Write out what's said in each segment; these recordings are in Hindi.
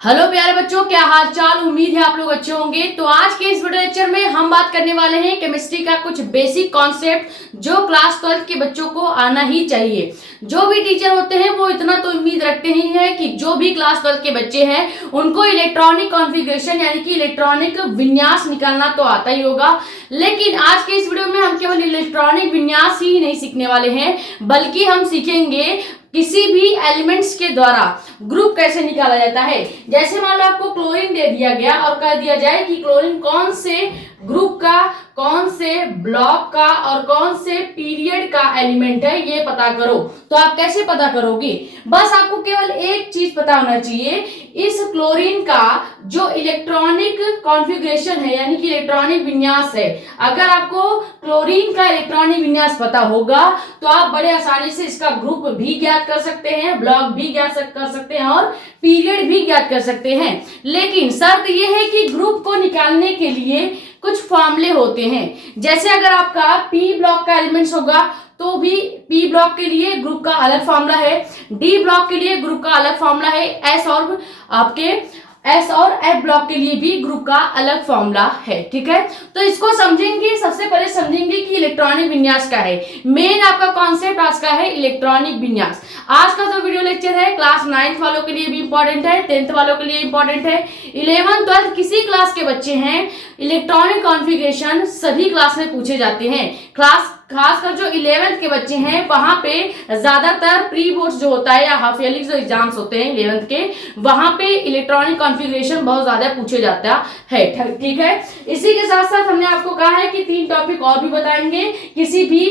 हेलो प्यारे बच्चों, क्या हाल चाल। उम्मीद है आप लोग अच्छे होंगे। तो आज के इस वीडियो लेक्चर में हम बात करने वाले हैं केमिस्ट्री का कुछ बेसिक कॉन्सेप्ट जो क्लास 12 के बच्चों को आना ही चाहिए। जो भी टीचर होते हैं वो इतना तो उम्मीद रखते ही हैं कि जो भी क्लास 12 के बच्चे हैं उनको इलेक्ट्रॉनिक कॉन्फ़िगरेशन यानी कि इलेक्ट्रॉनिक विन्यास निकालना तो आता ही होगा। लेकिन आज के इस वीडियो में हम केवल इलेक्ट्रॉनिक विन्यास ही नहीं सीखने वाले हैं, बल्कि हम सीखेंगे किसी भी एलिमेंट्स के द्वारा ग्रुप कैसे निकाला जाता है। जैसे मान लो आपको क्लोरीन दे दिया गया और कह दिया जाए कि क्लोरीन कौन से ग्रुप का, कौन से ब्लॉक का और कौन से पीरियड का एलिमेंट है ये पता करो, तो आप कैसे पता करोगे? बस आपको केवल एक चीज पता होना चाहिए, इस क्लोरीन का जो इलेक्ट्रॉनिक कॉन्फ़िगरेशन है यानी कि इलेक्ट्रॉनिक विन्यास है। अगर आपको क्लोरीन का इलेक्ट्रॉनिक विन्यास पता होगा तो आप बड़े आसानी से इसका ग्रुप भी ज्ञात कर सकते हैं, ब्लॉक भी ज्ञात कर सकते हैं और पीरियड भी ज्ञात कर सकते हैं। लेकिन शर्त यह है कि ग्रुप को निकालने के लिए कुछ फॉर्मूले होते हैं। जैसे अगर आपका पी ब्लॉक का एलिमेंट्स होगा तो भी पी ब्लॉक के लिए ग्रुप का अलग फॉर्मूला है, डी ब्लॉक के लिए ग्रुप का अलग फॉर्मूला है, एस और एफ ब्लॉक के लिए भी ग्रुप का अलग फॉर्मूला है। ठीक है, तो इसको समझेंगे। सबसे पहले समझेंगे कि इलेक्ट्रॉनिक विन्यास क्या है। मेन आपका कॉन्सेप्ट आज का है इलेक्ट्रॉनिक विन्यास। आज का जो वीडियो लेक्चर है क्लास 9th वालों के लिए भी इंपॉर्टेंट है, 10th वालों के लिए इंपॉर्टेंट है, 11th 12th किसी क्लास के बच्चे हैं, इलेक्ट्रॉनिक कॉन्फ़िगरेशन सभी क्लास में पूछे जाते हैं। खासकर जो 11th के बच्चे हैं वहां पे ज्यादातर प्री बोर्ड्स जो होता है या हाफ ईयरली जो एग्जाम्स होते हैं 11th के, वहां पे इलेक्ट्रॉनिक कॉन्फ़िगरेशन बहुत ज्यादा पूछे जाता है। ठीक है, इसी के साथ साथ हमने आपको कहा है कि 3 टॉपिक और भी बताएंगे। किसी भी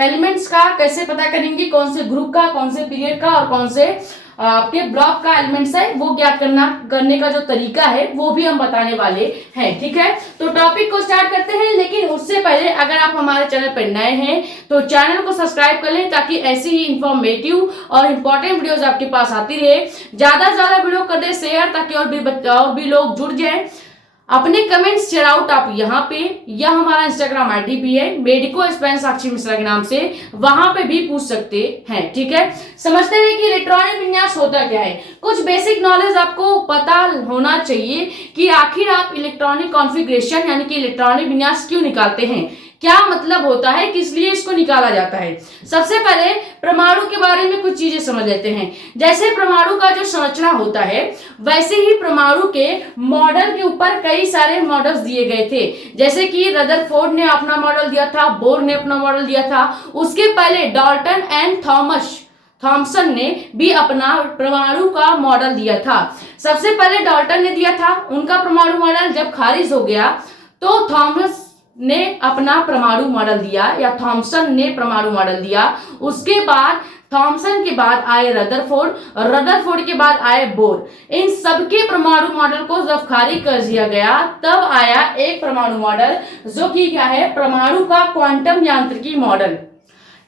एलिमेंट्स का कैसे पता करेंगे, कौन से ग्रुप का, कौन से पीरियड का और कौन से आपके ब्लॉक का एलिमेंट्स है, वो ज्ञात करने का जो तरीका है वो भी हम बताने वाले हैं। ठीक है, तो टॉपिक को स्टार्ट करते हैं। लेकिन उससे पहले अगर आप हमारे चैनल पर नए हैं तो चैनल को सब्सक्राइब कर लें ताकि ऐसी ही इंफॉर्मेटिव और इंपॉर्टेंट वीडियोस आपके पास आती रहे। ज्यादा से ज्यादा वीडियो कर दे शेयर ताकि और भी लोग जुड़ जाएं। अपने कमेंट्स शेयर आउट आप यहाँ पे, या हमारा इंस्टाग्राम आईडी भी है मेडिको स्पेन साक्षी मिश्रा के नाम से, वहां पे भी पूछ सकते हैं। ठीक है, समझते हैं कि इलेक्ट्रॉनिक विन्यास होता क्या है। कुछ बेसिक नॉलेज आपको पता होना चाहिए कि आखिर आप इलेक्ट्रॉनिक कॉन्फ़िगरेशन यानी कि इलेक्ट्रॉनिक विन्यास क्यों निकालते हैं, क्या मतलब होता है, किस लिए इसको निकाला जाता है। सबसे पहले परमाणु के बारे में कुछ चीजें समझ लेते हैं। जैसे परमाणु का जो संरचना होता है वैसे ही परमाणु के मॉडल के ऊपर कई सारे मॉडल्स दिए गए थे। जैसे कि रदरफोर्ड ने अपना मॉडल दिया था, बोर ने अपना मॉडल दिया था। उसके पहले डाल्टन एंड थॉमसन ने भी अपना परमाणु का मॉडल दिया था। सबसे पहले डाल्टन ने दिया था, उनका परमाणु मॉडल जब खारिज हो गया तो थॉमस ने अपना परमाणु मॉडल दिया या थॉमसन ने परमाणु मॉडल दिया। उसके बाद थॉमसन के बाद आए रदरफोर्ड के बाद आए बोर। इन सबके परमाणु मॉडल को जब खारिज कर दिया गया तब आया एक परमाणु मॉडल जो कि क्या है, परमाणु का क्वांटम यांत्रिकी मॉडल।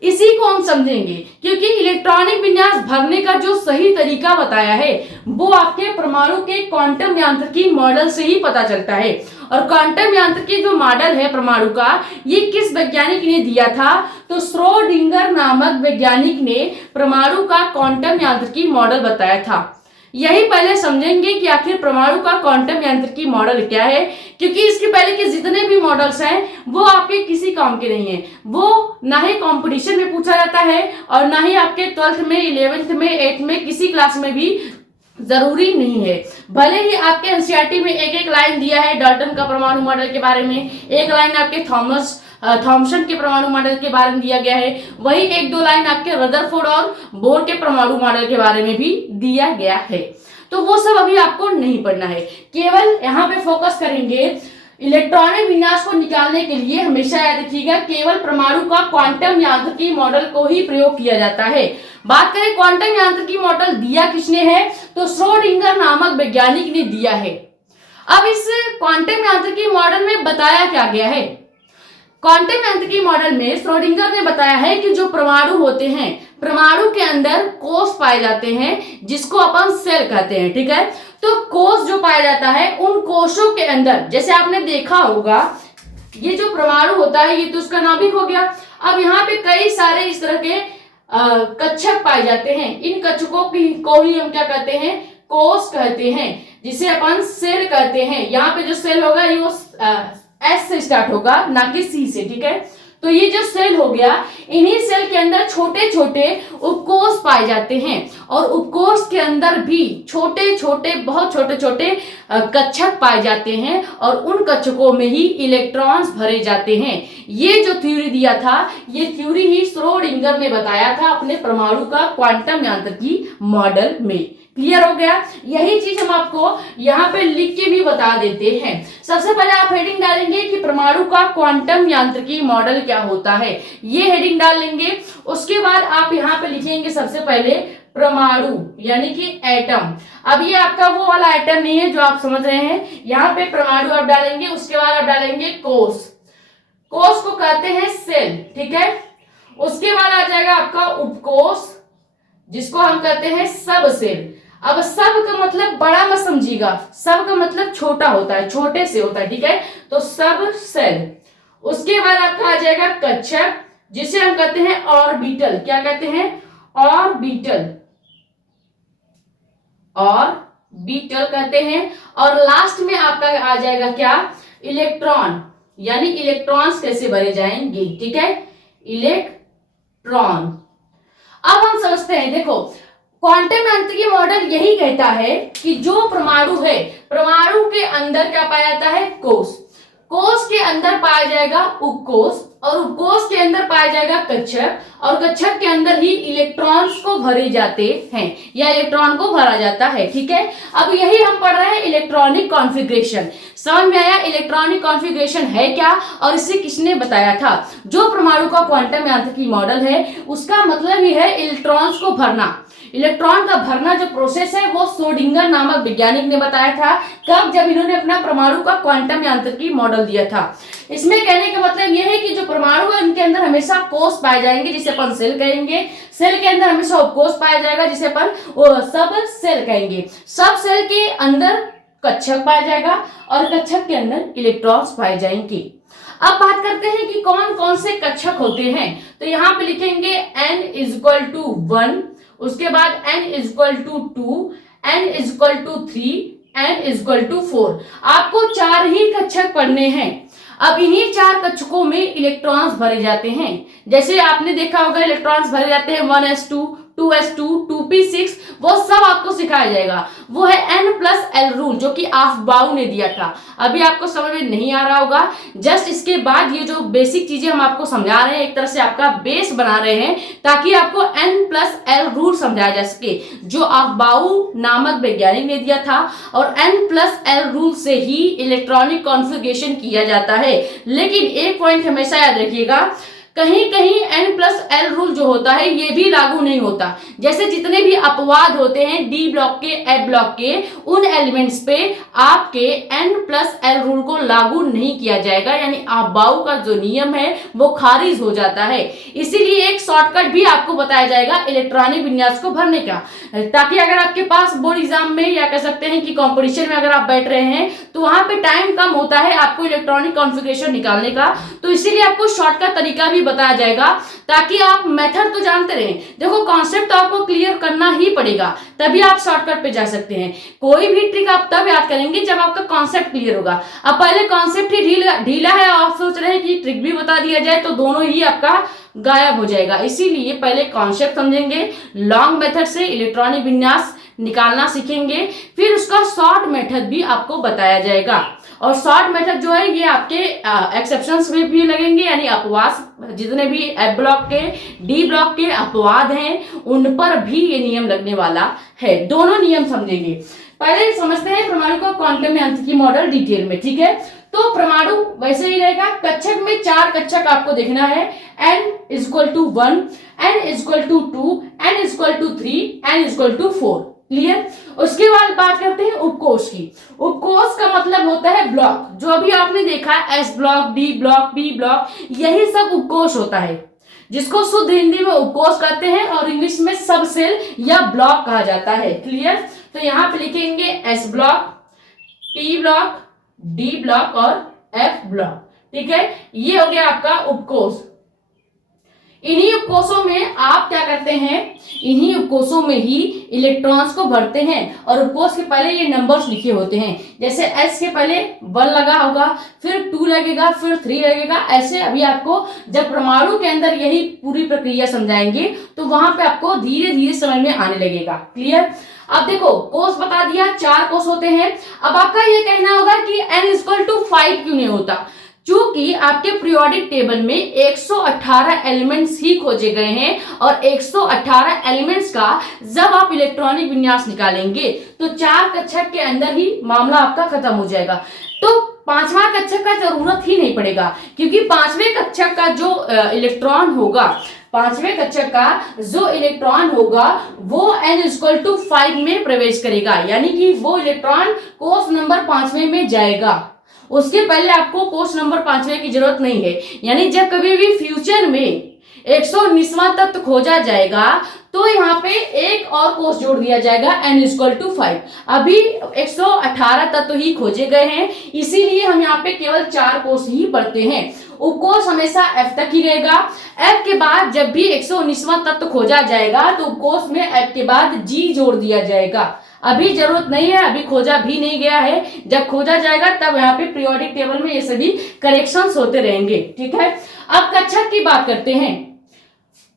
इसी को हम समझेंगे क्योंकि इलेक्ट्रॉनिक विन्यास भरने का जो सही तरीका बताया है वो आपके परमाणु के क्वांटम यांत्रिकी मॉडल से ही पता चलता है। और क्वांटम यांत्रिकी जो मॉडल है परमाणु का, ये किस वैज्ञानिक ने दिया था? तो श्रोडिंगर नामक वैज्ञानिक ने परमाणु का क्वांटम यांत्रिकी मॉडल बताया था। यही पहले समझेंगे कि आखिर परमाणु का क्वांटम यांत्रिकी मॉडल क्या है, क्योंकि इसके पहले के जितने भी मॉडल्स हैं वो आपके किसी काम के नहीं है। वो ना ही कंपटीशन में पूछा जाता है और ना ही आपके 12th में, 11th में, 8th में किसी क्लास में भी जरूरी नहीं है। भले ही आपके एनसीईआरटी में एक एक लाइन दिया है डाल्टन का परमाणु मॉडल के बारे में, एक लाइन आपके थॉमसन के परमाणु मॉडल के बारे में दिया गया है, वही 1-2 लाइन आपके रदरफोर्ड और बोर के परमाणु मॉडल के बारे में भी दिया गया है। तो वो सब अभी आपको नहीं पढ़ना है, केवल यहाँ पे फोकस करेंगे। इलेक्ट्रॉनिक विन्यास को निकालने के लिए हमेशा याद रखिएगा केवल परमाणु का क्वांटम यांत्रिकी मॉडल को ही प्रयोग किया जाता है। बात करें क्वांटम यांत्रिकी मॉडल दिया किसने है, तो श्रोडिंगर नामक वैज्ञानिक ने दिया है। अब इस क्वांटम यांत्रिकी मॉडल में बताया क्या गया है? क्वांटम यांत्रिकी मॉडल में श्रोडिंगर ने बताया है कि जो परमाणु होते हैं, परमाणु के अंदर कोष पाए जाते हैं जिसको अपन सेल कहते हैं। ठीक है, तो कोष जो पाया जाता है उन कोषों के अंदर, जैसे आपने देखा होगा ये जो परमाणु होता है ये तो उसका नाभिक हो गया। अब यहाँ पे कई सारे इस तरह के कक्षक पाए जाते हैं। इन कक्षकों को ही हम क्या कहते हैं, कोश कहते हैं, जिसे अपन सेल कहते हैं। यहाँ पे जो सेल होगा ये एस से स्टार्ट होगा, ना कि सी से, ठीक है। तो ये जो सेल हो गया, इन्हीं सेल के अंदर छोटे छोटे उपकोष पाए जाते हैं, और उपकोष के अंदर भी छोटे छोटे, बहुत छोटे छोटे कक्षक पाए जाते हैं, और उन कक्षकों में ही इलेक्ट्रॉन्स भरे जाते हैं। ये जो थ्योरी दिया था, ये थ्योरी ही श्रोडिंगर ने बताया था अपने परमाणु का क्वांटम यांत्रिकी मॉडल में। क्लियर हो गया? यही चीज हम आपको यहाँ पे लिख के भी बता देते हैं। सबसे पहले आप हेडिंग डालेंगे कि परमाणु का क्वांटम यांत्रिकी मॉडल क्या होता है, ये हेडिंग डाल लेंगे। उसके बाद आप यहाँ पे लिखेंगे सबसे पहले परमाणु, यानी कि एटम। अब ये आपका वो वाला एटम नहीं है जो आप समझ रहे हैं, यहाँ पे परमाणु आप डालेंगे। उसके बाद आप डालेंगे कोश, कोश को कहते हैं सेल, ठीक है। उसके बाद आ जाएगा आपका उपकोष, जिसको हम कहते हैं सब सेल। अब सब का मतलब बड़ा मत समझिएगा, सब का मतलब छोटा होता है, छोटे से होता है, ठीक है। तो सब सेल। उसके बाद आपका आ जाएगा कक्षक, जिसे हम कहते हैं ऑर्बिटल। क्या कहते हैं? ऑर्बिटल, ऑर्बिटल कहते हैं। और लास्ट में आपका आ जाएगा क्या? इलेक्ट्रॉन, यानी इलेक्ट्रॉन्स कैसे भरे जाएंगे, ठीक है, इलेक्ट्रॉन। अब हम समझते हैं, देखो क्वांटम यांत्रिकी मॉडल यही कहता है कि जो परमाणु है, परमाणु के अंदर क्या पाया जाता है? कोश, कोश के अंदर पाया जाएगा उपकोष, और उपकोष के अंदर पाया जाएगा कक्षक, और कक्षक के अंदर ही इलेक्ट्रॉन्स को भरे जाते हैं, या इलेक्ट्रॉन को भरा जाता है, ठीक है। अब यही हम पढ़ रहे हैं इलेक्ट्रॉनिक कॉन्फ़िगरेशन। समझ में आया इलेक्ट्रॉनिक कॉन्फ़िगरेशन है क्या, और इसे किसने बताया था? जो परमाणु का क्वांटम यांत्रिकी मॉडल है, उसका मतलब ही है इलेक्ट्रॉन्स को भरना। इलेक्ट्रॉन का भरना जो प्रोसेस है वो श्रोडिंगर नामक वैज्ञानिक ने बताया था। कब? जब इन्होंने अपना परमाणु का क्वांटम यांत्रिकी मॉडल दिया था। इसमें कहने का मतलब यह है कि जो परमाणु है उनके अंदर हमेशा कोश पाए जाएंगे, जिसे अपन सेल कहेंगे। सेल के अंदर हमेशा उपकोष पाया जाएगा, जिसे अपन सब सेल कहेंगे। सब सेल के अंदर कक्षक पाया जाएगा, और कक्षक के अंदर इलेक्ट्रॉन्स पाए जाएंगे। अब बात करते हैं कि कौन कौन से कक्षक होते हैं। तो यहाँ पे लिखेंगे n=1, उसके बाद n=2, n=3, n=4। आपको 4 ही कक्षक पढ़ने हैं। अब इन्हीं 4 कक्षकों में इलेक्ट्रॉन्स भरे जाते हैं। जैसे आपने देखा होगा इलेक्ट्रॉन्स भरे जाते हैं 1s2, 2s2, 2p6, वो सब आपको सिखाया जाएगा। वो है n+l रूल, जो कि अफबाउ ने दिया था। अभी आपको समझ में नहीं आ रहा होगा, जस्ट इसके बाद ये जो बेसिक चीजें हम आपको समझा रहे हैं, एक तरह से आपका बेस बना रहे हैं, ताकि आपको n+l रूल समझाया जा सके, जो अफबाउ नामक वैज्ञानिक ने दिया था। और n+l रूल से ही इलेक्ट्रॉनिक कॉन्फ़िगरेशन किया जाता है। लेकिन एक पॉइंट हमेशा याद रखिएगा, कहीं कहीं n+l रूल जो होता है ये भी लागू नहीं होता। जैसे जितने भी अपवाद होते हैं डी ब्लॉक के, ए ब्लॉक के, उन एलिमेंट्स पे आपके n+l रूल को लागू नहीं किया जाएगा, यानी अफबाउ का जो नियम है वो खारिज हो जाता है। इसीलिए एक शॉर्टकट भी आपको बताया जाएगा इलेक्ट्रॉनिक विन्यास को भरने का, ताकि अगर आपके पास बोर्ड एग्जाम में, या कह सकते हैं कि कॉम्पिटिशन में अगर आप बैठ रहे हैं, तो वहां पे टाइम कम होता है आपको इलेक्ट्रॉनिक कॉन्फ़िगरेशन निकालने का। तो इसीलिए आपको शॉर्टकट तरीका भी बताया जाएगा, ताकि आप मेथड तो जानते रहें। देखो कॉन्सेप्ट तो आपको क्लियर करना ही पड़ेगा, तभी आप शॉर्टकट पे जा सकते हैं। कोई भी ट्रिक आप तब याद करेंगे जब आपका कॉन्सेप्ट क्लियर होगा। अब पहले कॉन्सेप्ट ही ढीला है, आप सोच रहे हैं कि ट्रिक भी बता दिया जाए, तो दोनों ही आपका गायब हो जाएगा। इसीलिए पहले कॉन्सेप्ट समझेंगे, लॉन्ग मेथड से इलेक्ट्रॉनिक विन्यास निकालना सीखेंगे, फिर उसका शॉर्ट मेथड भी आपको बताया जाएगा। और शॉर्ट मेथड जो है ये आपके एक्सेप्शंस में भी लगेंगे, यानी अपवाद, जितने भी एफ ब्लॉक के, डी ब्लॉक के अपवाद हैं, उन पर भी ये नियम लगने वाला है। दोनों नियम समझेंगे। पहले समझते हैं परमाणु का क्वांटम यांत्रिकी मॉडल डिटेल में, ठीक है। तो परमाणु वैसे ही रहेगा। कक्षक में 4 कक्षक आपको देखना है, n=1, n=2, n=3, n=4। Clear? उसके बाद बात करते हैं उपकोष की। उपकोष का मतलब होता है ब्लॉक, जो अभी आपने देखा है S block, D block, P block, यही सब उपकोष होता है, जिसको शुद्ध हिंदी में उपकोष कहते हैं, और इंग्लिश में सब सेल या ब्लॉक कहा जाता है। क्लियर? तो यहाँ पे लिखेंगे S block, P block, D block और एफ ब्लॉक, ठीक है। ये हो गया आपका उपकोष। इन्हीं उपकोषों में आप क्या करते हैं, इन्हीं उपकोषों में ही इलेक्ट्रॉन्स को भरते हैं और उपकोष के पहले ये नंबर्स लिखे होते हैं। जैसे S के पहले 1 लगा होगा, फिर 2 लगेगा, फिर 3 लगेगा। ऐसे अभी आपको जब परमाणु के अंदर यही पूरी प्रक्रिया समझाएंगे तो वहां पे आपको धीरे धीरे समझ में आने लगेगा। क्लियर? अब देखो कोष बता दिया, 4 कोष होते हैं। अब आपका ये कहना होगा कि n=5 क्यों नहीं होता? चूंकि आपके पीरियोडिक टेबल में 118 एलिमेंट्स ही खोजे गए हैं और 118 एलिमेंट्स का जब आप इलेक्ट्रॉनिक विन्यास निकालेंगे तो 4 कक्षक के अंदर ही मामला आपका खत्म हो जाएगा। तो 5वां कक्षक का जरूरत ही नहीं पड़ेगा, क्योंकि 5वें कक्षक का जो इलेक्ट्रॉन होगा, 5वें कक्षक का जो इलेक्ट्रॉन होगा वो n=5 में प्रवेश करेगा, यानी कि वो इलेक्ट्रॉन कोष नंबर 5वें में जाएगा। उसके पहले आपको कोष नंबर 5वें की जरूरत नहीं है। यानी जब कभी भी फ्यूचर में 119वां तत्व खोजा जाएगा तो यहाँ पे एक और कोष जोड़ दिया जाएगा n=5। अभी 118 तत्व ही खोजे गए हैं, इसीलिए हम यहाँ पे केवल 4 कोष ही पढ़ते हैं। उपकोष हमेशा F तक ही रहेगा। F के बाद जब भी 119वां तत्व खोजा जाएगा तो उपकोष में F के बाद G जोड़ दिया जाएगा। अभी जरूरत नहीं है, अभी खोजा भी नहीं गया है। जब खोजा जाएगा तब यहाँ पे पीरियोडिक टेबल में ये सभी करेक्शंस होते रहेंगे। ठीक है, अब कक्षक की बात करते हैं।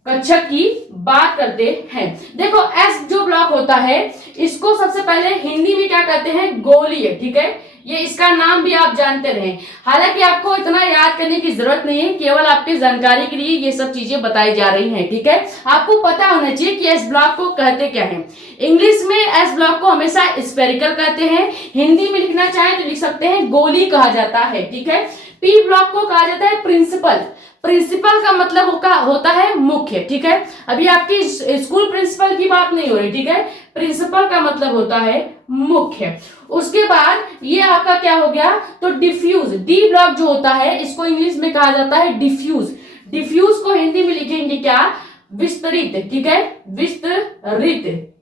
कक्षक की बात करते हैं। देखो S जो ब्लॉक होता है इसको सबसे पहले हिंदी में क्या कहते हैं, गोलीय। ठीक है, ये इसका नाम भी आप जानते रहे। हालांकि आपको इतना याद करने की जरूरत नहीं है, केवल आपकी जानकारी के लिए ये सब चीजें बताई जा रही हैं। ठीक है, आपको पता होना चाहिए कि एस ब्लॉक को कहते क्या है। इंग्लिश में एस ब्लॉक को हमेशा स्फेरिकल कहते हैं, हिंदी में लिखना चाहे तो लिख सकते हैं गोली कहा जाता है। ठीक है, पी ब्लॉक को कहा जाता है प्रिंसिपल। प्रिंसिपल का मतलब होता है मुख्य। ठीक है, अभी आपकी स्कूल प्रिंसिपल की बात नहीं हो रही। ठीक है, प्रिंसिपल का मतलब होता है मुख्य। उसके बाद ये आपका क्या हो गया, तो डिफ्यूज। डी ब्लॉक जो होता है इसको इंग्लिश में कहा जाता है डिफ्यूज। डिफ्यूज को हिंदी में लिखेंगे क्या, विस्तरित। ठीक है, विस्तरित।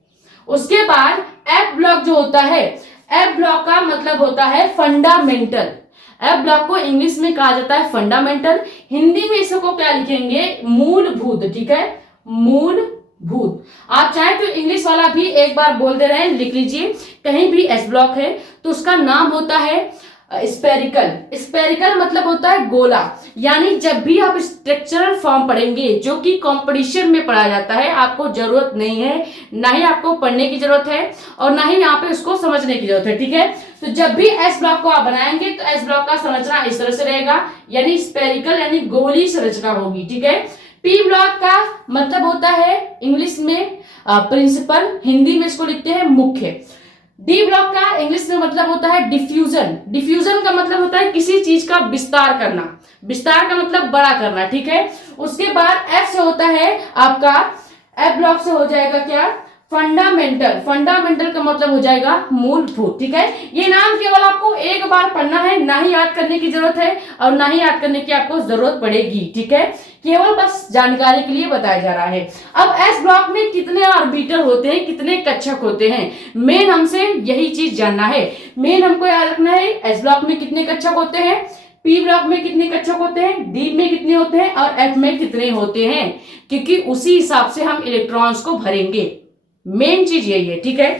उसके बाद एफ ब्लॉक जो होता है, एफ ब्लॉक का मतलब होता है फंडामेंटल। एफ ब्लॉक को इंग्लिश में कहा जाता है फंडामेंटल, हिंदी में इसको क्या लिखेंगे, मूलभूत। ठीक है, मूलभूत। आप चाहे तो इंग्लिश वाला भी एक बार बोल दे रहे हैं, लिख लीजिए। कहीं भी एस ब्लॉक है तो उसका नाम होता है स्पेरिकल। स्पेरिकल मतलब होता है गोला। यानी जब भी आप स्ट्रक्चरल फॉर्म पढ़ेंगे जो कि कंपटीशन में पढ़ा जाता है, आपको जरूरत नहीं है, ना ही आपको पढ़ने की जरूरत है और ना ही यहाँ पे उसको समझने की जरूरत है। ठीक है, तो जब भी एस ब्लॉक को आप बनाएंगे तो एस ब्लॉक का संरचना इस तरह से रहेगा, यानी स्पेरिकल यानी गोली संरचना होगी। ठीक है, पी ब्लॉक का मतलब होता है इंग्लिश में प्रिंसिपल, हिंदी में इसको लिखते हैं मुख्य। डी ब्लॉक का इंग्लिश में मतलब होता है डिफ्यूजन। डिफ्यूजन का मतलब होता है किसी चीज का विस्तार करना। विस्तार का मतलब बड़ा करना। ठीक है, उसके बाद एफ से होता है आपका, एफ ब्लॉक से हो जाएगा क्या, फंडामेंटल। फंडामेंटल का मतलब हो जाएगा मूलभूत। ठीक है, ये नाम केवल आपको एक बार पढ़ना है, ना ही याद करने की जरूरत है और ना ही याद करने की आपको जरूरत पड़ेगी। ठीक है, केवल बस जानकारी के लिए बताया जा रहा है। अब एस ब्लॉक में कितने ऑर्बिटल होते हैं, कितने कक्षक होते हैं, मेन हमसे यही चीज जानना है। मेन हमको याद रखना है एस ब्लॉक में कितने कक्षक होते हैं, पी ब्लॉक में कितने कक्षक होते हैं, डी में कितने होते हैं और एफ में कितने होते हैं, क्योंकि उसी हिसाब से हम इलेक्ट्रॉन्स को भरेंगे। मेन चीज यही है। ठीक है,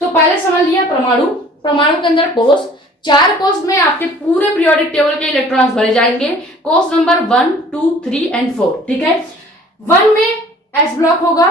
तो पहले समझ लिया परमाणु। परमाणु के अंदर कोष, 4 कोष में आपके पूरे पीरियोडिक टेबल के इलेक्ट्रॉन्स भरे जाएंगे। कोष नंबर 1, 2, 3 एंड 4। ठीक है, 1 में एस ब्लॉक होगा,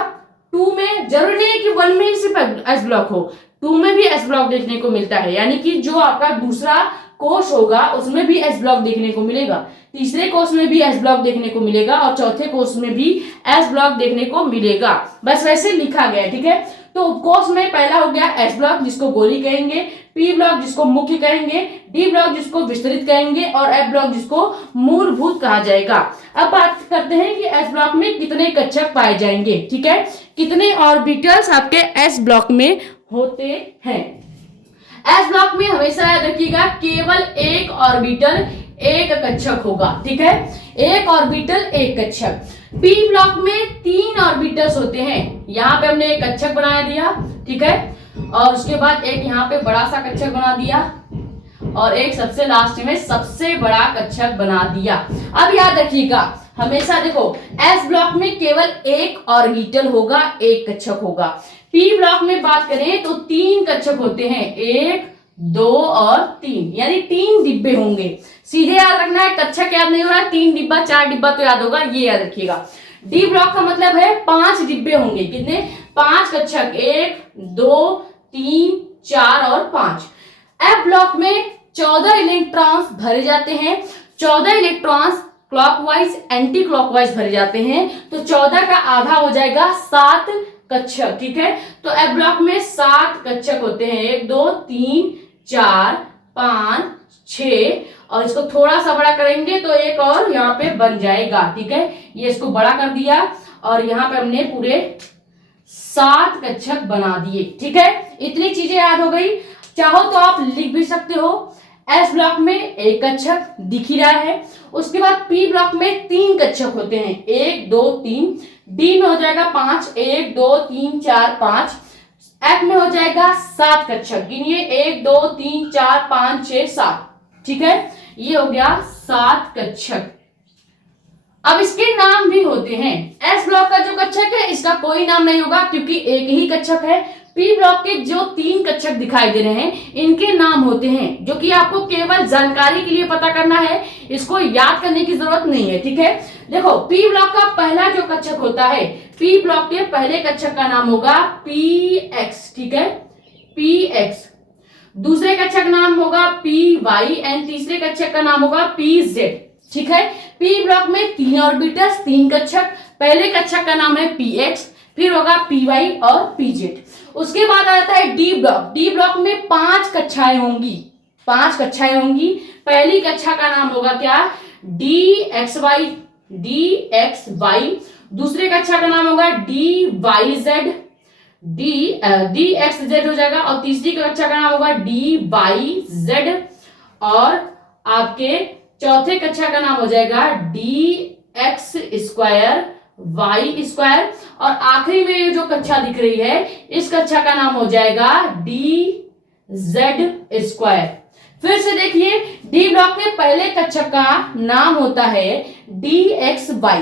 2 में जरूरी नहीं है कि 1 में ही सिर्फ एस ब्लॉक हो, 2 में भी एस ब्लॉक देखने को मिलता है। यानी कि जो आपका दूसरा कोष होगा उसमें भी एस ब्लॉक देखने को मिलेगा, तीसरे कोष में भी एस ब्लॉक देखने को मिलेगा और चौथे कोष में भी एस ब्लॉक देखने को मिलेगा। बस वैसे लिखा गया है। ठीक है, तो कोष में पहला हो गया एस ब्लॉक जिसको गोली कहेंगे, पी ब्लॉक जिसको मुख्य कहेंगे, डी ब्लॉक जिसको विस्तृत कहेंगे और एफ ब्लॉक जिसको मूलभूत कहा जाएगा। अब बात करते हैं कि एस ब्लॉक में कितने कक्षक पाए जाएंगे। ठीक है, कितने ऑर्बिटल्स आपके एस ब्लॉक में होते हैं। एस ब्लॉक में हमेशा याद रखिएगा केवल एक ऑर्बिटल एक कक्षक होगा। ठीक है, एक ऑर्बिटल एक कक्षक। पी ब्लॉक में 3 ऑर्बिटल्स होते हैं। यहाँ पे हमने एक कक्षक बना दिया। ठीक है, और उसके बाद एक यहाँ पे बड़ा सा कक्षक बना दिया और एक सबसे लास्ट में सबसे बड़ा कक्षक बना दिया। अब याद रखिएगा हमेशा देखो एस ब्लॉक में केवल एक ऑर्बिटल होगा, एक कक्षक होगा। पी ब्लॉक में बात करें तो 3 कक्षक होते हैं, 1 2 और 3, यानी 3 डिब्बे होंगे। सीधे याद रखना है, कक्षक याद नहीं हो रहा है, 3 डिब्बा 4 डिब्बा तो याद होगा, ये याद रखिएगा। डी ब्लॉक का मतलब है 5 डिब्बे होंगे, कितने 5 कक्षक, 1 2 3 4 और 5। एफ ब्लॉक में 14 इलेक्ट्रॉन्स भरे जाते हैं, 14 इलेक्ट्रॉन्स क्लॉकवाइज एंटी क्लॉकवाइज भरे जाते हैं, तो 14 का आधा हो जाएगा 7 कक्षक, ठीक है। तो एफ ब्लॉक में 7 कक्षक होते हैं, 1 2 3 4 5 6, और इसको थोड़ा सा बड़ा करेंगे तो एक और यहाँ पे बन जाएगा, ठीक है। ये इसको बड़ा कर दिया और यहाँ पे हमने पूरे 7 कक्षक बना दिए, ठीक है। इतनी चीजें याद हो गई। चाहो तो आप लिख भी सकते हो। एस ब्लॉक में एक कक्षक दिख ही रहा है। उसके बाद पी ब्लॉक में 3 कक्षक होते हैं, 1 2 3। डी में हो जाएगा 5, 1 2 3 4 5। एफ में हो जाएगा 7 कक्षक, गिनिए 1 2 3 4 5 6 7, ठीक है। ये हो गया 7 कक्षक। अब इसके नाम भी होते हैं। एस ब्लॉक का जो कक्षक है इसका कोई नाम नहीं होगा क्योंकि एक ही कक्षक है। पी ब्लॉक के जो 3 कक्षक दिखाई दे रहे हैं इनके नाम होते हैं, जो कि आपको केवल जानकारी के लिए पता करना है, इसको याद करने की जरूरत नहीं है, ठीक है। देखो पी ब्लॉक का पहला जो कक्षक होता है, पी ब्लॉक के पहले कक्षक का नाम होगा पी एक्स, ठीक है, पी एक्स। दूसरे कक्षक नाम होगा पी वाई एंड तीसरे कक्षक का नाम होगा पी जेड, ठीक है। पी ब्लॉक में 3 ऑर्बिटल्स, 3 कक्षक। पहले कक्षक का नाम है पी एक्स, फिर होगा पी वाई और पी जेड। उसके बाद आता है डी ब्लॉक। डी ब्लॉक में 5 कक्षाएं होंगी, 5 कक्षाएं होंगी। पहली कक्षा का नाम होगा क्या, D X Y, D X Y. दूसरे कक्षा का नाम होगा D Y Z, D X Z हो जाएगा। और तीसरी कक्षा का नाम होगा डी वाई जेड। और आपके चौथे कक्षा का नाम हो जाएगा D X square Y square. और आखिरी में ये जो कक्षा दिख रही है इस कक्षा का नाम हो जाएगा डी जेड स्क्वायर। फिर से देखिए डी ब्लॉक के पहले कक्षक का नाम होता है डी एक्स वाई।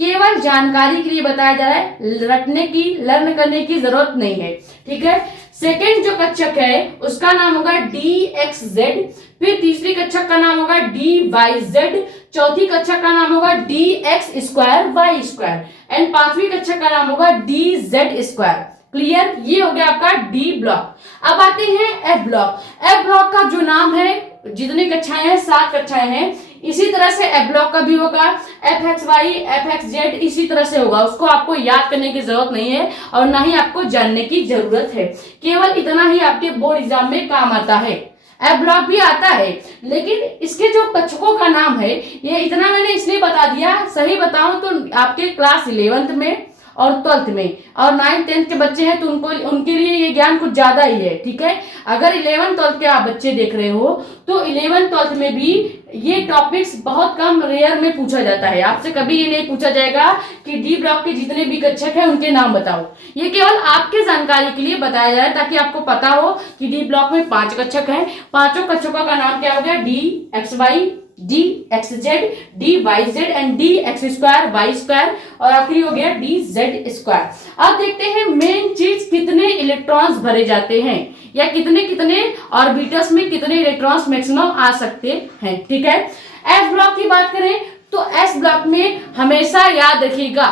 केवल जानकारी के लिए बताया जा रहा है, रटने की लर्न करने की जरूरत नहीं है, ठीक है। सेकेंड जो कक्षक है उसका नाम होगा डी एक्स जेड। फिर तीसरी कक्षक का नाम होगा डी वाई जेड। चौथी कक्षक का नाम होगा D X square Y square and पांचवी कक्षक का नाम होगा डी जेड स्क्वायर। क्लियर, ये हो गया आपका डी ब्लॉक। अब आते हैं एफ ब्लॉक। एफ ब्लॉक का जो नाम है, जितनी कक्षाएं हैं 7 कक्षाएं हैं, इसी तरह से एफ ब्लॉक का भी होगा F X Y F X Z, इसी तरह से होगा। उसको आपको याद करने की जरूरत नहीं है और ना ही आपको जानने की जरूरत है, केवल इतना ही आपके बोर्ड एग्जाम में काम आता है। एफ ब्लॉक भी आता है लेकिन इसके जो कक्षकों का नाम है, ये इतना मैंने इसलिए बता दिया, सही बताऊं तो आपके क्लास 11th में और 12th में और 9th 10th के बच्चे हैं तो उनके लिए ये ज्ञान कुछ ज्यादा ही है, ठीक है। अगर 11th 12th के आप बच्चे देख रहे हो तो 11th 12th में भी ये टॉपिक्स बहुत कम रेयर में पूछा जाता है। आपसे कभी ये नहीं पूछा जाएगा कि डी ब्लॉक के जितने भी कक्षक हैं उनके नाम बताओ। ये केवल आपके जानकारी के लिए बताया जा रहा है ताकि आपको पता हो कि डी ब्लॉक में 5 कक्षक हैं। पांचों कक्षकों का नाम क्या हो गया, D X Y, D X Z, D Y Z and D X square Y square और आखिरी हो गया डी जेड स्क्वायर। अब देखते हैं मेन चीज, कितने इलेक्ट्रॉन्स भरे जाते हैं या कितने कितने ऑर्बिटल्स में कितने इलेक्ट्रॉन्स मैक्सिमम आ सकते हैं, ठीक है। एस ब्लॉक की बात करें तो एस ब्लॉक में हमेशा याद रखिएगा,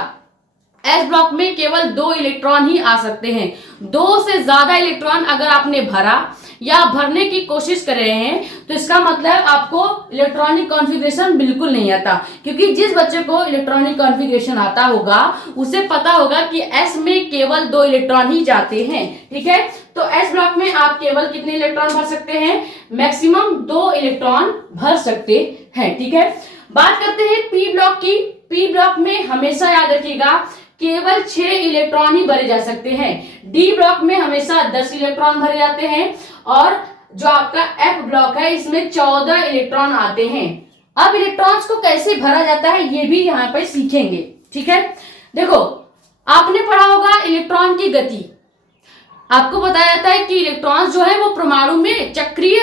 एस ब्लॉक में केवल 2 इलेक्ट्रॉन ही आ सकते हैं। 2 से ज्यादा इलेक्ट्रॉन अगर आपने भरा या भरने की कोशिश कर रहे हैं तो इसका मतलब आपको इलेक्ट्रॉनिक कॉन्फ़िगरेशन बिल्कुल नहीं आता, क्योंकि जिस बच्चे को इलेक्ट्रॉनिक कॉन्फ़िगरेशन आता होगा उसे पता होगा कि एस में केवल 2 इलेक्ट्रॉन ही जाते हैं, ठीक है। तो एस ब्लॉक में आप केवल कितने इलेक्ट्रॉन भर सकते हैं, मैक्सिमम 2 इलेक्ट्रॉन भर सकते हैं, ठीक है। बात करते हैं पी ब्लॉक की। पी ब्लॉक में हमेशा याद रखिएगा केवल 6 इलेक्ट्रॉन ही भरे जा सकते हैं। डी ब्लॉक में हमेशा 10 इलेक्ट्रॉन भरे जाते हैं और जो आपका एफ ब्लॉक है इसमें 14 इलेक्ट्रॉन आते हैं। अब इलेक्ट्रॉन्स को कैसे भरा जाता है ये भी यहाँ पर सीखेंगे, ठीक है। देखो आपने पढ़ा होगा इलेक्ट्रॉन की गति। आपको बताया जाता है कि इलेक्ट्रॉन्स जो है वो परमाणु में चक्रीय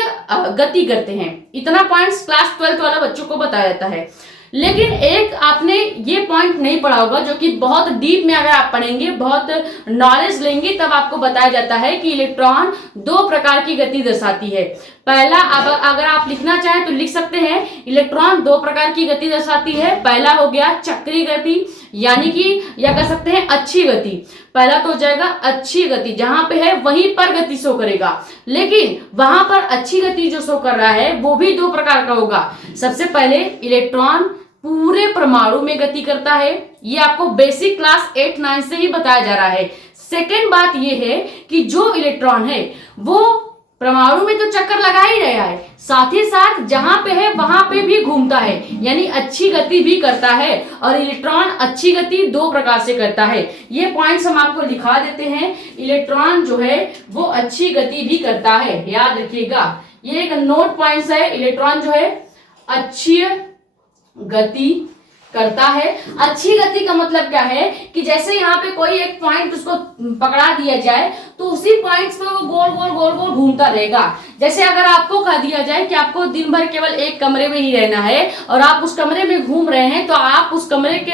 गति करते हैं। इतना पॉइंट्स क्लास 12th वाला बच्चों को बताया जाता है। लेकिन एक आपने ये पॉइंट नहीं पढ़ा होगा, जो कि बहुत डीप में अगर आप पढ़ेंगे, बहुत नॉलेज लेंगे, तब आपको बताया जाता है कि इलेक्ट्रॉन दो प्रकार की गति दर्शाती है। पहला, अगर आप लिखना चाहें तो लिख सकते हैं, इलेक्ट्रॉन दो प्रकार की गति दर्शाती है। पहला हो गया चक्रीय गति, यानी कि या कह सकते हैं अच्छी गति। पहला तो हो जाएगा अच्छी गति, जहां पे है वहीं पर गति शो करेगा। लेकिन वहां पर अच्छी गति जो शो कर रहा है वो भी दो प्रकार का होगा। सबसे पहले इलेक्ट्रॉन पूरे परमाणु में गति करता है, ये आपको बेसिक क्लास 8-9 से ही बताया जा रहा है। सेकेंड बात ये है कि जो इलेक्ट्रॉन है वो परमाणु में तो चक्कर लगा ही रहा है, साथ ही साथ जहां पे है वहां पे भी घूमता है, यानी अच्छी गति भी करता है। और इलेक्ट्रॉन अच्छी गति दो प्रकार से करता है। ये पॉइंट्स हम आपको दिखा देते हैं। इलेक्ट्रॉन जो है वो अच्छी गति भी करता है, याद रखिएगा, ये एक नोट पॉइंट्स है। इलेक्ट्रॉन जो है अच्छी गति करता है। अच्छी गति का मतलब क्या है कि जैसे यहाँ पे कोई एक पॉइंट उसको पकड़ा दिया जाए तो उसी पॉइंट्स पे वो गोल गोल गोल गोल घूमता रहेगा। जैसे अगर आपको कह दिया जाए कि आपको दिन भर केवल एक कमरे में ही रहना है और आप उस कमरे में घूम रहे हैं, तो आप उस कमरे के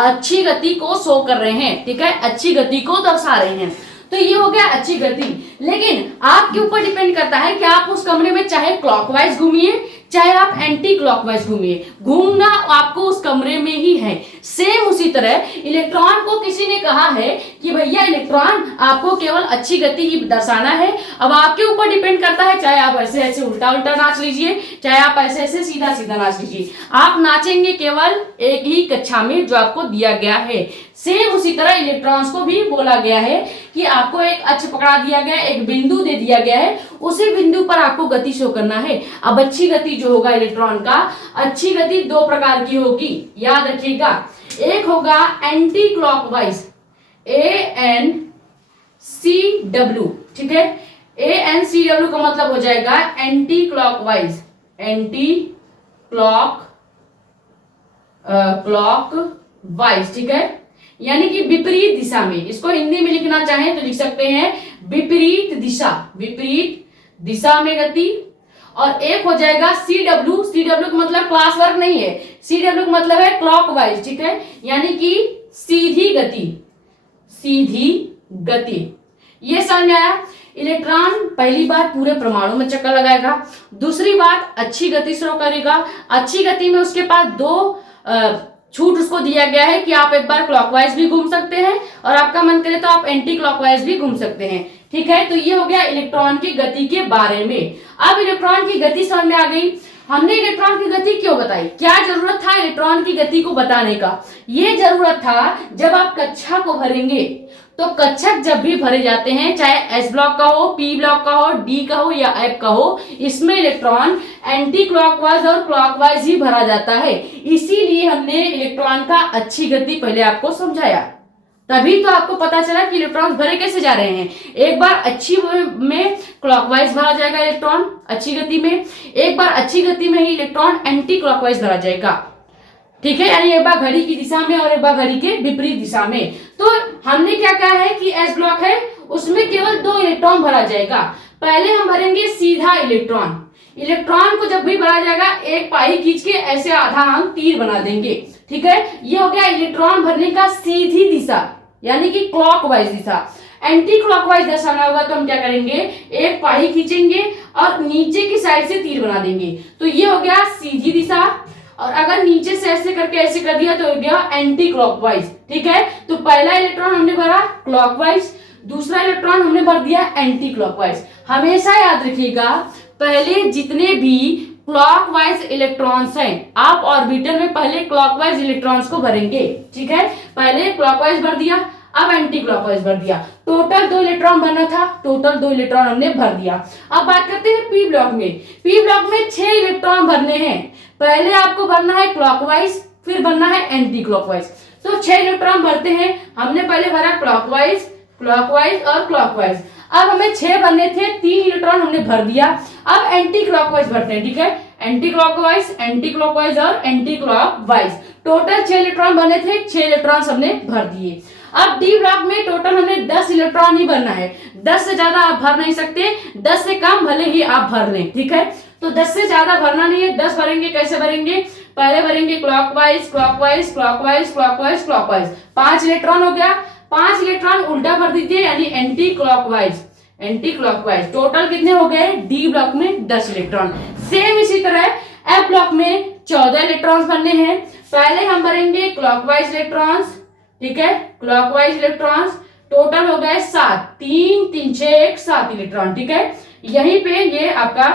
अच्छी गति को शो कर रहे हैं, ठीक है, अच्छी गति को दर्शा रहे हैं। तो ये हो गया अच्छी गति। लेकिन आपके ऊपर डिपेंड करता है कि आप उस कमरे में चाहे क्लॉकवाइज घूमिए चाहे आप एंटी क्लॉकवाइज घूमिए, घूमना आपको उस कमरे में ही है। सेम उसी तरह इलेक्ट्रॉन को किसी ने कहा है कि भैया इलेक्ट्रॉन आपको केवल अच्छी गति ही दर्शाना है। अब आपके ऊपर डिपेंड करता है, चाहे आप ऐसे ऐसे उल्टा उल्टा नाच लीजिए, चाहे आप ऐसे ऐसे सीधा सीधा नाच लीजिए, आप नाचेंगे केवल एक ही कक्षा में जो आपको दिया गया है। सेम उसी तरह इलेक्ट्रॉन्स को भी बोला गया है कि आपको एक अक्ष पकड़ा दिया गया है, एक बिंदु दे दिया गया है, उसी बिंदु पर आपको गति शो करना है। अब अच्छी गति जो होगा इलेक्ट्रॉन का, अच्छी गति दो प्रकार की होगी, याद रखिएगा। एक होगा एंटी क्लॉकवाइज, ANCW, ठीक है। ANCW का मतलब हो जाएगा एंटी क्लॉकवाइज, एंटी क्लॉकवाइज, ठीक है, यानी कि विपरीत दिशा में। इसको हिंदी में लिखना चाहें तो लिख सकते हैं विपरीत दिशा, विपरीत दिशा में गति। और एक हो जाएगा CW, CW का मतलब क्लास वर्क नहीं है, CW का मतलब है क्लॉकवाइज, ठीक है, यानी कि सीधी गति, सीधी गति। ये समझ में आया। इलेक्ट्रॉन पहली बात पूरे परमाणु में चक्कर लगाएगा, दूसरी बात अच्छी गति शो करेगा। अच्छी गति में उसके पास दो छूट उसको दिया गया है कि आप एक बार क्लॉकवाइज भी घूम सकते हैं और आपका मन करे तो आप एंटी क्लॉकवाइज भी घूम सकते हैं, ठीक है। तो ये हो गया इलेक्ट्रॉन की गति के बारे में। अब इलेक्ट्रॉन की गति समझ में आ गई। हमने इलेक्ट्रॉन की गति क्यों बताई, क्या जरूरत था इलेक्ट्रॉन की गति को बताने का? ये जरूरत था जब आप कक्षा को भरेंगे, तो कक्षक जब भी भरे जाते हैं, चाहे S ब्लॉक का हो, P ब्लॉक का हो, D का हो या F का हो, इसमें इलेक्ट्रॉन एंटी क्लॉकवाइज और क्लॉकवाइज ही भरा जाता है। इसीलिए हमने इलेक्ट्रॉन का अच्छी गति पहले आपको समझाया, तभी तो आपको पता चला कि इलेक्ट्रॉन भरे कैसे जा रहे हैं। एक बार अच्छी में क्लॉकवाइज भरा जाएगा इलेक्ट्रॉन अच्छी गति में, एक बार अच्छी गति में ही इलेक्ट्रॉन एंटी क्लॉकवाइज भरा जाएगा, ठीक है, यानी एक बार घड़ी की दिशा में और एक बार घड़ी के विपरीत दिशा में। तो हमने क्या कहा है कि S ब्लॉक है, उसमें केवल 2 इलेक्ट्रॉन भरा जाएगा। पहले हम भरेंगे सीधा इलेक्ट्रॉन। इलेक्ट्रॉन को जब भी भरा जाएगा, एक पाई खींच के ऐसे आधा हम तीर बना देंगे, ठीक है। ये हो गया इलेक्ट्रॉन भरने का सीधी दिशा, यानी कि क्लॉकवाइज दिशा। एंटी क्लॉकवाइज दर्शाना होगा तो हम क्या करेंगे, एक पाई खींचेंगे और नीचे की साइड से तीर बना देंगे, तो ये हो गया सीधी दिशा। और अगर नीचे से ऐसे करके ऐसे कर दिया तो हो गया एंटी क्लॉकवाइज, ठीक है। तो पहला इलेक्ट्रॉन हमने भरा क्लॉकवाइज, दूसरा इलेक्ट्रॉन हमने भर दिया एंटी क्लॉकवाइज। हमेशा याद रखिएगा, पहले जितने भी क्लॉकवाइज इलेक्ट्रॉन्स हैं, आप ऑर्बिटल में पहले क्लॉकवाइज इलेक्ट्रॉन्स को भरेंगे, ठीक है। पहले क्लॉकवाइज भर दिया, अब एंटी क्लॉकवाइज भर दिया। टोटल 2 इलेक्ट्रॉन भरना था, टोटल 2 इलेक्ट्रॉन हमने भर दिया। अब बात करते हैं P ब्लॉक में। P ब्लॉक में 6 इलेक्ट्रॉन भरने हैं। पहले आपको भरना है क्लॉकवाइज, फिर भरना है एंटी क्लॉकवाइज। तो 6 इलेक्ट्रॉन भरते हैं। हमने पहले भरा क्लॉकवाइज, क्लॉकवाइज और क्लॉकवाइज। अब हमें 6 भरने थे, 3 इलेक्ट्रॉन हमने भर दिया। अब एंटी क्लॉकवाइज भरते हैं, ठीक है, एंटी क्लॉकवाइज और एंटी क्लॉकवाइज। टोटल 6 इलेक्ट्रॉन भरने थे, 6 इलेक्ट्रॉन हमने भर दिए। अब डी ब्लॉक में टोटल हमने 10 इलेक्ट्रॉन ही भरना है, 10 से ज्यादा आप भर नहीं सकते, 10 से कम भले ही आप भर लें, ठीक है। तो 10 से ज्यादा भरना नहीं है, 10 भरेंगे। कैसे भरेंगे? पहले भरेंगे clockwise clockwise clockwise clockwise clockwise, 5 electron हो गया, 5 इलेक्ट्रॉन उल्टा भर दीजिए यानी anti clockwise anti clockwise. Total कितने हो गए? डी ब्लॉक में 10 इलेक्ट्रॉन। सेम इसी तरह एफ ब्लॉक में 14 इलेक्ट्रॉन्स भरने हैं। पहले हम भरेंगे क्लॉकवाइज इलेक्ट्रॉन्स, ठीक है, क्लॉकवाइज इलेक्ट्रॉन्स। टोटल हो गए 7, 3 3 6 1 7 इलेक्ट्रॉन, ठीक है। यहीं पे ये आपका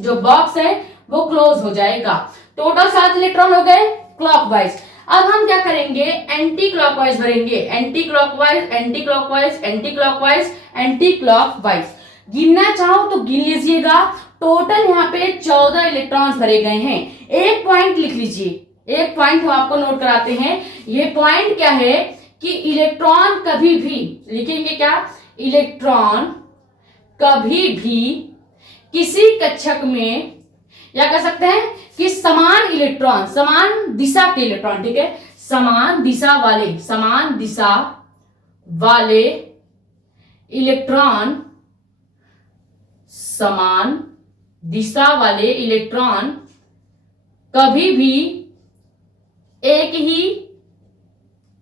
जो बॉक्स है वो क्लोज हो जाएगा। टोटल 7 इलेक्ट्रॉन हो गए क्लॉकवाइज। अब हम क्या करेंगे? एंटी क्लॉकवाइज भरेंगे, anti clockwise anti clockwise anti clockwise anti clockwise. गिनना चाहो तो गिन लीजिएगा। टोटल यहाँ पे 14 इलेक्ट्रॉन्स भरे गए हैं। एक पॉइंट लिख लीजिए, एक पॉइंट हम आपको नोट कराते हैं। ये पॉइंट क्या है कि इलेक्ट्रॉन कभी भी, लिखेंगे क्या? इलेक्ट्रॉन कभी भी किसी कक्षक में, या कह सकते हैं कि समान इलेक्ट्रॉन, समान दिशा के इलेक्ट्रॉन, ठीक है, समान दिशा वाले इलेक्ट्रॉन, समान दिशा वाले इलेक्ट्रॉन कभी भी एक ही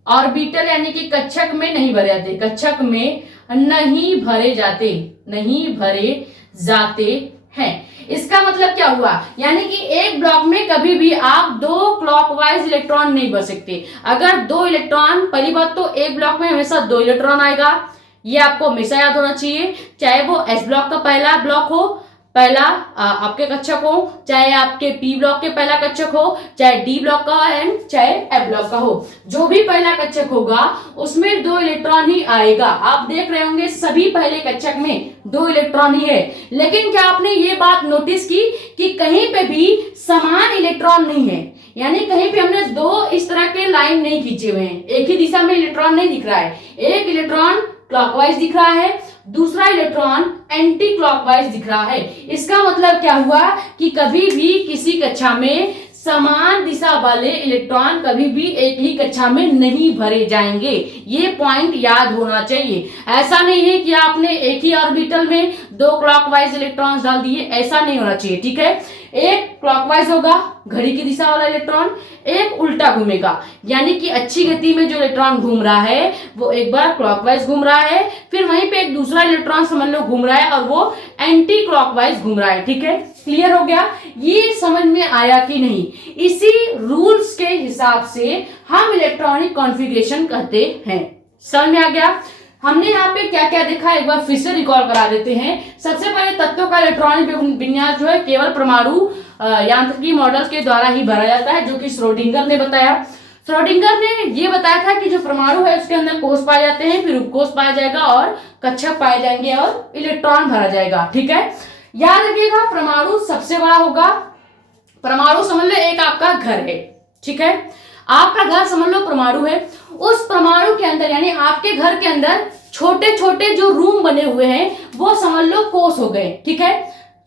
ऑर्बिटल यानी कि कक्षक में नहीं भरे जाते, कक्षक में नहीं भरे जाते, नहीं भरे जाते हैं। इसका मतलब क्या हुआ? यानी कि एक ब्लॉक में कभी भी आप 2 क्लॉकवाइज इलेक्ट्रॉन नहीं भर सकते। अगर 2 इलेक्ट्रॉन, पहली बात तो एक ब्लॉक में हमेशा 2 इलेक्ट्रॉन आएगा, ये आपको हमेशा याद होना चाहिए। चाहे वो एस ब्लॉक का पहला ब्लॉक हो, पहला आपके कक्षक हो, चाहे आपके पी ब्लॉक के पहला कक्षक हो, चाहे डी ब्लॉक का एंड चाहे एफ ब्लॉक का हो, जो भी पहला कक्षक होगा उसमें 2 इलेक्ट्रॉन ही आएगा। आप देख रहे होंगे सभी पहले कक्षक में 2 इलेक्ट्रॉन ही है। लेकिन क्या आपने ये बात नोटिस की कि कहीं पे भी समान इलेक्ट्रॉन नहीं है, यानी कहीं पे हमने 2 इस तरह के लाइन नहीं खींचे हुए हैं, एक ही दिशा में इलेक्ट्रॉन नहीं दिख रहा है। एक इलेक्ट्रॉन क्लॉकवाइज दिख रहा है, दूसरा इलेक्ट्रॉन एंटी क्लॉकवाइज दिख रहा है। इसका मतलब क्या हुआ कि कभी भी किसी कक्षा में समान दिशा वाले इलेक्ट्रॉन कभी भी एक ही कक्षा में नहीं भरे जाएंगे। ये पॉइंट याद होना चाहिए। ऐसा नहीं है कि आपने एक ही ऑर्बिटल में 2 क्लॉकवाइज इलेक्ट्रॉन्स डाल दिए, ऐसा नहीं होना चाहिए, ठीक है। एक क्लॉकवाइज होगा घड़ी की दिशा वाला इलेक्ट्रॉन, एक उल्टा घूमेगा, यानी कि अच्छी गति में जो इलेक्ट्रॉन घूम रहा है वो एक बार क्लॉकवाइज घूम रहा है, फिर वहीं पे एक दूसरा इलेक्ट्रॉन समझ लो घूम रहा है और वो एंटी क्लॉकवाइज घूम रहा है, ठीक है। क्लियर हो गया? ये समझ में आया कि नहीं? इसी रूल्स के हिसाब से हम इलेक्ट्रॉनिक कॉन्फ़िगरेशन कहते हैं। समझ में आ गया? हमने यहाँ पे क्या क्या देखा एक बार फिर से रिकॉल करा देते हैं। सबसे पहले तत्वों का इलेक्ट्रॉनिक विन्यास जो है केवल परमाणु यांत्रिकी मॉडल के द्वारा ही भरा जाता है, जो कि श्रोडिंगर ने बताया। श्रोडिंगर ने ये बताया था कि जो परमाणु है उसके अंदर कोष पाए जाते हैं, फिर उपकोष पाया जाएगा और कक्षक पाए जाएंगे और इलेक्ट्रॉन भरा जाएगा, ठीक है। याद रखिएगा परमाणु सबसे बड़ा होगा। परमाणु समझ लो एक आपका घर है, ठीक है, आपका घर समझ लो परमाणु है। उस परमाणु के अंदर यानी आपके घर के अंदर छोटे छोटे जो रूम बने हुए हैं वो समझ लो कोष हो गए, ठीक है।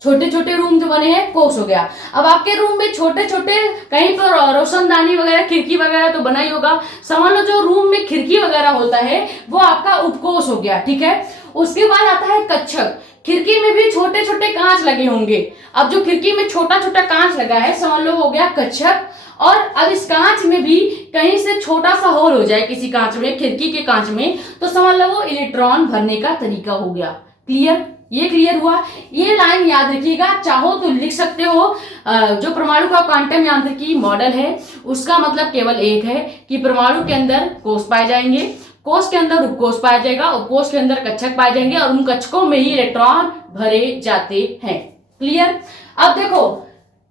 छोटे छोटे रूम जो बने हैं कोष हो गया। अब आपके रूम में छोटे छोटे कहीं पर रोशनदानी वगैरह खिड़की वगैरह तो बना ही होगा, समझ लो जो रूम में खिड़की वगैरह होता है वो आपका उपकोष हो गया, ठीक है। उसके बाद आता है कक्षक। खिड़की में भी छोटे छोटे कांच लगे होंगे। अब जो खिड़की में छोटा छोटा कांच लगा है समझ लो हो गया कक्षक। और अब इस कांच में भी कहीं से छोटा सा होल हो जाए किसी कांच में, खिड़की के कांच में, तो समझ लो वो इलेक्ट्रॉन भरने का तरीका हो गया। क्लियर? ये क्लियर हुआ? ये लाइन याद रखिएगा, चाहो तो लिख सकते हो। जो परमाणु का क्वांटम यांत्रिकी मॉडल है उसका मतलब केवल एक है कि परमाणु के अंदर कोष पाए जाएंगे, कोष के अंदर उपकोष पाया जाएगा, उपकोष के अंदर कक्षक पाए जाएंगे और उन कक्षकों में ही इलेक्ट्रॉन भरे जाते हैं। क्लियर? अब देखो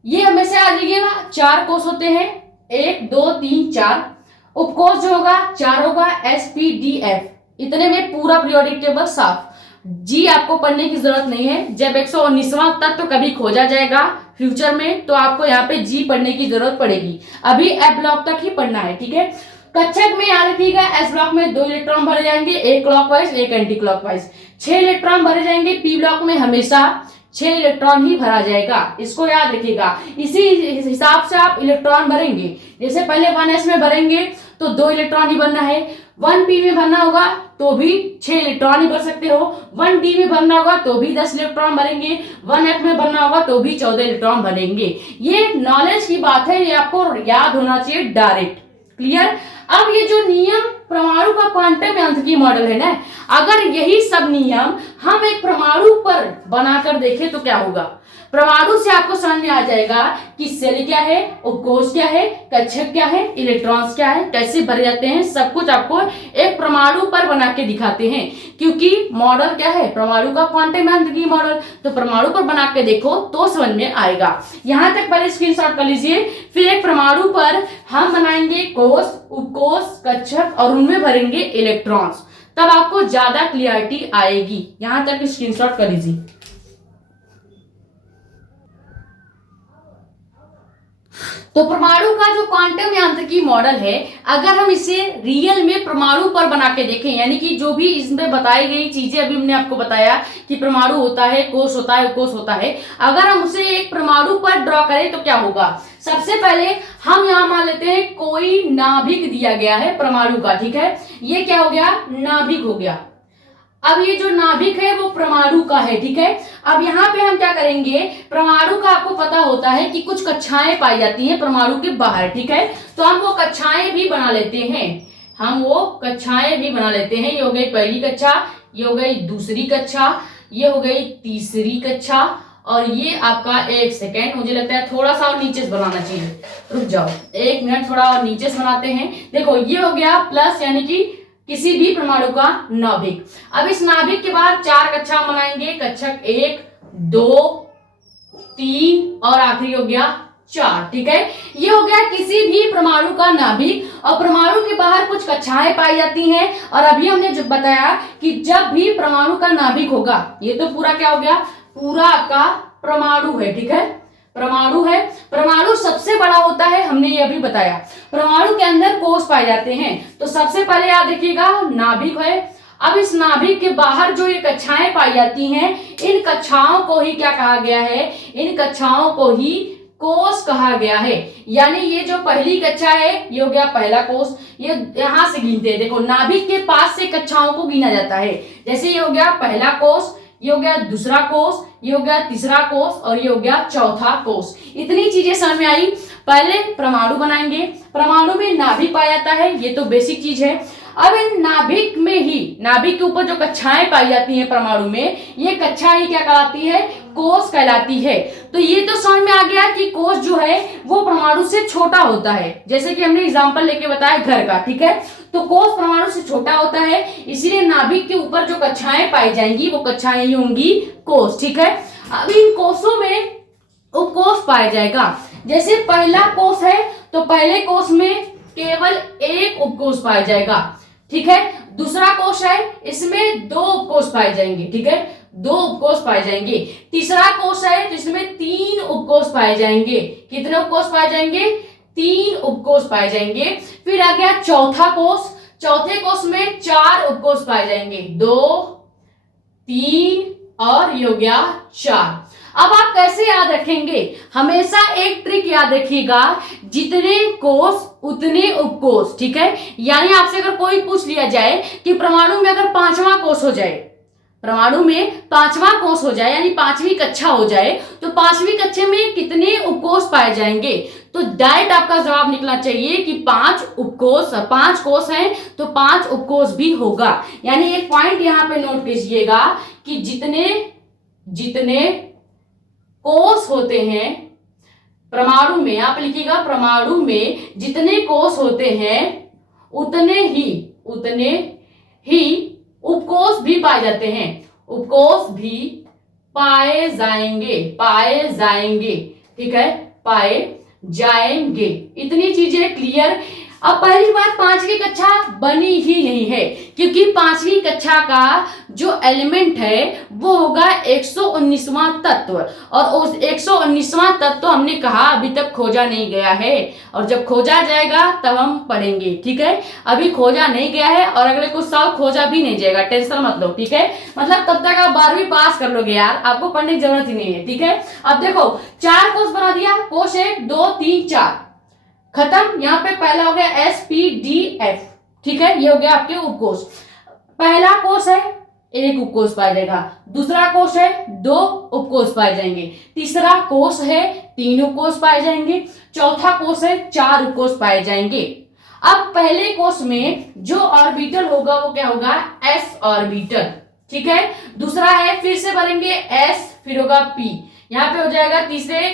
ये हमेशा याद रखिएगा 4 कोष होते हैं, 1 2 3 4। उपकोष जो होगा 4 होगा, SPDF। इतने में पूरा पीरियोडिक टेबल साफ। जी आपको पढ़ने की जरूरत नहीं है। जब 119वां तत्व कभी खोजा जाएगा फ्यूचर में तो आपको यहाँ पे जी पढ़ने की जरूरत पड़ेगी। अभी एफ ब्लॉक तक ही पढ़ना है, ठीक है। कक्षक में याद रखिएगा एस ब्लॉक में 2 इलेक्ट्रॉन भरे जाएंगे, एक क्लॉकवाइज एक एंटी क्लॉकवाइज। 6 इलेक्ट्रॉन भरे जाएंगे। पी ब्लॉक में हमेशा 6 इलेक्ट्रॉन ही भरा जाएगा, इसको याद रखिएगा। इसी हिसाब से आप इलेक्ट्रॉन भरेंगे। जैसे पहले 1s में भरेंगे तो 2 इलेक्ट्रॉन ही बनना है, 1p में भरना होगा तो भी 6 इलेक्ट्रॉन ही भर सकते हो, 1d में भरना होगा तो भी 10 इलेक्ट्रॉन भरेंगे, 1f में भरना होगा तो भी 14 इलेक्ट्रॉन भरेंगे। ये नॉलेज की बात है, ये आपको याद होना चाहिए डायरेक्ट। क्लियर। अब ये जो नियम परमाणु का क्वांटम यांत्रिकी मॉडल है ना, अगर यही सब नियम हम एक परमाणु पर बनाकर देखें तो क्या होगा। परमाणु से आपको समझ में आ जाएगा कि सेल क्या है, उपकोष क्या है, कक्षक क्या है, इलेक्ट्रॉन्स क्या है, कैसे भरे जाते हैं, सब कुछ आपको एक परमाणु पर बना के दिखाते हैं। क्योंकि मॉडल क्या है, परमाणु का क्वांटम यांत्रिकी मॉडल, तो परमाणु पर बना के देखो तो समझ में आएगा। यहां तक पहले स्क्रीनशॉट कर लीजिए, फिर एक परमाणु पर हम बनाएंगे कोष, उपकोष, कक्षक और उनमें भरेंगे इलेक्ट्रॉन्स, तब आपको ज्यादा क्लियरिटी आएगी। यहां तक स्क्रीनशॉट कर लीजिए। तो परमाणु का जो क्वांटम यांत्रिकी मॉडल है, अगर हम इसे रियल में परमाणु पर बना के देखें, यानी कि जो भी इसमें बताई गई चीजें अभी हमने आपको बताया कि परमाणु होता है, कोष होता है, उपकोष होता है, अगर हम उसे एक परमाणु पर ड्रॉ करें तो क्या होगा। सबसे पहले हम यहां मान लेते हैं कोई नाभिक दिया गया है परमाणु का, ठीक है, ये क्या हो गया, नाभिक हो गया। अब ये जो नाभिक है वो परमाणु का है, ठीक है। अब यहाँ पे हम क्या करेंगे, परमाणु का आपको पता होता है कि कुछ कक्षाएं पाई जाती हैं परमाणु के बाहर, ठीक है, तो हम वो कक्षाएं भी बना लेते हैं, हम वो कक्षाएं भी बना लेते हैं। ये हो गई पहली कक्षा, ये हो गई दूसरी कक्षा, ये हो गई तीसरी कक्षा, और ये आपका एक सेकेंड, मुझे लगता है थोड़ा सा और नीचे से बनाना चाहिए, रुक जाओ 1 मिनट, थोड़ा और नीचे से बनाते हैं। देखो ये हो गया प्लस, यानी कि किसी भी परमाणु का नाभिक। अब इस नाभिक के बाद 4 कक्षा बनाएंगे, कक्षक 1, 2, 3 और आखिरी हो गया 4, ठीक है। ये हो गया किसी भी परमाणु का नाभिक, और परमाणु के बाहर कुछ कक्षाएं पाई जाती हैं। और अभी हमने जो बताया कि जब भी परमाणु का नाभिक होगा, ये तो पूरा क्या हो गया, पूरा आपका परमाणु है, ठीक है, परमाणु है। परमाणु सबसे बड़ा होता है, हमने ये अभी बताया। परमाणु के अंदर कोष पाए जाते हैं, तो सबसे पहले याद रखिएगा नाभिक है। अब इस नाभिक के बाहर जो ये कक्षाएं पाई जाती हैं, इन कक्षाओं को ही क्या कहा गया है, इन कक्षाओं को ही कोष कहा गया है। यानी ये जो पहली कक्षा है, ये हो गया पहला कोष, ये यहां से गिनते हैं, देखो नाभिक के पास से कक्षाओं को गिना जाता है। जैसे ये हो गया पहला कोष, ये हो गया दूसरा कोष, ये हो गया तीसरा कोष और ये हो गया चौथा कोष। इतनी चीजें समझ में आई। पहले परमाणु बनाएंगे, परमाणु में नाभिक पाया जाता है, ये तो बेसिक चीज है। अब इन नाभिक में ही, नाभिक के ऊपर जो कक्षाएं पाई जाती हैं परमाणु में, ये कक्षा ही क्या कहलाती है, कोष कहलाती है। तो ये तो समझ में आ गया कि कोष जो है वो परमाणु से छोटा होता है, जैसे कि हमने एग्जांपल लेके बताया घर का, ठीक है। तो कोष परमाणु से छोटा होता है, इसीलिए नाभिक के ऊपर जो कक्षाएं पाई जाएंगी वो कक्षाएं ही होंगी कोष, ठीक है। अब इन कोषों में उपकोष पाया जाएगा। जैसे पहला कोष है तो पहले कोष में केवल एक उपकोष पाया जाएगा, ठीक है। दूसरा कोष है, इसमें 2 उपकोष पाए जाएंगे, ठीक है, 2 उपकोष पाए जाएंगे। तीसरा कोष है तो इसमें 3 उपकोष पाए जाएंगे। कितने उपकोष पाए जाएंगे, 3 उपकोष पाए जाएंगे। फिर आ गया चौथा कोष, चौथे कोष में 4 उपकोष पाए जाएंगे, 2, 3 और ये हो गया 4। अब आप कैसे याद रखेंगे, हमेशा एक ट्रिक याद रखिएगा, जितने कोष उतने उपकोष, ठीक है। यानी आपसे अगर कोई पूछ लिया जाए कि परमाणु में अगर 5वां कोष हो जाए, परमाणु में 5वां कोष हो जाए यानी 5वीं कक्षा हो जाए, तो 5वीं कक्षा में कितने उपकोष पाए जाएंगे, तो डायरेक्ट आपका जवाब निकलना चाहिए कि 5 उपकोष, 5 कोष हैं तो 5 उपकोष भी होगा। यानी एक पॉइंट यहां पे नोट कीजिएगा कि जितने कोष होते हैं परमाणु में, आप लिखिएगा परमाणु में जितने कोष होते हैं उतने ही उपकोष भी पाए जाते हैं, उपकोष भी पाए जाएंगे, ठीक है, पाए जाएंगे। इतनी चीजें क्लियर। अब पहली बात, 5वीं कक्षा बनी ही नहीं है, क्योंकि 5वीं कक्षा का जो एलिमेंट है वो होगा 119वां तत्व, और उस 119वां तत्व हमने कहा अभी तक खोजा नहीं गया है, और जब खोजा जाएगा तब हम पढ़ेंगे, ठीक है। अभी खोजा नहीं गया है और अगले कुछ साल खोजा भी नहीं जाएगा, टेंशन मत लो, ठीक है। मतलब तब तक आप 12वीं पास कर लोगे यार, आपको पढ़ने की जरूरत ही नहीं है, ठीक है। अब देखो 4 कोष बना दिया, कोष 1, 2, 3, 4 खत्म। यहाँ पे पहला हो गया SPDF ठीक है, ये हो गया आपके उपकोष। पहला कोष है एक उपकोष पाया जाएगा, दूसरा कोष है दो उपकोष पाए जाएंगे, तीसरा कोष है तीन उपकोष पाए जाएंगे, चौथा कोष है चार उपकोष पाए जाएंगे। अब पहले कोष में जो ऑर्बिटल होगा वो क्या होगा, एस ऑर्बिटल, ठीक है। दूसरा है, फिर से भरेंगे एस, फिर होगा पी, यहाँ पे हो जाएगा तीसरे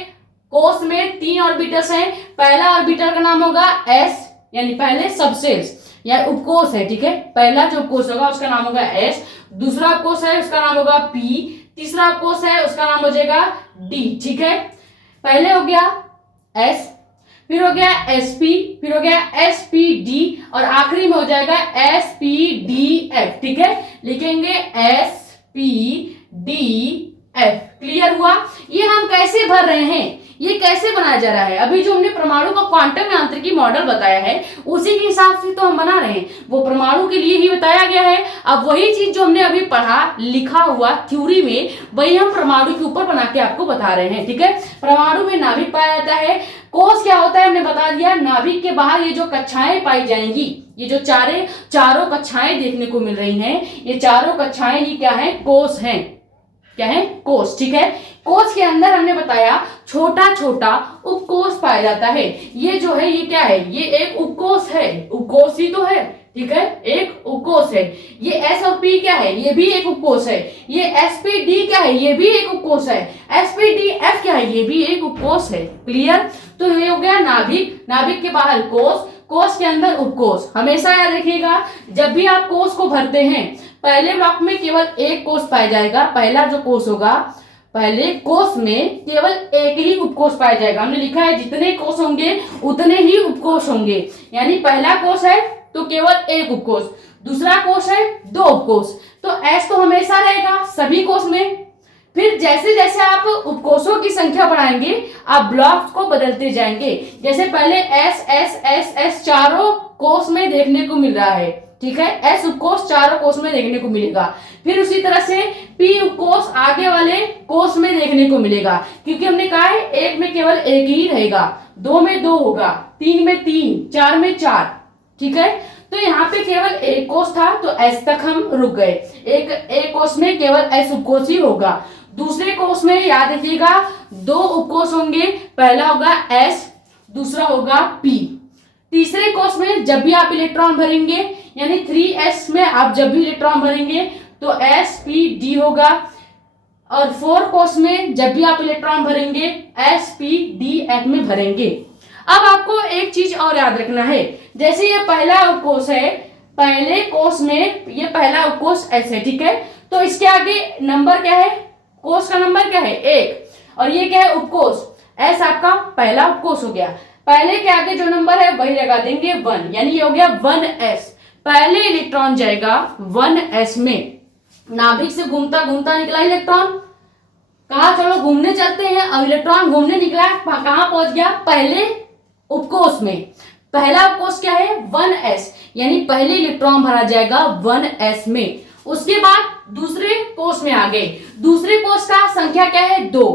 कोष में तीन ऑर्बिटल्स हैं, पहला ऑर्बिटल का नाम होगा एस यानी पहले सबसेल्स या उपकोष है, ठीक है। पहला जो उपकोष होगा उसका नाम होगा एस, दूसरा उपकोष है उसका नाम होगा पी, तीसरा उपकोष है उसका नाम हो जाएगा डी, ठीक है। पहले हो गया एस, फिर हो गया एसपी, फिर हो गया एसपीडी और आखिरी में हो जाएगा एसपीडीएफ, ठीक है। लिखेंगे एसपीडीएफ। क्लियर हुआ? ये हम कैसे भर रहे हैं, ये कैसे बनाया जा रहा है, अभी जो हमने परमाणु का क्वांटम यांत्रिकी मॉडल बताया है उसी के हिसाब से तो हम बना रहे हैं, वो परमाणु के लिए ही बताया गया है। अब वही चीज जो हमने अभी पढ़ा लिखा हुआ थ्योरी में, वही हम परमाणु के ऊपर बना के आपको बता रहे हैं, ठीक है। परमाणु में नाभिक पाया जाता है, कोष क्या होता है हमने बता दिया, नाभिक के बाहर ये जो कक्षाएं पाई जाएंगी, ये जो चारों कक्षाएं देखने को मिल रही हैं, ये चारों कक्षाएं ही क्या है, कोष हैं, क्या है, कोष, ठीक है। कोष के अंदर हमने बताया छोटा छोटा उपकोष पाया जाता है, ये जो है ये क्या है, ये एक उपकोष है, उपकोष ही तो है, ठीक है, एक उपकोष है। ये एस और पी क्या है, ये भी एक उपकोष है। ये एसपीडी क्या है, ये भी एक उपकोष है। एसपीडीएफ क्या है, ये भी एक उपकोष है। क्लियर? तो ये हो गया नाभिक, नाभिक के बाहर कोष, कोष के अंदर उपकोष। हमेशा याद रखिएगा जब भी आप कोष को भरते हैं पहले ब्लॉक में केवल एक कोष पाया जाएगा, पहला जो कोष होगा पहले कोष में केवल एक ही उपकोष पाया जाएगा। हमने लिखा है जितने कोष होंगे उतने ही उपकोष होंगे, यानी पहला कोष है तो केवल एक उपकोष, दूसरा कोष है दो उपकोष, तो एस तो हमेशा रहेगा सभी कोष में। फिर जैसे जैसे आप उपकोषों की संख्या बढ़ाएंगे आप ब्लॉक्स को बदलते जाएंगे, जैसे पहले एस एस एस एस चारों कोष में देखने को मिल रहा है, ठीक है, एस उपकोष चारों कोष में देखने को मिलेगा। फिर उसी तरह से पी उपकोष आगे वाले कोष में देखने को मिलेगा, क्योंकि हमने कहा है एक में केवल एक ही रहेगा, दो में दो होगा, तीन में तीन, चार में चार, ठीक है। तो यहाँ पे केवल एक कोष था तो एस तक हम रुक गए, एक कोष में केवल एस उपकोष ही होगा। दूसरे कोष में याद रखिएगा दो उपकोष होंगे, पहला होगा एस, दूसरा होगा पी। तीसरे कोष में जब भी आप इलेक्ट्रॉन भरेंगे यानी 3s में आप जब भी इलेक्ट्रॉन भरेंगे तो sp_d होगा, और 4 कोष में जब भी आप इलेक्ट्रॉन भरेंगे sp_df में भरेंगे। अब आपको एक चीज और याद रखना है, जैसे ये पहला उपकोष है, पहले कोष में ये पहला उपकोष s है, ठीक है, तो इसके आगे नंबर क्या है, कोष का नंबर क्या है 1, और ये क्या है उपकोष s आपका पहला उपकोष हो गया। पहले के आगे जो नंबर है वही लगा देंगे 1, यानी ये हो गया 1s, पहले इलेक्ट्रॉन जाएगा 1s में। नाभिक से घूमता घूमता निकला इलेक्ट्रॉन, कहा चलो घूमने चलते हैं, अब इलेक्ट्रॉन घूमने निकला, कहां पहुंच गया, पहले उपकोष में। पहला उपकोष क्या है 1s, यानी पहले इलेक्ट्रॉन भरा जाएगा 1s में। उसके बाद दूसरे कोष में आ गए, दूसरे कोष का संख्या क्या है 2,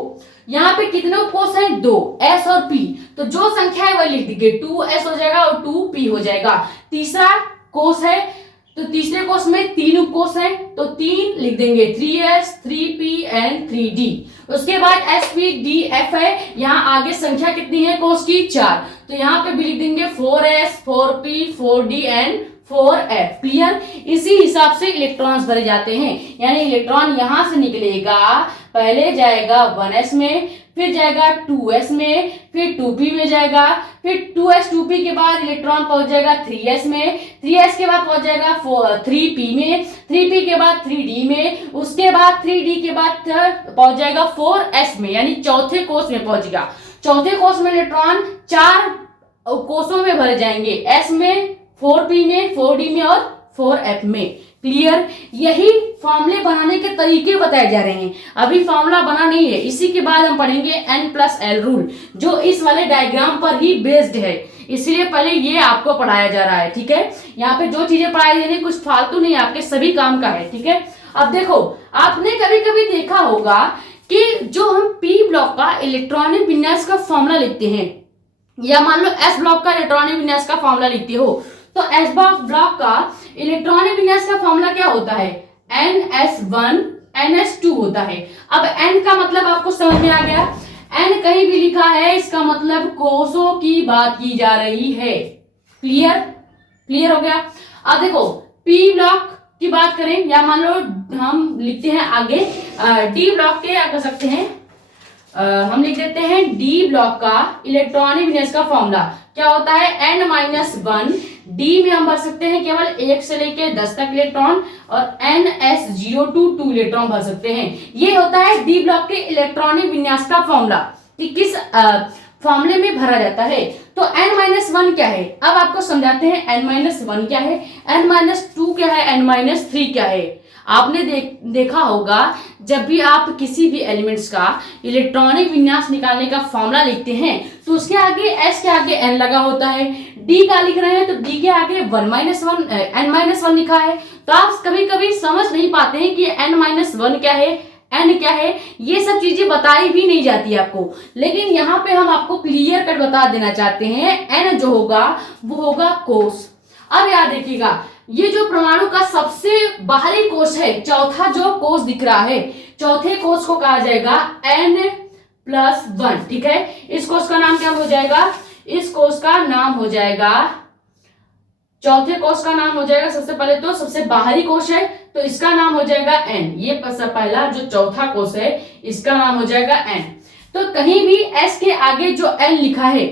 यहाँ पे कितने उपकोष हैं 2, s और p, तो जो संख्या है वही लिख दीजिए, 2s हो जाएगा और 2p हो जाएगा। तीसरा कोष है तो तीसरे कोष में 3 उपकोष हैं तो 3 लिख देंगे, 3s 3p एंड 3d। उसके बाद sp_df है, यहाँ आगे संख्या कितनी है कोष की 4, तो यहाँ पे भी लिख देंगे 4s 4p 4d and 4f। Clear? इसी हिसाब से इलेक्ट्रॉन्स भरे जाते हैं, यानी इलेक्ट्रॉन यहां से निकलेगा, पहले जाएगा 1s में, फिर जाएगा 2s में, फिर 2p में जाएगा, फिर 2s 2p के बाद इलेक्ट्रॉन पहुंच जाएगा 3s में, 3s के बाद पहुंच जाएगा 3p में, 3p के बाद 3d में, उसके बाद 3d के बाद पहुंच जाएगा 4s में, यानी चौथे कोष में पहुंचेगा। चौथे कोष में इलेक्ट्रॉन 4 कोषों में भरे जाएंगे, s में, 4p में, 4d में और 4f में। क्लियर? यही फॉर्मूले बनाने के तरीके बताए जा रहे हैं, अभी फॉर्मूला बना नहीं है, इसी के बाद हम पढ़ेंगे n+l रूल, जो इस वाले डायग्राम पर ही बेस्ड है, इसलिए पहले ये आपको पढ़ाया जा रहा है, ठीक है। यहाँ पे जो चीजें पढ़ाई जा रही है कुछ फालतू नहीं, आपके सभी काम का है, ठीक है। अब देखो, आपने कभी कभी देखा होगा कि जो हम p ब्लॉक का इलेक्ट्रॉनिक विन्यास का फॉर्मूला लिखते हैं, या मान लो s ब्लॉक का इलेक्ट्रॉनिक विन्यास का फॉर्मूला लिखते हो, तो तो एस ब्लॉक का इलेक्ट्रॉनिक विन्यास का फॉर्मूला क्या होता है? NS1 NS2 होता है। अब N का मतलब आपको समझ में आ गया, N कहीं भी लिखा है इसका मतलब कोषों की बात की जा रही है। क्लियर हो गया। अब देखो P ब्लॉक की बात करें, या मान लो हम लिखते हैं आगे D ब्लॉक के, क्या कर सकते हैं हम लिख देते हैं डी ब्लॉक का इलेक्ट्रॉनिक विन्यास का फॉर्मूला क्या होता है? N-1। डी में हम भर सकते हैं केवल 1 से लेकर 10 तक इलेक्ट्रॉन, और NS02 2 इलेक्ट्रॉन भर सकते हैं। ये होता है डी ब्लॉक के इलेक्ट्रॉनिक विन्यास का फॉर्मूला कि किस फॉर्मूले में भरा जाता है। तो N-1 क्या है, अब आपको समझाते हैं N-1 क्या है, N-2 क्या है, N-3 क्या है। आपने देखा होगा जब भी आप किसी भी एलिमेंट्स का इलेक्ट्रॉनिक विन्यास निकालने का फॉर्मूला लिखते हैं तो उसके आगे S के आगे N लगा होता है, D का लिख रहे हैं तो D के आगे N-1 लिखा है। तो आप कभी कभी समझ नहीं पाते हैं कि N-1 क्या है, N क्या है, ये सब चीजें बताई भी नहीं जाती आपको, लेकिन यहाँ पे हम आपको क्लियर कट बता देना चाहते हैं। N जो होगा वो होगा कोष। अब याद रखिएगा, ये जो परमाणु का सबसे बाहरी कोष है, चौथा जो कोष दिख रहा है, चौथे कोष को कहा जाएगा N+1। ठीक है, इस कोष का नाम क्या हो जाएगा? इस कोष का नाम हो जाएगा, चौथे कोष का नाम हो जाएगा, सबसे पहले तो सबसे बाहरी कोष है तो इसका नाम हो जाएगा N। ये पहला जो चौथा कोष है इसका नाम हो जाएगा N। तो कहीं भी S के आगे जो N लिखा है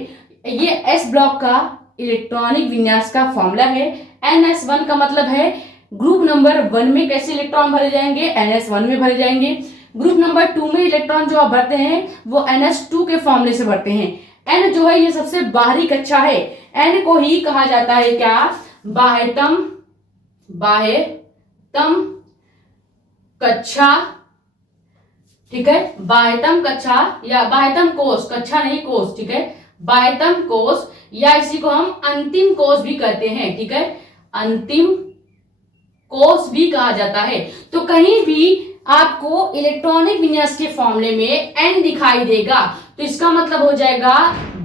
ये S ब्लॉक का इलेक्ट्रॉनिक विन्यास का फॉर्मूला है। NS1 का मतलब है ग्रुप नंबर 1 में कैसे इलेक्ट्रॉन भरे जाएंगे, NS1 में भरे जाएंगे। ग्रुप नंबर 2 में इलेक्ट्रॉन जो आप भरते हैं वो NS2 के फॉर्मूले से भरते हैं। N जो है ये सबसे बाहरी कक्षा है, N को ही कहा जाता है क्या? बाह्यतम कक्षा। ठीक है, बाह्यतम कक्षा या बाह्यतम कोष, कक्षा नहीं कोष। ठीक है, बाह्यतम कोष या इसी को हम अंतिम कोष भी कहते हैं। ठीक है, अंतिम कोष भी कहा जाता है। तो कहीं भी आपको इलेक्ट्रॉनिक विन्यास के फॉर्मूले में N दिखाई देगा तो इसका मतलब हो जाएगा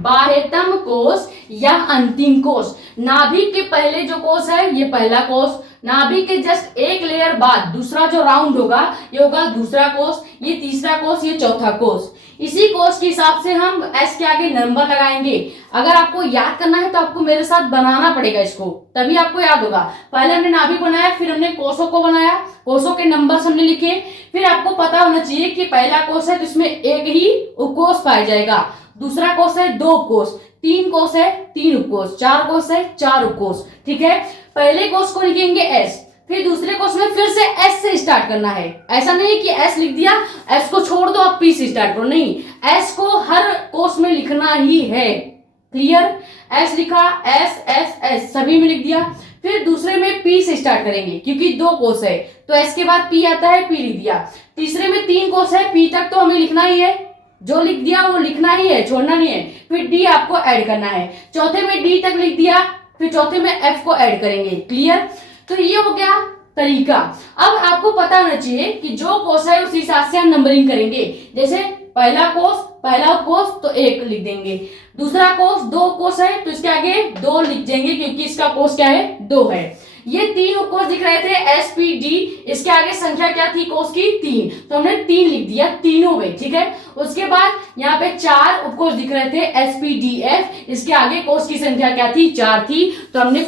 बाह्यतम कोष या अंतिम कोष। नाभिक के पहले जो कोष है ये पहला कोष, नाभिक के जस्ट एक लेयर बाद दूसरा जो राउंड होगा ये होगा दूसरा कोष, ये तीसरा कोष, ये चौथा कोष। इसी कोष के हिसाब से हम S के आगे नंबर लगाएंगे। अगर आपको याद करना है तो आपको मेरे साथ बनाना पड़ेगा इसको, तभी आपको याद होगा। पहले हमने नाभिक बनाया, फिर हमने कोषों को बनाया, कोषों के नंबर हमने लिखे, फिर आपको पता होना चाहिए कि पहला कोष है तो इसमें एक ही उपकोष पाया जाएगा, दूसरा कोष है 2 उपकोष, 3 कोष है 3 उपकोष, 4 कोष है 4 उपकोष। ठीक है, पहले कोष को लिखेंगे S, फिर दूसरे कोष में फिर से S से स्टार्ट करना है। ऐसा नहीं कि S लिख दिया, S को छोड़ दो आप P से स्टार्ट करो, नहीं, S को हर कोष में लिखना ही है। क्लियर? S लिखा, S S S सभी में लिख दिया, फिर दूसरे में P से स्टार्ट करेंगे क्योंकि 2 कोष है तो S के बाद P आता है, P लिख दिया। तीसरे में 3 कोष है, P तक तो हमें लिखना ही है, जो लिख दिया वो लिखना ही है, छोड़ना नहीं है। फिर D आपको ऐड करना है, चौथे में D तक लिख दिया, फिर चौथे में F को ऐड करेंगे। क्लियर? तो ये हो गया तरीका। अब आपको पता होना चाहिए कि जो कोष है उस हिसाब से हम नंबरिंग करेंगे। जैसे पहला कोष तो 1 लिख देंगे, दूसरा कोष 2 कोष है तो इसके आगे 2 लिख देंगे क्योंकि इसका कोष क्या है? 2 है। ये 3 उपकोष दिख रहे थे SPD, इसके आगे संख्या क्या थी कोष की? 3, तो हमने 3 लिख दिया तीनों में। ठीक है, उसके बाद यहाँ पे 4 उपकोष दिख रहे थे SPDF, इसके आगे कोष की संख्या क्या थी? 4 थी, तो हमने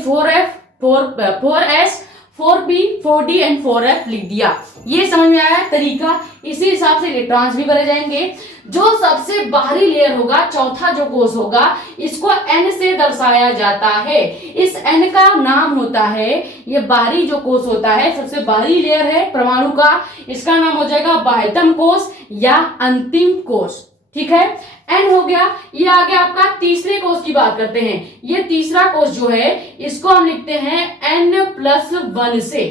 4S 4P 4D and 4F लिख दिया। ये समझ में आया तरीका? इसी हिसाब से इलेक्ट्रॉन्स भी भरे जाएंगे। जो सबसे बाहरी लेयर होगा, चौथा जो कोष होगा, इसको N से दर्शाया जाता है। इस N का नाम होता है, ये बाहरी जो कोष होता है, सबसे बाहरी लेयर है परमाणु का, इसका नाम हो जाएगा बाह्यतम कोष या अंतिम कोष। ठीक है, N हो गया। ये आ गया आपका तीसरे कोष की बात करते हैं। ये तीसरा कोष जो है इसको हम लिखते हैं N+1 से।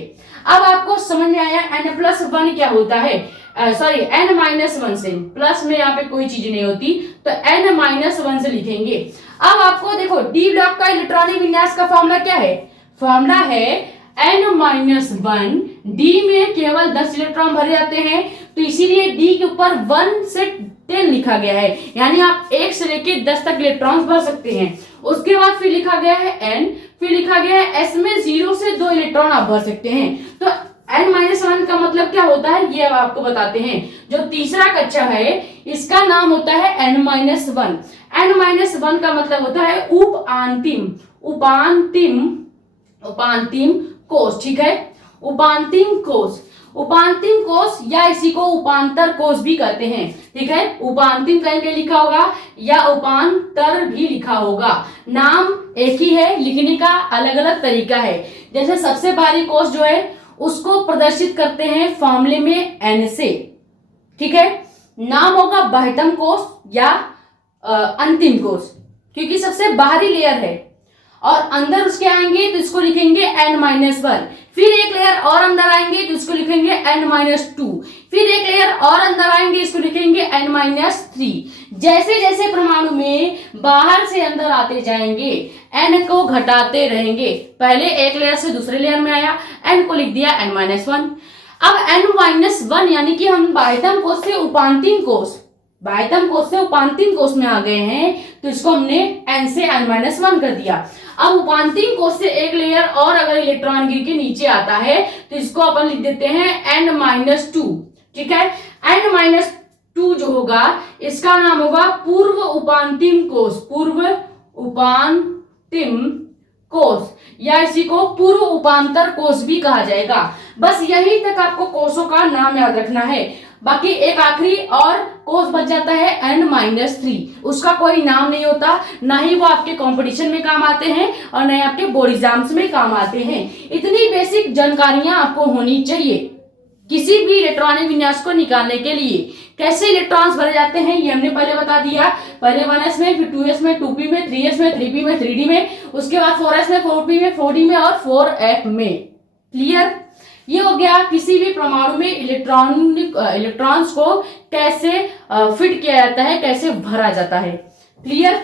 अब आपको समझ में आया N+1 क्या होता है? N-1 से, प्लस में यहाँ पे कोई चीज नहीं होती तो N-1 से लिखेंगे। अब आपको देखो D ब्लॉक का इलेक्ट्रॉनिक विन्यास का फॉर्मूला क्या है? फॉर्मूला है N-1, D में केवल 10 इलेक्ट्रॉन भरे जाते हैं तो इसीलिए D के ऊपर 1 से 10 लिखा गया है, यानी आप 1 से लेकर 10 तक इलेक्ट्रॉन्स भर सकते हैं। उसके बाद फिर लिखा गया है n, फिर लिखा गया है s में 0 से 2 इलेक्ट्रॉन आप भर सकते हैं। तो n-1 का मतलब क्या होता है ये अब आपको बताते हैं। जो तीसरा कक्षा है इसका नाम होता है n-1। n-1 का मतलब होता है उपांतिम कोष, ठीक है, उपांतिम कोष या इसी को उपांतर कोष भी कहते हैं, ठीक है। उपांतिम कहीं पे लिखा होगा या उपांतर भी लिखा होगा, नाम एक ही है, लिखने का अलग अलग तरीका है। जैसे सबसे बाहरी कोष जो है उसको प्रदर्शित करते हैं फॉर्मूले में n से, ठीक है। नाम होगा बाह्यतम कोष या अंतिम कोष, क्योंकि सबसे बाहरी लेयर है, और अंदर उसके आएंगे तो इसको लिखेंगे n-1, फिर एक लेयर और अंदर आएंगे तो इसको लिखेंगे n-2, फिर एक लेयर और अंदर आएंगे इसको लिखेंगे n-3। जैसे जैसे परमाणु में बाहर से अंदर आते जाएंगे n को घटाते रहेंगे। पहले एक लेयर से दूसरे लेयर में आया, n को लिख दिया n-1। अब n-1 यानी कि हम बाह्यतम कोष से उपांतिम कोष में आ गए हैं, तो इसको हमने n से n-1 कर दिया। अब उपांतिम कोष से एक लेयर और अगर इलेक्ट्रॉन गिर के नीचे आता है तो इसको अपन लिख देते हैं n-2, ठीक है। n-2 जो होगा इसका नाम होगा पूर्व उपांतिम कोष या इसी को पूर्व उपांतर कोष भी कहा जाएगा। बस यही तक आपको कोषों का नाम याद रखना है। बाकी एक आखिरी और कोष बच जाता है n-3, उसका कोई नाम नहीं होता, ना ही वो आपके कंपटीशन में काम आते हैं और ना ही आपके बोर्ड एग्जाम्स में काम आते हैं। इतनी बेसिक जानकारियां आपको होनी चाहिए किसी भी इलेक्ट्रॉनिक विन्यास को निकालने के लिए। कैसे इलेक्ट्रॉन्स भरे जाते हैं ये हमने पहले बता दिया, पहले 1s में, फिर 2s में, 2p में, 3s में, 3p में, 3d में, उसके बाद 4s में, 4p में, 4d में और 4f में। क्लियर? ये हो गया किसी भी परमाणु में इलेक्ट्रॉन्स को कैसे फिट किया जाता है, कैसे भरा जाता है। क्लियर?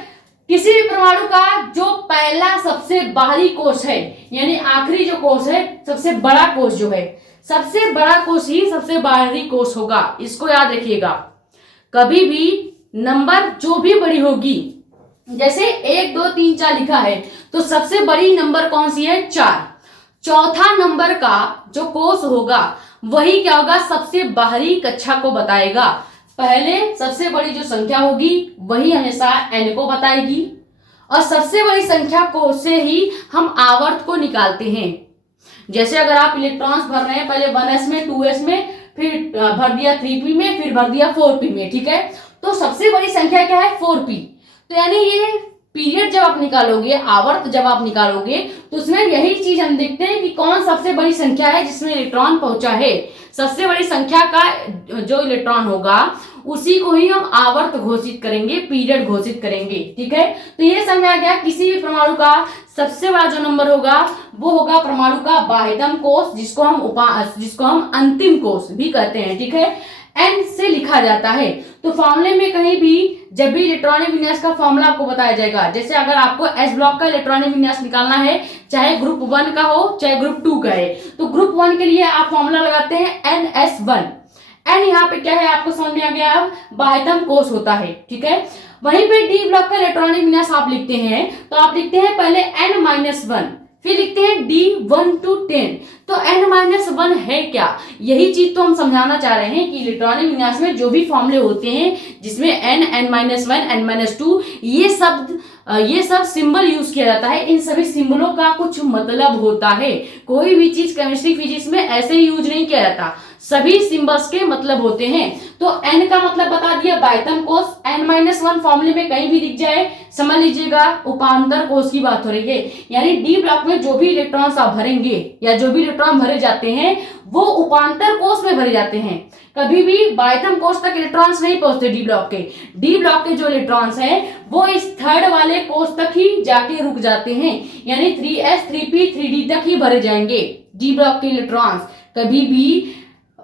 किसी भी परमाणु का जो पहला सबसे बाहरी कोष है यानी आखिरी जो कोष है, सबसे बड़ा कोष जो है, सबसे बड़ा कोष ही सबसे बाहरी कोष होगा, इसको याद रखिएगा। कभी भी नंबर जो भी बड़ी होगी, जैसे 1 2 3 4 लिखा है तो सबसे बड़ी नंबर कौन सी है? 4। चौथा नंबर का जो कोष होगा वही क्या होगा? सबसे बाहरी कक्षा को बताएगा। पहले सबसे बड़ी जो संख्या होगी वही हमेशा n को बताएगी, और सबसे बड़ी संख्या को से ही हम आवर्त को निकालते हैं। जैसे अगर आप इलेक्ट्रॉन्स भर रहे हैं पहले 1s में, 2s में, फिर भर दिया 3p में, फिर भर दिया 4p में, ठीक है। तो सबसे बड़ी संख्या क्या है? 4p। तो यानी ये पीरियड जब आप निकालोगे, आवर्त जब आप निकालोगे, तो उसमें यही चीज हम देखते हैं कि कौन सबसे बड़ी संख्या है जिसमें इलेक्ट्रॉन पहुंचा है। सबसे बड़ी संख्या का जो इलेक्ट्रॉन होगा उसी को ही हम आवर्त घोषित करेंगे, पीरियड घोषित करेंगे, ठीक है। तो ये समझ आ गया किसी भी परमाणु का सबसे बड़ा जो नंबर होगा वो होगा परमाणु का बाह्यतम कोष, जिसको हम अंतिम कोष भी कहते हैं, ठीक है। n से लिखा जाता है। तो फॉर्मूले में कहीं भी जब भी इलेक्ट्रॉनिक विन्यास का फॉर्मूला आपको बताया जाएगा, जैसे अगर आपको s ब्लॉक का इलेक्ट्रॉनिक विन्यास निकालना है, चाहे ग्रुप 1 का हो चाहे ग्रुप 2 का है, तो ग्रुप 1 के लिए आप फॉर्मूला लगाते हैं NS1। n यहाँ पे क्या है आपको समझ में आ गया, अब बाह्यतम कोष होता है, ठीक है। वहीं पे डी ब्लॉक का इलेक्ट्रॉनिक विन्यास आप लिखते हैं तो आप लिखते हैं पहले n-1, फिर लिखते हैं D1 to 10। तो n-1 है क्या? यही चीज तो हम समझाना चाह रहे हैं कि इलेक्ट्रॉनिक विन्यास में जो भी फॉर्मूले होते हैं जिसमें n, n-1, n-2 ये सब सिंबल यूज किया जाता है, इन सभी सिंबलों का कुछ मतलब होता है। कोई भी चीज केमिस्ट्री फिजिक्स में ऐसे ही यूज नहीं किया जाता, सभी सिंबल्स के मतलब होते हैं। तो n का मतलब बता दिया बाह्यतम कोष, n-1 फॉर्मूले में कहीं भी दिख जाए समझ लीजिएगा उपांतर कोष की बात हो रही है। यानी डी ब्लॉक में जो भी इलेक्ट्रॉन्स आप भरेंगे या जो भी इलेक्ट्रॉन भरे जाते हैं वो उपांतर कोष में भरे जाते हैं। कभी भी बाह्यतम कोष तक इलेक्ट्रॉन्स नहीं पहुंचते डी ब्लॉक के। डी ब्लॉक के जो इलेक्ट्रॉन्स हैं वो इस थर्ड वाले कोष तक ही जाके रुक जाते हैं, यानी 3s, 3p, 3d तक ही भरे जाएंगे। डी ब्लॉक के इलेक्ट्रॉन्स कभी भी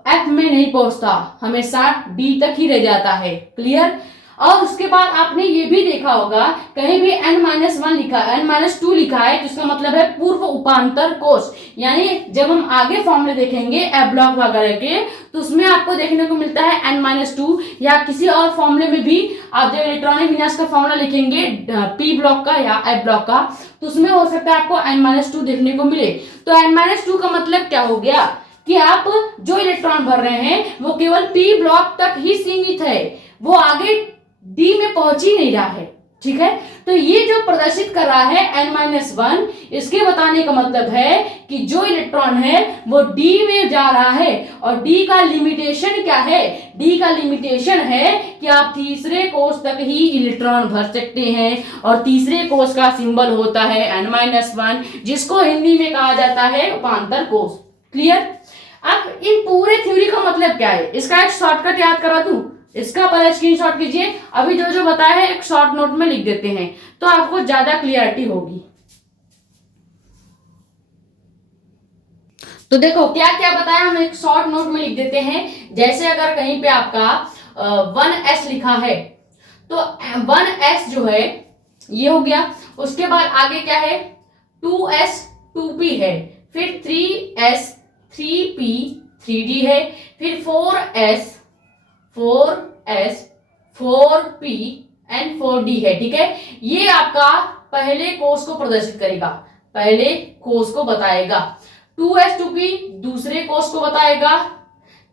f में नहीं पहुंचता, हमेशा d तक ही रह जाता है। क्लियर? और उसके बाद आपने ये भी देखा होगा कहीं भी n-1 लिखा n-2 लिखा है, तो इसका मतलब है पूर्व उपांतर कोष। यानी जब हम आगे फॉर्मूले देखेंगे एफ ब्लॉक वगैरह के, तो उसमें आपको देखने को मिलता है n-2, या किसी और फॉर्मूले में भी आप जब इलेक्ट्रॉनिक विन्यास का फॉर्मूला लिखेंगे पी ब्लॉक का या एफ ब्लॉक का, तो उसमें हो सकता है आपको n-2 देखने को मिले। तो n-2 का मतलब क्या हो गया कि आप जो इलेक्ट्रॉन भर रहे हैं वो केवल पी ब्लॉक तक ही सीमित है, वो आगे डी में पहुंच ही नहीं रहा है। ठीक है, तो ये जो प्रदर्शित कर रहा है n-1, इसके बताने का मतलब है कि जो इलेक्ट्रॉन है वो डी में जा रहा है। और डी का लिमिटेशन क्या है? डी का लिमिटेशन है कि आप तीसरे कोष तक ही इलेक्ट्रॉन भर सकते हैं, और तीसरे कोष का सिंबल होता है n-1, जिसको हिंदी में कहा जाता है उपांतर कोष। क्लियर? अब इन पूरे थ्योरी का मतलब क्या है, इसका एक शॉर्टकट याद करा दूं, इसका पहले स्क्रीनशॉट कीजिए। अभी जो जो बताया है एक शॉर्ट नोट में लिख देते हैं, तो आपको ज्यादा क्लियरिटी होगी। तो देखो क्या क्या बताया, हम एक शॉर्ट नोट में लिख देते हैं। जैसे अगर कहीं पे आपका 1s लिखा है, तो 1s जो है ये हो गया। उसके बाद आगे क्या है, 2s 2p है, फिर 3s 3p 3d है, फिर 4s 4p एंड 4d है। ठीक है, ये आपका पहले कोष को प्रदर्शित करेगा, पहले कोष को बताएगा। 2s 2p दूसरे कोष को बताएगा।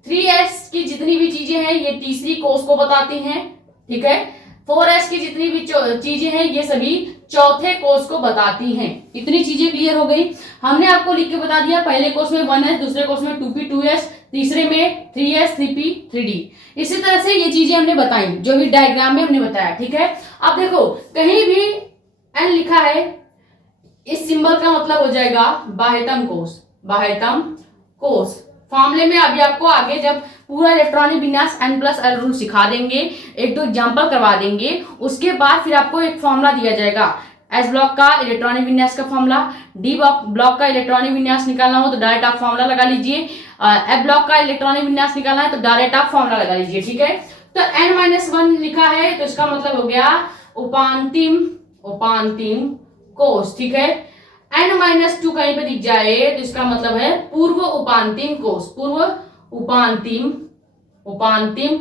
3s की जितनी भी चीजें हैं ये तीसरी कोष को बताती हैं। ठीक है, 4s की जितनी भी चीजें हैं ये सभी चौथे कोष को बताती हैं। इतनी चीजें क्लियर हो गई। हमने आपको लिख के बता दिया, पहले कोष में 1s, दूसरे कोष में 2p 2s, तीसरे में 3s 3p 3d। इसी तरह से ये चीजें हमने बताई, जो भी डायग्राम में हमने बताया। ठीक है, अब देखो कहीं भी n लिखा है, इस सिंबल का मतलब हो जाएगा बाह्यतम कोष। बाह्यतम कोष फॉर्मूले में अभी आपको आगे जब पूरा इलेक्ट्रॉनिक विन्यास n+l रूल सिखा देंगे, एक दो एग्जांपल करवा देंगे, उसके बाद फिर आपको एक फॉर्मूला दिया जाएगा। एस ब्लॉक का इलेक्ट्रॉनिक विन्यास का फॉर्मूला, डी ब्लॉक का इलेक्ट्रॉनिक विन्यास निकालना हो तो डायरेक्ट आप फॉर्मूला लगा लीजिए, एफ ब्लॉक का इलेक्ट्रॉनिक विन्यास निकालना है तो डायरेक्ट आप फॉर्मूला लगा लीजिए। ठीक है, तो n-1 लिखा है तो इसका मतलब हो गया उपांतिम कोष। ठीक है, n-2 कहीं पे दिख जाए तो इसका मतलब है पूर्व उपांतिम कोष, पूर्व उपांतिम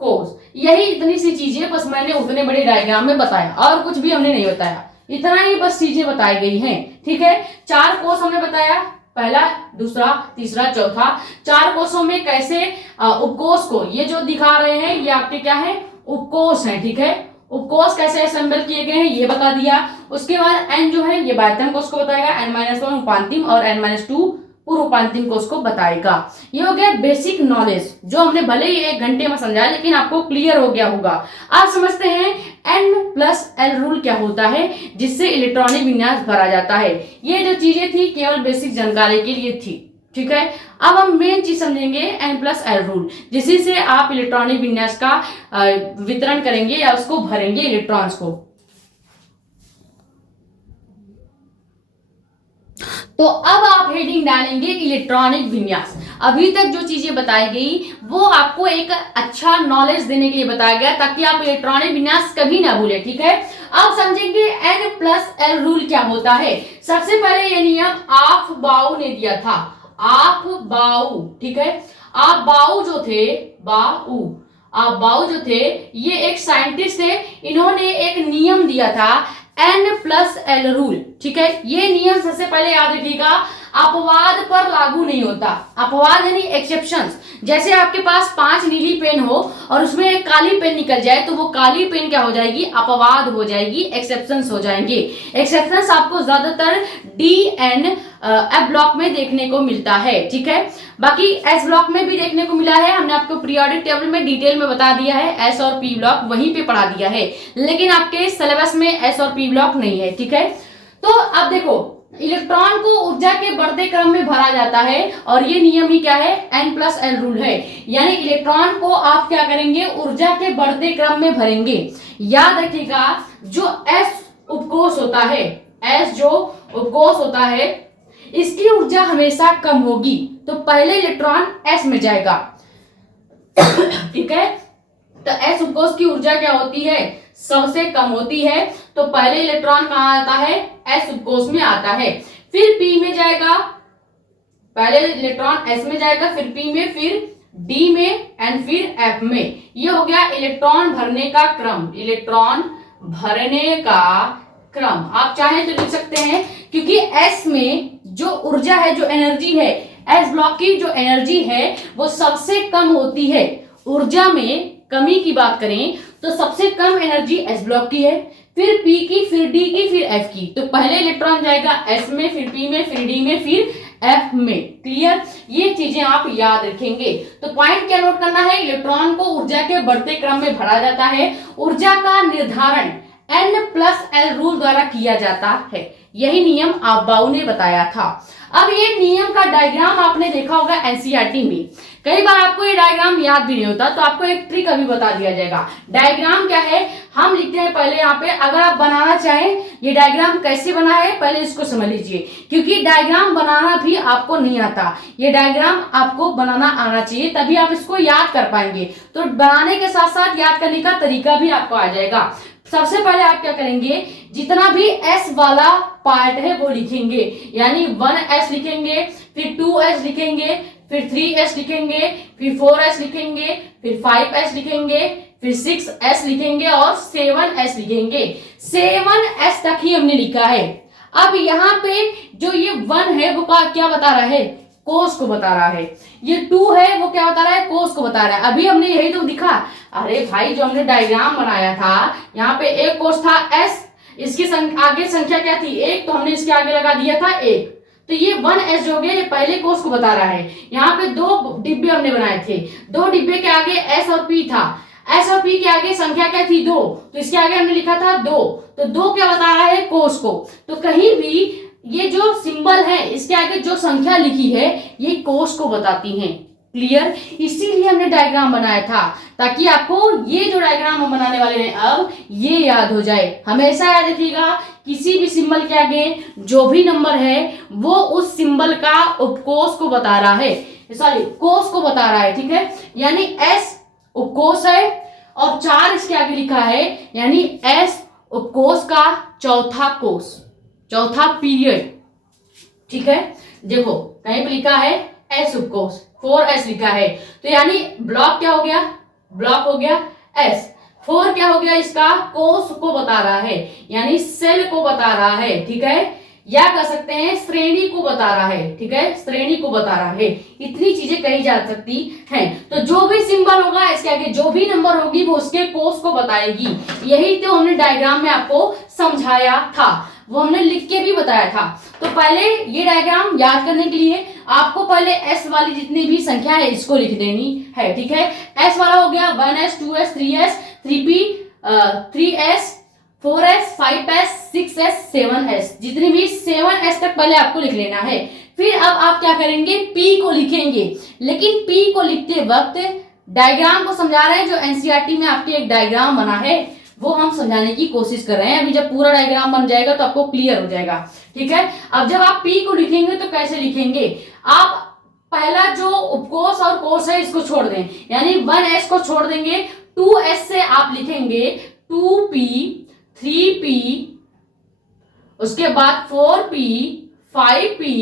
कोष। यही इतनी सी चीजें बस मैंने उतने बड़े डायग्राम में बताया, और कुछ भी हमने नहीं बताया, इतना ही बस चीजें बताई गई हैं। ठीक है, 4 कोष हमने बताया, पहला, दूसरा, तीसरा, चौथा। 4 कोषों में कैसे उपकोष को, ये जो दिखा रहे हैं ये आपके क्या है, उपकोष है। ठीक है, उपकोष कैसे असेंबल किए गए हैं ये बता दिया। उसके बाद n जो है ये बाह्यतम कोष को बताएगा, n-1 उपांतिम और n-2 पूर्व उपांतिम कोष को बताएगा। ये हो गया बेसिक नॉलेज, जो हमने भले ही 1 घंटे में समझाया लेकिन आपको क्लियर हो गया होगा। आप समझते हैं n+l रूल क्या होता है, जिससे इलेक्ट्रॉनिक विन्यास भरा जाता है। ये जो चीजें थी केवल बेसिक जानकारी के लिए थी। ठीक है, अब हम मेन चीज समझेंगे n+l रूल, जिसी से आप इलेक्ट्रॉनिक विन्यास का वितरण करेंगे या उसको भरेंगे इलेक्ट्रॉन्स को। तो अब आप हेडिंग डालेंगे इलेक्ट्रॉनिक विन्यास। अभी तक जो चीजें बताई गई वो आपको एक अच्छा नॉलेज देने के लिए बताया गया, ताकि आप इलेक्ट्रॉनिक विन्यास कभी ना भूले। ठीक है, अब समझेंगे n+l रूल क्या होता है। सबसे पहले ये नियम आफ बाउ ने दिया था, आप बाउ। ठीक है, आप बाउ जो थे, आप बाउ जो थे ये एक साइंटिस्ट थे, इन्होंने एक नियम दिया था n+l रूल। ठीक है, ये नियम सबसे पहले याद रखिएगा, अपवाद पर लागू नहीं होता। अपवाद यानी एक्सेप्शंस। जैसे आपके पास 5 नीली पेन हो और उसमें एक काली पेन निकल जाए, तो वो काली पेन क्या हो जाएगी, अपवाद हो जाएगी, एक्सेप्शंस हो जाएंगे। एक्सेप्शंस आपको ज्यादातर एफ ब्लॉक में देखने को मिलता है। ठीक है, बाकी एस ब्लॉक में भी देखने को मिला है, हमने आपको पीरियोडिक टेबल में डिटेल में बता दिया है। एस और पी ब्लॉक वहीं पे पढ़ा दिया है, लेकिन आपके सिलेबस में एस और पी ब्लॉक नहीं है। ठीक है, तो अब देखो इलेक्ट्रॉन को ऊर्जा के बढ़ते क्रम में भरा जाता है, और ये नियम ही क्या है, n+l रूल है। यानी इलेक्ट्रॉन को आप क्या करेंगे, ऊर्जा के बढ़ते क्रम में भरेंगे। याद रखिएगा, जो s उपकोष होता है, s जो उपकोष होता है, इसकी ऊर्जा हमेशा कम होगी, तो पहले इलेक्ट्रॉन s में जाएगा। ठीक है, तो एस उपकोष की ऊर्जा क्या होती है, सबसे कम होती है। तो पहले इलेक्ट्रॉन कहाँ आता है, एस उपकोष में आता है, फिर पी में जाएगा, पहले इलेक्ट्रॉन एस में जाएगा, फिर पी में, फिर डी में एंड फिर एफ में। ये हो गया इलेक्ट्रॉन भरने का क्रम, इलेक्ट्रॉन भरने का क्रम। आप चाहें तो लिख सकते हैं, क्योंकि एस में जो ऊर्जा है, जो एनर्जी है, एस ब्लॉक की जो एनर्जी है वो सबसे कम होती है। ऊर्जा में कमी की बात करें तो सबसे कम एनर्जी एस ब्लॉक की है, फिर पी की, फिर डी की, फिर एफ की। तो पहले इलेक्ट्रॉन जाएगा एस में, फिर पी में, फिर डी में, फिर एफ में। क्लियर, ये चीजें आप याद रखेंगे। तो पॉइंट क्या नोट करना है, इलेक्ट्रॉन को ऊर्जा के बढ़ते क्रम में भरा जाता है। ऊर्जा का निर्धारण N+L रूल द्वारा किया जाता है। यही नियम आपबाउ ने बताया था। अब ये नियम का डायग्राम आपने देखा होगा एनसीईआरटी में। कई बार आपको ये डायग्राम याद भी नहीं होता, तो आपको एक ट्रिक अभी बता दिया जाएगा। डायग्राम क्या है, हम लिखते हैं पहले यहाँ पे। अगर आप बनाना चाहें ये डायग्राम कैसे बना है, पहले इसको समझ लीजिए, क्योंकि डायग्राम बनाना भी आपको नहीं आता। ये डायग्राम आपको बनाना आना चाहिए, तभी आप इसको याद कर पाएंगे। तो बनाने के साथ साथ याद करने का तरीका भी आपको आ जाएगा। सबसे पहले आप क्या करेंगे, जितना भी एस वाला पार्ट है वो लिखेंगे, यानी 1s लिखेंगे, फिर 2s लिखेंगे, फिर 3s लिखेंगे, फिर 4s लिखेंगे, फिर 5s लिखेंगे, फिर 6s लिखेंगे और 7s लिखेंगे। 7s तक ही हमने लिखा है। अब यहाँ पे जो ये 1 है वो क्या बता रहा है, कोस को बता रहा है। ये 2 है वो क्या बता रहा है, कोस को बता रहा है। अभी हमने यही तो दिखा। अरे भाई, जो हमने डायग्राम बनाया था, यहाँ पे एक कोस था S, इसकी आगे संख्या क्या थी 1, तो हमने इसके आगे लगा दिया था 1। तो ये 1s जो हो गया, ये पहले कोस को बता रहा है। यहाँ पे 2 डिब्बे हमने बनाए थे, 2 डिब्बे के आगे S और P था, S और P के आगे संख्या क्या थी 2, तो इसके आगे हमने लिखा था 2। तो 2 क्या बता रहा है, कोस को। तो कहीं भी ये जो सिंबल है इसके आगे जो संख्या लिखी है ये कोस को बताती हैं। क्लियर, इसीलिए हमने डायग्राम बनाया था, ताकि आपको ये जो डायग्राम हम बनाने वाले हैं अब ये याद हो जाए। हमेशा याद रखिएगा, किसी भी सिंबल के आगे जो भी नंबर है वो उस सिंबल का उपकोष को बता रहा है, सॉरी कोस को बता रहा है। ठीक है, यानी एस उपकोष है और 4 इसके आगे लिखा है, यानी एस उपकोष का चौथा कोष, चौथा पीरियड। ठीक है, देखो कहीं पे लिखा है एस उपकोष, 4s लिखा है, तो यानी ब्लॉक क्या हो गया, ब्लॉक हो गया एस। 4 क्या हो गया, इसका कोष को बता रहा है, यानी सेल को बता रहा है। ठीक है, या कह सकते हैं श्रेणी को बता रहा है। ठीक है, श्रेणी को बता रहा है। इतनी चीजें कही जा सकती हैं। तो जो भी सिंबल होगा इसके आगे जो भी नंबर होगी वो उसके कोष को बताएगी। यही तो हमने डायग्राम में आपको समझाया था, वो हमने लिख के भी बताया था। तो पहले ये डायग्राम याद करने के लिए आपको पहले एस वाली जितनी भी संख्या है इसको लिख देनी है। ठीक है, एस वाला हो गया 1s 2s 3s 3p 3s 4s 5s 6s 7s, जितनी भी 7s तक पहले आपको लिख लेना है। फिर अब आप क्या करेंगे, p को लिखेंगे। लेकिन p को लिखते वक्त डायग्राम को समझा रहे हैं, जो एनसीईआरटी में आपके एक डायग्राम बना है वो हम समझाने की कोशिश कर रहे हैं। अभी जब पूरा डायग्राम बन जाएगा तो आपको क्लियर हो जाएगा। ठीक है, अब जब आप p को लिखेंगे तो कैसे लिखेंगे, आप पहला जो उपकोष और कोष है इसको छोड़ दें, यानी 1s को छोड़ देंगे, 2s से आप लिखेंगे 2p 3p, उसके बाद 4p 5p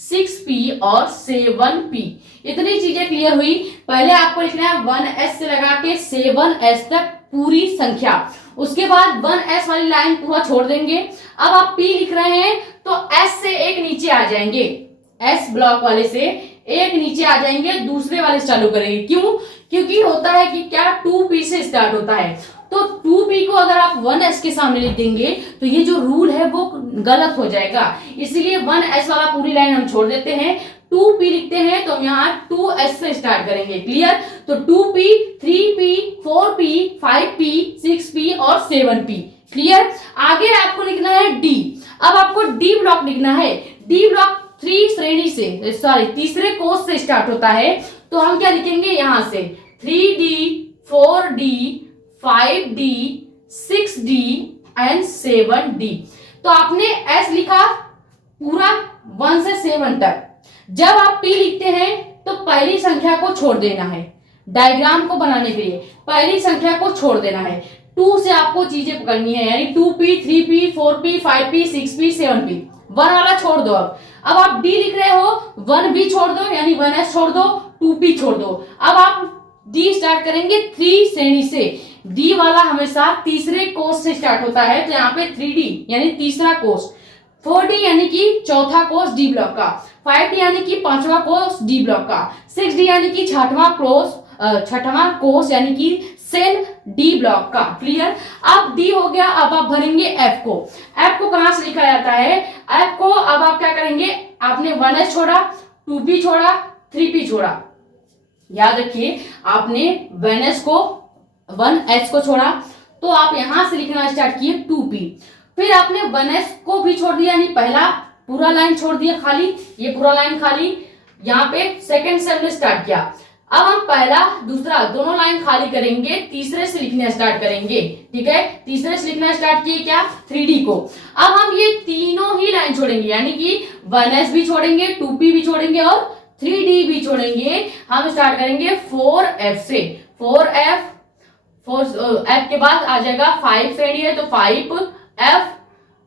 6p और 7p। इतनी चीजें क्लियर हुई। पहले आपको लिखना है 1s से लगा के 7s तक पूरी संख्या, उसके बाद 1s वाली लाइन पूरा छोड़ देंगे। अब आप p लिख रहे हैं तो s से एक नीचे आ जाएंगे, s ब्लॉक वाले से एक नीचे आ जाएंगे, दूसरे वाले से चालू करेंगे। क्यों, क्योंकि होता है कि क्या 2p से स्टार्ट होता है, तो 2p को अगर आप 1s के सामने लिख देंगे तो ये जो रूल है वो गलत हो जाएगा। इसलिए 1s वाला पूरी लाइन हम छोड़ देते हैं, 2p लिखते हैं तो हम यहाँ 2s से स्टार्ट करेंगे। क्लियर, तो 2p 3p 4p 5p 6p और 7p। क्लियर, आगे आपको लिखना है d। अब आपको d ब्लॉक लिखना है। d ब्लॉक 3 श्रेणी से, सॉरी तीसरे कोष से स्टार्ट होता है, तो हम क्या लिखेंगे यहाँ से 3d 4d 5d 6d and 7d। तो आपने s लिखा पूरा 1 से 7 तक। जब आप p लिखते हैं तो पहली संख्या को छोड़ देना है, डायग्राम को बनाने के लिए पहली संख्या को छोड़ देना है। 2 से आपको चीजें पकड़नी है, यानी 2p, 3p, 4p, 5p, 6p, 7p। 1 वाला छोड़ दो। अब आप d लिख रहे हो, 1 भी छोड़ दो, यानी 1s छोड़ दो, 2p छोड़ दो। अब आप d स्टार्ट करेंगे 3 श्रेणी से। d वाला हमेशा तीसरे कोष से स्टार्ट होता है, तो यहाँ पे 3d यानी तीसरा कोष, 4d यानी कि चौथा कोष डी ब्लॉक का, 5d यानी कि पांचवा कोष डी ब्लॉक का, 6d यानी कि छठवां कोष यानी कि सेल डी ब्लॉक का। क्लियर। अब डी हो गया, अब आप भरेंगे एफ को। एफ को कहां से लिखा जाता है? एफ को अब आप क्या करेंगे, आपने 1s छोड़ा, 2p छोड़ा, 3p छोड़ा। याद रखिए, आपने 1s को छोड़ा, तो आप यहां से लिखना स्टार्ट किए 2p। फिर आपने 1s को भी छोड़ दिया, यानी पहला पूरा लाइन छोड़ दिया खाली, ये पूरा लाइन खाली, यहाँ पे सेकंड से हमने स्टार्ट किया। अब हम पहला दूसरा दोनों लाइन खाली करेंगे, तीसरे से लिखना स्टार्ट करेंगे। ठीक है, तीसरे से लिखना स्टार्ट किए क्या? 3d को। अब हम ये तीनों ही लाइन छोड़ेंगे, यानी कि 1s भी छोड़ेंगे, 2p भी छोड़ेंगे और 3d भी छोड़ेंगे। हम स्टार्ट करेंगे 4f से। 4f के बाद आ जाएगा 5 श्रेणी है, तो 5f,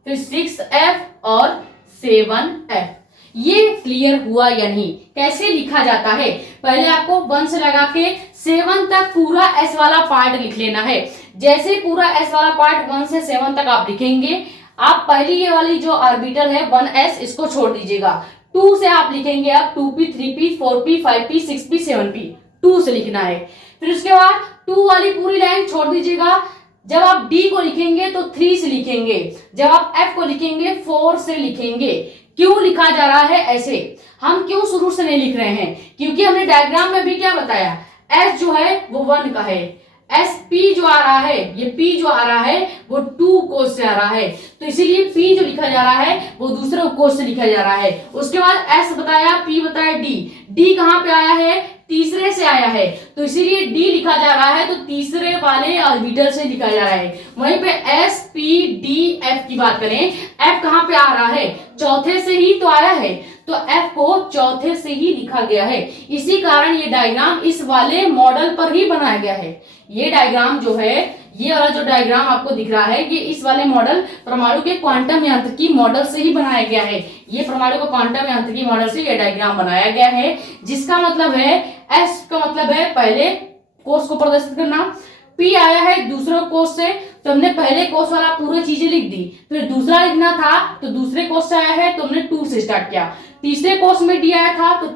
फिर 6f और 7f। ये क्लियर हुआ या नहीं? कैसे लिखा जाता है? पहले आपको 1 से लगा के 7 तक पूरा s वाला पार्ट लिख लेना है। जैसे पूरा s वाला पार्ट 1 से 7 तक आप लिखेंगे, आप पहली ये वाली जो ऑर्बिटल है 1s, इसको छोड़ दीजिएगा। 2 से आप लिखेंगे अब 2p, 3p, 4p, 5p, 6p, 7p, 2 से लिखना है। फिर उसके बाद 2 वाली पूरी लाइन छोड़ दीजिएगा। जब आप d को लिखेंगे तो 3 से लिखेंगे, जब आप f को लिखेंगे 4 से लिखेंगे। क्यों लिखा जा रहा है ऐसे? हम क्यों शुरू से नहीं लिख रहे हैं? क्योंकि हमने डायग्राम में भी क्या बताया, s जो है वो 1 का है, SP जो आ रहा है, ये P जो आ रहा है वो 2 कोष से आ रहा है, तो इसीलिए P जो लिखा जा रहा है वो दूसरे कोष से लिखा जा रहा है। उसके बाद S बताया, P बताया, D कहाँ पे आया है? तीसरे से आया है, तो इसीलिए D लिखा जा रहा है, तो तीसरे वाले ऑर्बिटल से लिखा जा रहा है। वहीं पे S, P, D, F की बात करें, F कहाँ पे आ रहा है? चौथे से ही तो आया है, तो F को चौथे से ही लिखा गया है। इसी कारण ये डायग्राम इस वाले मॉडल पर ही बनाया गया है। ये डायग्राम जो है, ये वाला जो डायग्राम आपको दिख रहा है, ये इस वाले मॉडल परमाणु के क्वांटम यांत्रिकी मॉडल से ही बनाया गया है। ये परमाणु के क्वांटम यांत्रिकी मॉडल से ये डायग्राम बनाया गया है, जिसका मतलब है एस का मतलब है पहले कोष को प्रदर्शित करना, पी आया है दूसरे कोष से, तो हमने पहले कोष वाला पूरी चीजें लिख दी। फिर दूसरा लिखना था तो दूसरे कोष से आया है, तो हमने 2 से स्टार्ट किया। तीसरे कोष में डी आया था तो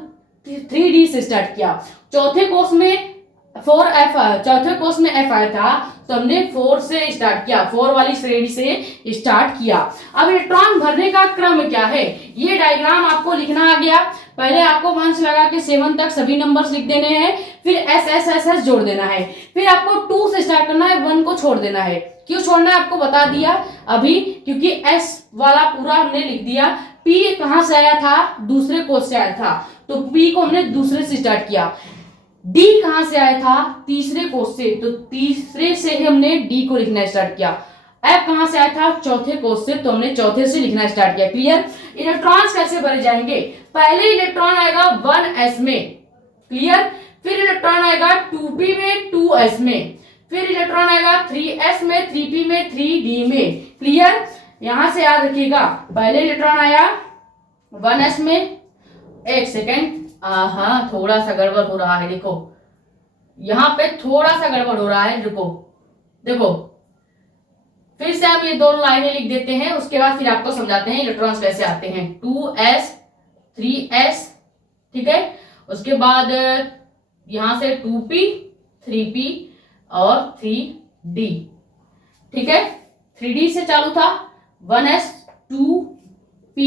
3d से स्टार्ट किया। चौथे कोष में 4f, चौथे कोष में f आया था तो हमने 4 से स्टार्ट किया, 4 वाली श्रेणी से स्टार्ट किया। अब इलेक्ट्रॉन भरने का क्रम क्या है, ये डायग्राम आपको लिखना आ गया। पहले आपको 1 से लगा के 7 तक सभी नंबर्स लिख देने हैं, फिर एस एस एस एस जोड़ देना है, फिर आपको 2 से स्टार्ट करना है, 1 को छोड़ देना है। क्यों छोड़ना है आपको बता दिया अभी, क्योंकि एस वाला पूरा हमने लिख दिया। पी कहां से आया था? दूसरे कोष से आया था, तो पी को हमने दूसरे से स्टार्ट किया। डी कहां से आया था? तीसरे कोष से, तो तीसरे से ही हमने डी को लिखना स्टार्ट किया। एफ कहां से आया था? चौथे कोष से, तो हमने चौथे से लिखना स्टार्ट किया। क्लियर। इलेक्ट्रॉन्स कैसे भरे जाएंगे? पहले इलेक्ट्रॉन आएगा 1s में, क्लियर, फिर इलेक्ट्रॉन आएगा 2p में, 2s में, फिर इलेक्ट्रॉन आएगा 3s में, 3p में, 3d में। क्लियर। यहां से याद रखिएगा, पहले इलेक्ट्रॉन आया 1s में, एक सेकेंड, हाँ थोड़ा सा गड़बड़ हो रहा है, देखो यहाँ पे थोड़ा सा गड़बड़ हो रहा है, रुको देखो, फिर से हम ये दोनों लाइनें लिख देते हैं, उसके बाद फिर आपको समझाते हैं इलेक्ट्रॉन्स कैसे आते हैं। 2s 3s, ठीक है, उसके बाद यहां से 2p 3p और 3d, ठीक है, 3d से चालू था, 1s 2p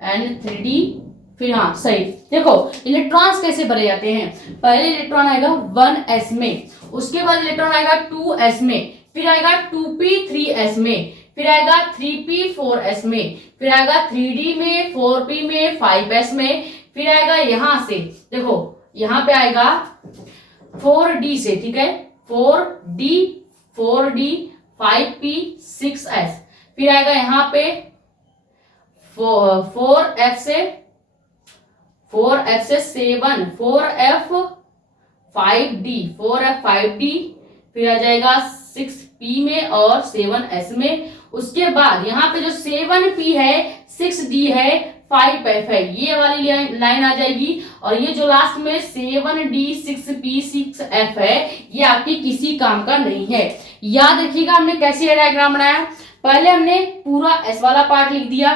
एंड 3d, फिर हाँ सही। देखो इलेक्ट्रॉन्स कैसे भरे जाते हैं, पहले इलेक्ट्रॉन आएगा 1s में, उसके बाद इलेक्ट्रॉन आएगा 2s में, फिर आएगा 2p 3s में, फिर आएगा 3p 4s में, फिर आएगा 3d में, 4p में, 5s में, फिर आएगा यहां से, देखो यहां पे आएगा 4d से, ठीक है, 4d 5p 6s, फिर आएगा यहाँ पे 4f से 7, 4f 5D, 4F 5D, फिर आ जाएगा 6P में और 7S में। उसके बाद यहाँ पे जो 7P है, 6D है, 5F है, ये वाली लाइन आ जाएगी। और ये जो लास्ट में 7D, 6P, 6F है, ये आपकी किसी काम का नहीं है। याद रखिएगा हमने कैसे ये डायग्राम बनाया। पहले हमने पूरा S वाला पार्ट लिख दिया,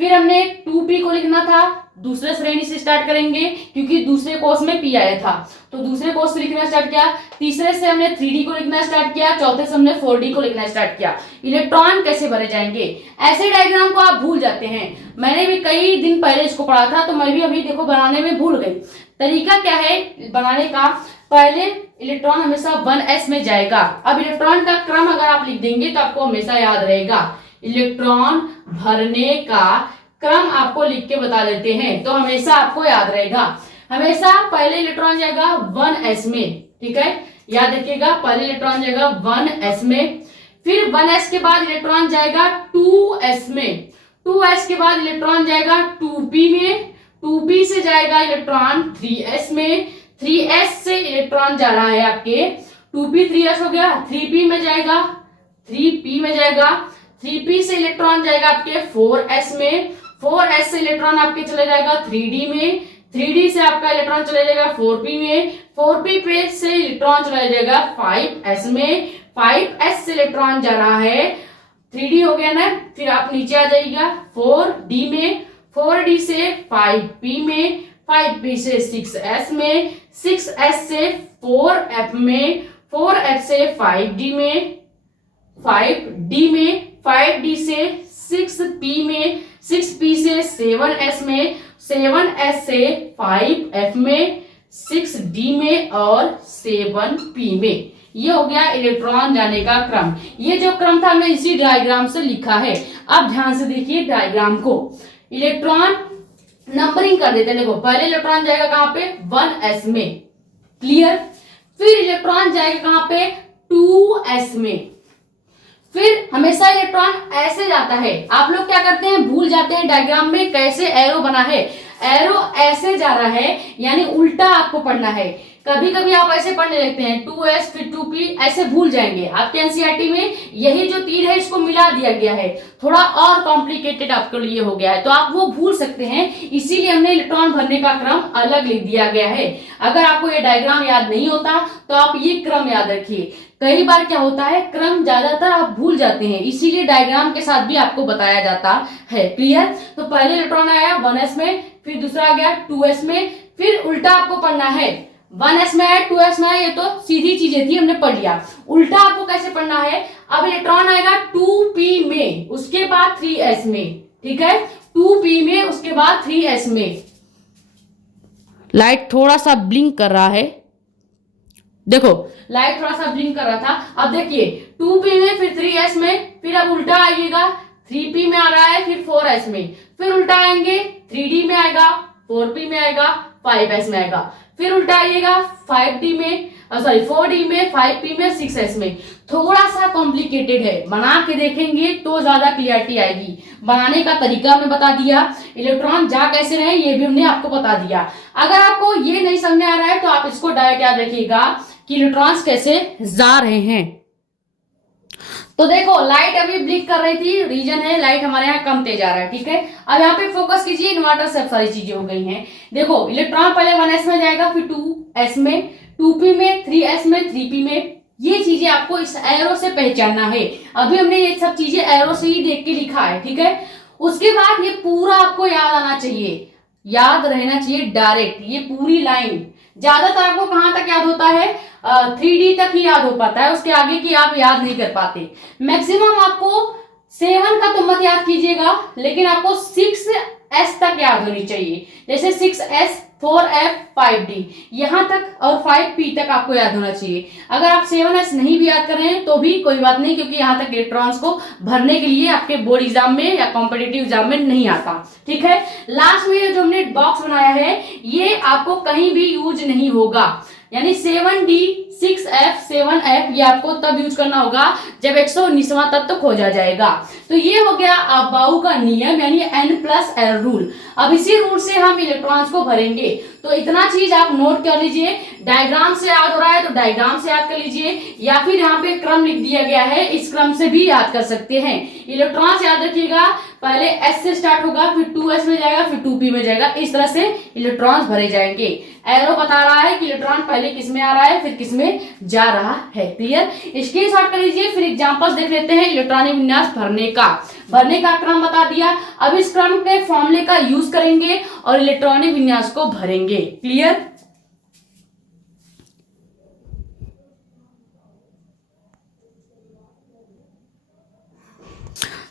फिर हमने 2P को लिखना था, दूसरे श्रेणी से स्टार्ट करेंगे क्योंकि दूसरे कोर्स में P आया था, तो दूसरे कोर्स से लिखना स्टार्ट किया। तीसरे से हमने 3D को लिखना स्टार्ट किया, चौथे से हमने 4D को लिखना स्टार्ट किया। इलेक्ट्रॉन कैसे भरे जाएंगे, ऐसे डायग्राम को आप भूल जाते हैं। मैंने भी कई दिन पहले इसको पढ़ा था, तो मैं भी अभी देखो बनाने में भूल गई। तरीका क्या है बनाने का, पहले इलेक्ट्रॉन हमेशा 1s में जाएगा। अब इलेक्ट्रॉन का क्रम अगर आप लिख देंगे तो आपको हमेशा याद रहेगा। इलेक्ट्रॉन भरने का क्रम आपको लिख के बता देते हैं, तो हमेशा आपको याद रहेगा। हमेशा पहले इलेक्ट्रॉन जाएगा 1s में, ठीक है, याद रखिएगा। पहले इलेक्ट्रॉन जाएगा 1s में, फिर 1s के बाद इलेक्ट्रॉन जाएगा 2s में, 2s के बाद इलेक्ट्रॉन जाएगा 2p में, 2p से जाएगा इलेक्ट्रॉन 3s में, 3s से इलेक्ट्रॉन जा रहा है आपके 2p 3s हो गया, 3p में जाएगा, 3p में जाएगा, 3p से इलेक्ट्रॉन जाएगा आपके 4s में, 4s से इलेक्ट्रॉन आपके चले जाएगा 3d में, 3d से आपका इलेक्ट्रॉन चले जाएगा 4p में, 4p पे से इलेक्ट्रॉन चला जाएगा 5s में, 5s से इलेक्ट्रॉन जा रहा है 3d हो गया ना, फिर आप नीचे आ जाइएगा 4d में, 4d से 5p में, 5p से 6s में, 6s से 4f में, 4f से 5d में, 5d में, 5d से 6p में, 6p से 7s में, 7s से 5f में, 6d में और 7p में। ये हो गया इलेक्ट्रॉन जाने का क्रम। ये जो क्रम था हमने इसी डायग्राम से लिखा है। अब ध्यान से देखिए डायग्राम को। इलेक्ट्रॉन नंबरिंग कर देते हैं। देखो पहले इलेक्ट्रॉन जाएगा कहां पे 1s में, क्लियर। फिर इलेक्ट्रॉन जाएगा कहां पे 2s में, फिर हमेशा इलेक्ट्रॉन ऐसे जाता है। आप लोग क्या करते हैं, भूल जाते हैं डायग्राम में कैसे एरो बना है। एरो ऐसे जा रहा है यानी उल्टा आपको पढ़ना है। कभी कभी आप ऐसे पढ़ने लगते हैं 2s फिर 2p, ऐसे भूल जाएंगे। आपके एनसीईआरटी में यही जो तीर है इसको मिला दिया गया है, थोड़ा और कॉम्प्लिकेटेड आपके लिए हो गया है, तो आप वो भूल सकते हैं। इसीलिए हमने इलेक्ट्रॉन भरने का क्रम अलग लिख दिया गया है। अगर आपको ये डायग्राम याद नहीं होता तो आप ये क्रम याद रखिए। कई बार क्या होता है, क्रम ज्यादातर आप भूल जाते हैं, इसीलिए डायग्राम के साथ भी आपको बताया जाता है, क्लियर। तो पहले इलेक्ट्रॉन आया 1s में, फिर दूसरा आ गया 2s में, फिर उल्टा आपको पढ़ना है। 1s में आया 2s में आया, ये तो सीधी चीजें थी, हमने पढ़ लिया। उल्टा आपको कैसे पढ़ना है, अब इलेक्ट्रॉन आएगा 2p में, उसके बाद 3s में, ठीक है, 2p में उसके बाद 3s में। लाइट थोड़ा सा ब्लिंक कर रहा है, देखो लाइट थोड़ा सा ब्लिंक कर रहा था। अब देखिए 2p में फिर 3s में, फिर अब उल्टा आइएगा 3p में आ रहा है, फिर 4s में, फिर उल्टा आएंगे 3d में आएगा, 4p में आएगा, 5s में आएगा, फिर उल्टा आइएगा 5d में, सॉरी 4d में, 5p में, 6s में। थोड़ा सा कॉम्प्लिकेटेड है, बना के देखेंगे तो ज्यादा क्लियरिटी आएगी। बनाने का तरीका हमने बता दिया, इलेक्ट्रॉन जा कैसे रहे ये भी हमने आपको बता दिया। अगर आपको ये नहीं समझ में आ रहा है तो आप इसको डायरेक्ट याद रखिएगा कि इलेक्ट्रॉन्स कैसे जा रहे हैं। तो देखो लाइट अभी ब्लिंक कर रही थी, रीजन है लाइट हमारे यहाँ कम तेज आ रहा है, ठीक है। अब यहाँ पे फोकस कीजिए, इन्वर्टर से सारी चीजें हो गई हैं। देखो इलेक्ट्रॉन पहले 1s में जाएगा, फिर 2s में, 2p में, 3s में, 3p में। ये चीजें आपको इस एरो से पहचानना है। अभी हमने ये सब चीजें एरो से ही देख के लिखा है, ठीक है। उसके बाद ये पूरा आपको याद आना चाहिए, याद रहना चाहिए डायरेक्ट, ये पूरी लाइन। ज्यादातर आपको कहां तक याद होता है, 3D तक ही याद हो पाता है, उसके आगे की आप याद नहीं कर पाते। मैक्सिमम आपको 7 का तो मत याद कीजिएगा, लेकिन आपको 6s तक याद होनी चाहिए। जैसे 6s, 4f, 5d, यहां तक और 5p तक आपको याद होना चाहिए। अगर आप 7s नहीं भी याद कर रहे हैं तो भी कोई बात नहीं, क्योंकि यहां तक इलेक्ट्रॉन्स को भरने के लिए आपके बोर्ड एग्जाम में या कॉम्पिटिटिव एग्जाम में नहीं आता, ठीक है। लास्ट में जो हमने बॉक्स बनाया है ये आपको कहीं भी यूज नहीं होगा, यानी 7d, 6f 7f ये आपको तब यूज करना होगा जब 119वां तत्व खोजा जाएगा। तो ये हो गया अबाउ का नियम यानी n+l रूल। अब इसी रूल से हम इलेक्ट्रॉन्स को भरेंगे। तो इतना चीज आप नोट कर लीजिए, डायग्राम से याद हो रहा है तो डायग्राम से याद कर लीजिए, या फिर यहाँ पे क्रम लिख दिया गया है, इस क्रम से भी याद कर सकते हैं। इलेक्ट्रॉन्स याद रखिएगा, पहले S से स्टार्ट होगा, फिर 2s में जाएगा, फिर 2p में जाएगा, इस तरह से इलेक्ट्रॉन्स भरे जाएंगे। एरो बता रहा है कि इलेक्ट्रॉन पहले किस में आ रहा है फिर किस में जा रहा है। क्लियर? स्क्रीनशॉट कर लीजिए, फिर एग्जांपल्स देख लेते हैं इलेक्ट्रॉनिक विन्यास भरने का क्रम बता दिया। अब इस क्रम के फॉर्मूले का यूज करेंगे और इलेक्ट्रॉनिक विन्यास को भरेंगे। क्लियर?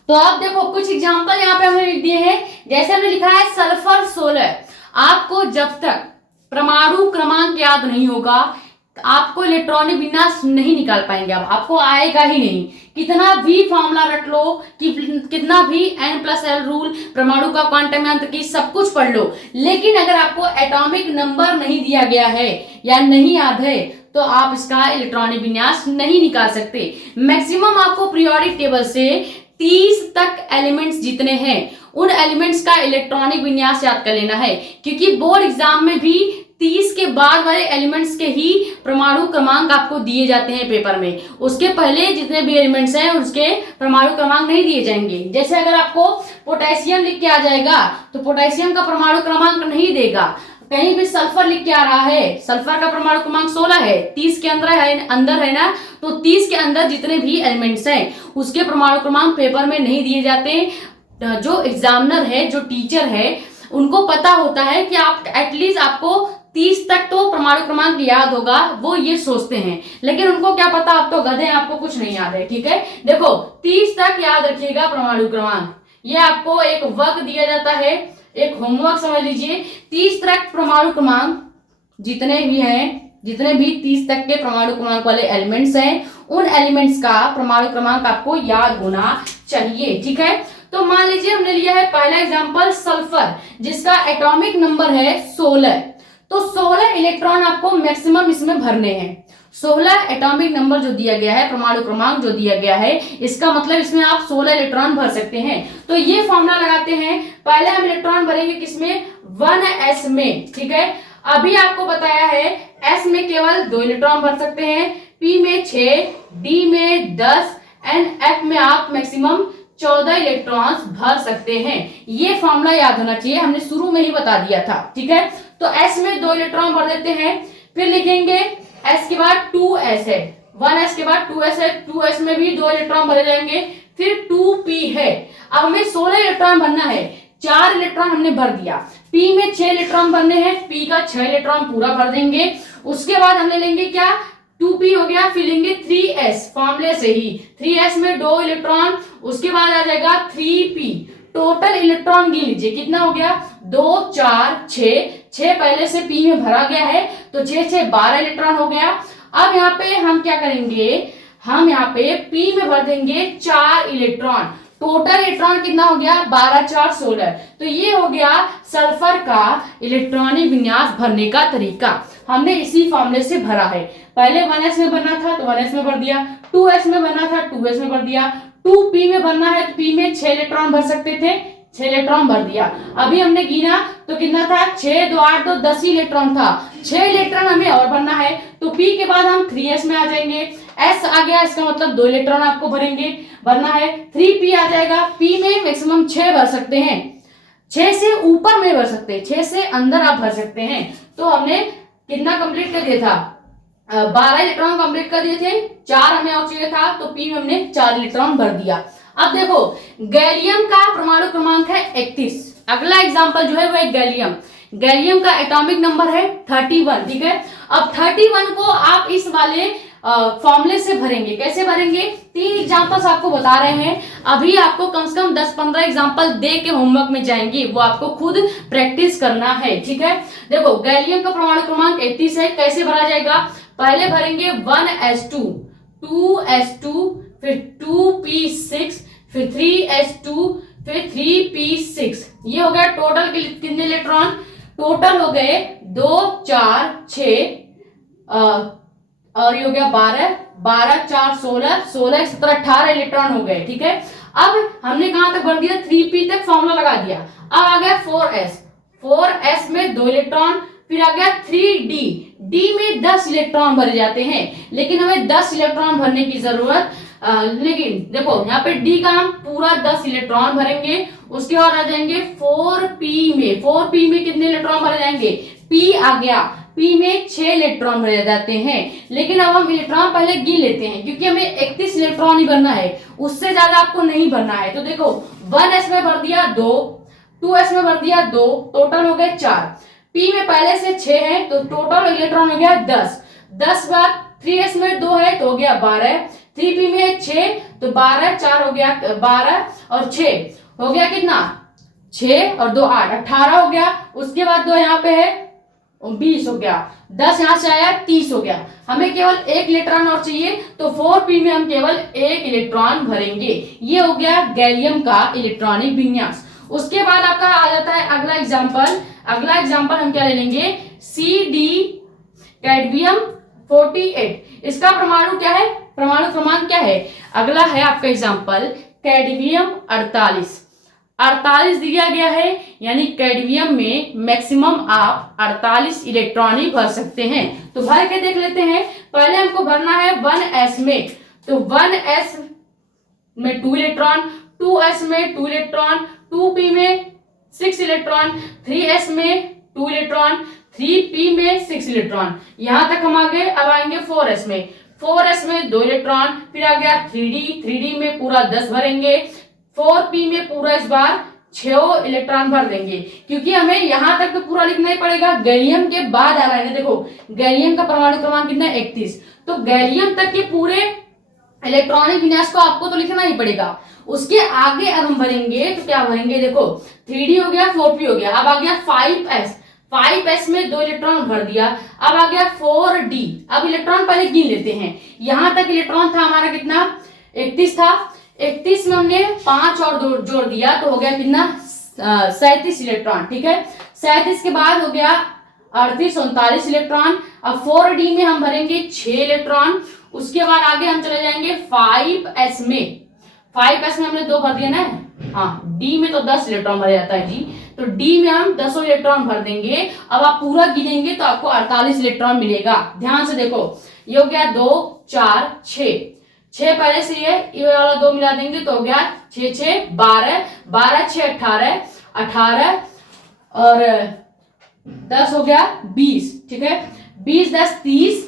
तो अब देखो कुछ एग्जांपल यहाँ पे हमने लिख दिए हैं। जैसे हमने लिखा है सल्फर 16। आपको जब तक परमाणु क्रमांक याद नहीं होगा आपको इलेक्ट्रॉनिक विन्यास नहीं निकाल पाएंगे। अब आपको आएगा ही नहीं, कितना भी फॉर्मूला रट लो, कि कितना भी n+l रूल, परमाणु का क्वांटम यांत्रिकी सब कुछ पढ़ लो, लेकिन अगर आपको एटॉमिक नंबर नहीं दिया गया है या नहीं याद है तो आप इसका इलेक्ट्रॉनिक विन्यास नहीं निकाल सकते। मैक्सिमम आपको पीरियोडिक टेबल से 30 तक एलिमेंट्स जितने हैं उन एलिमेंट्स का इलेक्ट्रॉनिक विन्यास याद कर लेना है, क्योंकि बोर्ड एग्जाम में भी 30 के बाद वाले एलिमेंट्स के ही परमाणु क्रमांक आपको दिए जाते हैं पेपर में। उसके पहले जितने भी एलिमेंट्स हैं उसके परमाणु क्रमांक नहीं दिए जाएंगे। जैसे अगर आपको पोटेशियम लिख के आ जाएगा तो पोटेशियम का परमाणु क्रमांक नहीं देगा। कहीं भी सल्फर लिख के आ रहा है, सल्फर का परमाणु क्रमांक 16 है, 30 के अंदर है ना, तो 30 के अंदर जितने भी एलिमेंट्स हैं उसके परमाणु क्रमांक पेपर में नहीं दिए जाते। जो एग्जामिनर है, जो टीचर है, उनको पता होता है कि आप एटलीस्ट आपको 30 तक तो परमाणु क्रमांक याद होगा, वो ये सोचते हैं, लेकिन उनको क्या पता, आप तो गधे हैं, आपको कुछ नहीं याद है। ठीक है, देखो 30 तक याद रखिएगा परमाणु क्रमांक, ये आपको एक वर्क दिया जाता है, एक होमवर्क समझ लीजिए। 30 तक परमाणु क्रमांक जितने भी हैं, जितने भी 30 तक के परमाणु क्रमांक वाले एलिमेंट्स हैं, उन एलिमेंट्स का परमाणु क्रमांक आपको याद होना चाहिए। ठीक है, तो मान लीजिए हमने लिया है पहला एग्जांपल सल्फर, जिसका एटॉमिक नंबर है 16। तो 16 इलेक्ट्रॉन आपको मैक्सिमम इसमें भरने हैं। 16 एटॉमिक नंबर जो दिया गया है, परमाणु क्रमांक जो दिया गया है, इसका मतलब इसमें आप 16 इलेक्ट्रॉन भर सकते हैं। तो ये फॉर्मूला लगाते हैं। पहले हम इलेक्ट्रॉन भरेंगे किसमें, 1s में। ठीक है, अभी आपको बताया है s में केवल 2 इलेक्ट्रॉन भर सकते हैं, p में 6, d में 10 एंड f में आप मैक्सिमम 14 इलेक्ट्रॉन्स भर सकते हैं। ये फॉर्मूला याद होना चाहिए, हमने शुरू में ही बता दिया था। ठीक है, तो s में 2 इलेक्ट्रॉन भर देते हैं, फिर लिखेंगे s के बाद 2s है, 1s के बाद 2s है, 2s में भी 2 इलेक्ट्रॉन भरे जाएंगे, फिर 2p है। अब हमें 16 इलेक्ट्रॉन भरना है, 4 इलेक्ट्रॉन हमने भर दिया, p में 6 इलेक्ट्रॉन भरने हैं, p का 6 इलेक्ट्रॉन पूरा भर देंगे। उसके बाद हमने लेंगे क्या, 2p हो गया, फिर लेंगे 3s फॉर्मूले से ही, 3s में 2 इलेक्ट्रॉन, उसके बाद आ जाएगा 3p। टोटल इलेक्ट्रॉन गिन लीजिए कितना हो गया, 2 4 6 पहले से p में भरा गया है, तो 6 6 12 इलेक्ट्रॉन हो गया। अब यहाँ पे हम क्या करेंगे, हम यहाँ पे p में भर देंगे 4 इलेक्ट्रॉन। टोटल इलेक्ट्रॉन कितना हो गया, 12 4 16। तो ये हो गया सल्फर का इलेक्ट्रॉनिक विन्यास भरने का तरीका। हमने इसी फॉर्मूले से भरा है। पहले 1s में भरना था तो 1s में भर दिया, 2s में भरना था 2s में भर दिया, 2p में भरना है तो p में 6 इलेक्ट्रॉन भर सकते थे, 6 इलेक्ट्रॉन भर दिया। अभी हमने गिना तो कितना था, 6 2 8 2 10 ही इलेक्ट्रॉन था, 6 इलेक्ट्रॉन हमें और भरना है। तो p के बाद हम 3s में आ जाएंगे, s आ गया, इसका मतलब 2 इलेक्ट्रॉन आपको भरना है। 3p आ जाएगा, p में मैक्सिमम 6 भर सकते हैं, 6 से ऊपर में भर सकते हैं, 6 से अंदर आप भर सकते हैं। तो हमने कितना कंप्लीट कर दिया था, 12 इलेक्ट्रॉन कंप्लीट कर दिए थे, 4 हमें और चाहिए था, तो p में हमने 4 इलेक्ट्रॉन भर दिया। अब देखो गैलियम का परमाणु क्रमांक है 31। अगला एग्जांपल जो है वो है गैलियम। गैलियम का एटॉमिक नंबर है 31। ठीक है, अब 31 को आप इस वाले फॉर्मूले से भरेंगे। कैसे भरेंगे, 3 एग्जांपल्स आपको बता रहे हैं, अभी आपको कम से कम 10-15 एग्जांपल दे के होमवर्क में जाएंगे, वो आपको खुद प्रैक्टिस करना है। ठीक है, देखो गैलियम का परमाणु क्रमांक 31 है, कैसे भरा जाएगा, पहले भरेंगे 1s2, 2s2, फिर 2p6, फिर 3s2, फिर 3p6। ये हो गया टोटल कितने इलेक्ट्रॉन, टोटल हो गए 2 4 6 और ये हो गया 12, 12 4 16, 16 17 18 इलेक्ट्रॉन हो गए। ठीक है, अब हमने कहां तक भर दिया, 3p तक फॉर्मूला लगा दिया। अब आ गया 4s, 4s में 2 इलेक्ट्रॉन, फिर आ गया 3d, d में 10 इलेक्ट्रॉन भरे जाते हैं, लेकिन हमें 10 इलेक्ट्रॉन भरने की जरूरत, लेकिन देखो यहाँ पे d का हम पूरा 10 इलेक्ट्रॉन भरेंगे। उसके बाद आ जाएंगे 4p में, 4p में कितने इलेक्ट्रॉन भरे जाएंगे, p आ गया, p में 6 इलेक्ट्रॉन भरे जाते हैं। लेकिन अब हम इलेक्ट्रॉन पहले गिन लेते हैं, क्योंकि हमें 31 इलेक्ट्रॉन ही भरना है, उससे ज्यादा आपको नहीं भरना है। तो देखो 1s में भर दिया 2, 2s में भर दिया 2, टोटल हो गए 4, p में पहले से 6 है तो टोटल इलेक्ट्रॉन हो गया 10, 10 बाद 3s में 2 है तो हो गया 12, 3p में 6 तो 12, 4 हो गया 12 और 6 हो गया कितना, 6 और 2 8, 18 हो गया। उसके बाद 2 यहाँ पे है 20 हो गया, 10 यहां से आया 30 हो गया। हमें केवल 1 इलेक्ट्रॉन और चाहिए, तो 4p में हम केवल 1 इलेक्ट्रॉन भरेंगे। ये हो गया गैलियम का इलेक्ट्रॉनिक विन्यास। उसके बाद आपका आ जाता है अगला एग्जांपल। अगला एग्जांपल हम क्या ले लेंगे, CD कैडमियम 48। इसका परमाणु क्या है, परमाणु क्रमांक क्या है। अगला है आपका एग्जांपल कैडमियम 48, 48 दिया गया है, यानी कैडमियम में मैक्सिमम आप 48 इलेक्ट्रॉन ही भर सकते हैं। तो भर के देख लेते हैं। पहले हमको भरना है 1s में, तो 1s में 2 इलेक्ट्रॉन, 2s में 2 इलेक्ट्रॉन, 2p में 6 इलेक्ट्रॉन, 3s में 2 इलेक्ट्रॉन, 3p में 6 इलेक्ट्रॉन। यहां तक हम आ गए। अब आएंगे 4s में, 4s में 2 इलेक्ट्रॉन, फिर आ गया 3d, 3d में पूरा 10 भरेंगे, 4p में पूरा इस बार 6 इलेक्ट्रॉन भर देंगे, क्योंकि हमें यहां तक तो पूरा लिखना ही पड़ेगा। गैलियम के बाद आ रहा है, देखो गैलियम का परमाणु क्रमांक कितना है 31, तो गैलियम तक के पूरे इलेक्ट्रॉनिक विन्यास को आपको तो लिखना ही पड़ेगा। उसके आगे अब हम भरेंगे तो क्या भरेंगे, देखो 3d हो गया, 4p हो गया, अब आ गया 5s, 5s में 2 इलेक्ट्रॉन भर दिया। अब आ गया 4d, अब इलेक्ट्रॉन पहले गिन लेते हैं। यहां तक इलेक्ट्रॉन था हमारा कितना, 31 था, 31 में हमने 5 और जोड़ दिया तो हो गया कितना, 37 इलेक्ट्रॉन। ठीक है, 37 के बाद हो गया 38 39 इलेक्ट्रॉन। अब 4d में हम भरेंगे 6 इलेक्ट्रॉन। उसके बाद आगे हम चले जाएंगे 5s में, 5s में हमने 2 भर दिया ना, हाँ d में तो 10 इलेक्ट्रॉन भर जाता है जी, तो d में हम 10 इलेक्ट्रॉन भर देंगे। अब आप पूरा गिनेंगे तो आपको 48 इलेक्ट्रॉन मिलेगा। ध्यान से देखो, ये हो गया 2 4 6, 6 पहले से ये वाला 2 मिला देंगे तो हो गया 6 6 12, 12 6 18, 18 और 10 हो गया 20। ठीक है, 20 10 30,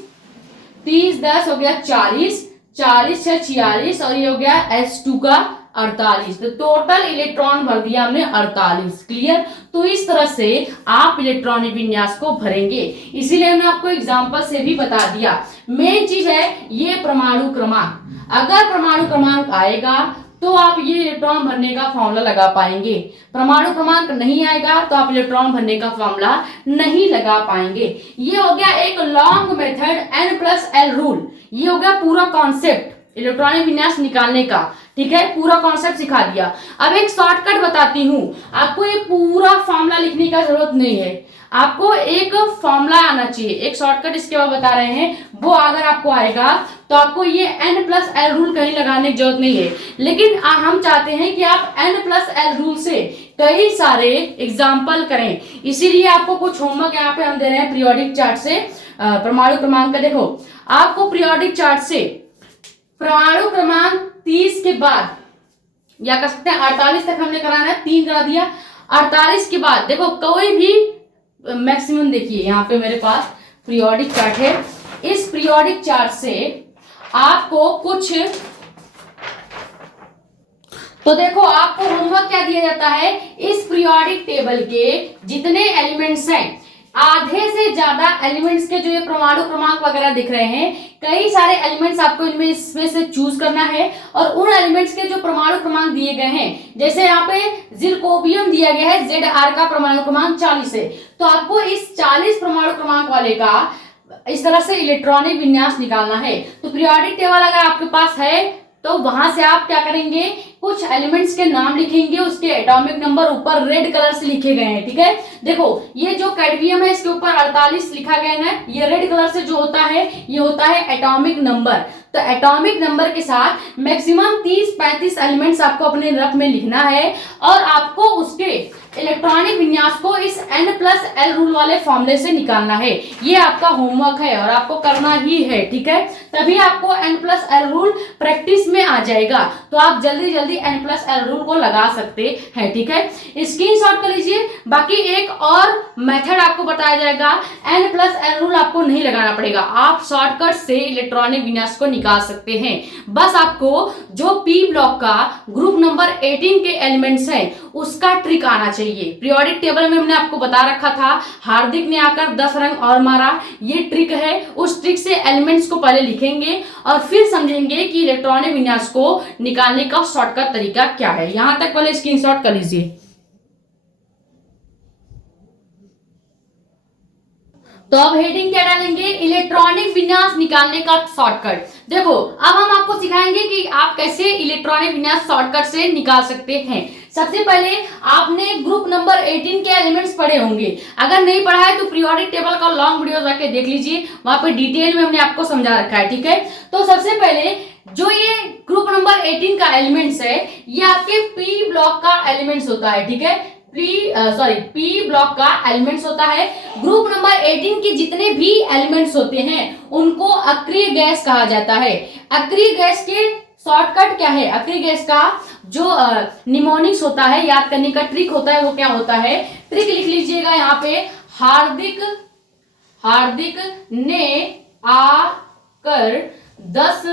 30 10 हो गया 40, 40 6 46 और ये हो गया S2 का 48। तो टोटल इलेक्ट्रॉन भर दिया हमने 48। क्लियर। तो इस तरह से आप इलेक्ट्रॉनिक विन्यास को भरेंगे, इसीलिए हमने आपको एग्जांपल से भी बता दिया। मेन चीज है ये परमाणु क्रमांक, अगर परमाणु क्रमांक आएगा तो आप ये इलेक्ट्रॉन भरने का फॉर्मूला लगा पाएंगे, परमाणु क्रमांक नहीं आएगा तो आप इलेक्ट्रॉन भरने का फॉर्मूला नहीं लगा पाएंगे। ये हो गया एक लॉन्ग मेथड N+L रूल, ये हो गया पूरा कॉन्सेप्ट इलेक्ट्रॉनिक विन्यास निकालने का। ठीक है, पूरा कॉन्सेप्ट सिखा दिया। अब एक शॉर्टकट बताती हूँ, आपको ये पूरा फॉर्मूला लिखने का जरूरत नहीं है, आपको एक फॉर्मूला आना चाहिए। एक शॉर्टकट इसके बाद बता रहे हैं, वो अगर आपको आएगा तो आपको ये N+L रूल कहीं लगाने की जरूरत नहीं है। लेकिन हम चाहते हैं कि आप N+L रूल से कई सारे एग्जाम्पल करें, इसीलिए आपको कुछ होमवर्क यहाँ पे हम दे रहे हैं पीरियोडिक चार्ट से परमाणु क्रमांक का। देखो आपको पीरियोडिक चार्ट से परमाणु क्रमांक 30 के बाद, या कह सकते हैं 48 तक हमने कराना है, 3 करा दिया। 48 के बाद देखो कोई भी मैक्सिमम, देखिए यहाँ पे मेरे पास पीरियोडिक चार्ट है, इस पीरियोडिक चार्ट से आपको कुछ, तो देखो आपको होमवर्क क्या दिया जाता है, इस पीरियोडिक टेबल के जितने एलिमेंट्स हैं, आधे से ज्यादा एलिमेंट्स के जो ये परमाणु क्रमांक वगैरह दिख रहे हैं, कई सारे एलिमेंट्स आपको इनमें इसमें से चूज करना है और उन एलिमेंट्स के जो परमाणु क्रमांक दिए गए हैं, जैसे यहाँ पे जिरकोबियम दिया गया है, Zr का परमाणु क्रमांक 40 है, तो आपको इस 40 परमाणु क्रमांक वाले का इस तरह से इलेक्ट्रॉनिक विन्यास निकालना है। तो पीरियोडिक टेबल अगर आपके पास है तो वहां से आप क्या करेंगे, कुछ एलिमेंट्स के नाम लिखेंगे, उसके एटॉमिक नंबर ऊपर रेड कलर से लिखे गए हैं, ठीक है। देखो ये जो कैडमियम है इसके ऊपर 48 लिखा गया है, ये रेड कलर से जो होता है ये होता है एटॉमिक नंबर। तो एटॉमिक नंबर के साथ मैक्सिमम 30-35 एलिमेंट्स आपको अपने रफ में लिखना है और आपको उसके इलेक्ट्रॉनिक विन्यास को इस N+L रूल वाले फॉर्मूले से निकालना है। ये आपका होमवर्क है और आपको करना ही है, ठीक है। तभी आपको N+L रूल प्रैक्टिस में आ जाएगा, तो आप जल्दी जल्दी N+L रूल को लगा सकते हैं, ठीक है। स्क्रीनशॉट कर लीजिए। बाकी एक और मेथड आपको बताया जाएगा, N+L रूल आपको नहीं लगाना पड़ेगा, आप शॉर्टकट से इलेक्ट्रॉनिक विन्यास को निकाल सकते हैं। बस आपको जो P ब्लॉक का ग्रुप नंबर 18 के एलिमेंट्स हैं उसका ट्रिक आना चाहिए। पीरियोडिक टेबल में हमने आपको बता रखा था, हार्दिक ने आकर 10 रंग और मारा, ये ट्रिक है। उस ट्रिक से एलिमेंट्स को पहले लिखेंगे और फिर समझेंगे कि इलेक्ट्रॉनिक विन्यास को निकालने का शॉर्टकट तरीका क्या है। यहां तक पहले स्क्रीनशॉट कर लीजिए। तो अब हेडिंग क्या डालेंगे, इलेक्ट्रॉनिक विन्यास निकालने का शॉर्टकट। देखो अब हम आपको सिखाएंगे कि आप कैसे इलेक्ट्रॉनिक विन्यास शॉर्टकट से निकाल सकते हैं। सबसे पहले आपने ग्रुप नंबर 18 के एलिमेंट्स पढ़े होंगे, अगर नहीं पढ़ा है तो पीरियोडिक टेबल का लॉन्ग वीडियो जाके देख लीजिए, वहां पे डिटेल में हमने आपको समझा रखा है, ठीक है। तो सबसे पहले जो ये ग्रुप नंबर 18 का एलिमेंट्स है ये आपके पी ब्लॉक का एलिमेंट्स होता है, ठीक है। पी ब्लॉक का एलिमेंट्स होता है। ग्रुप नंबर 18 के जितने भी एलिमेंट्स होते हैं उनको अक्रिय गैस कहा जाता है। अक्रिय गैस के शॉर्टकट क्या है, अक्रिय गैस का जो निमोनिक्स होता है, याद करने का ट्रिक होता है, वो क्या होता है, ट्रिक लिख लीजिएगा यहाँ पे। हार्दिक ने आकर 10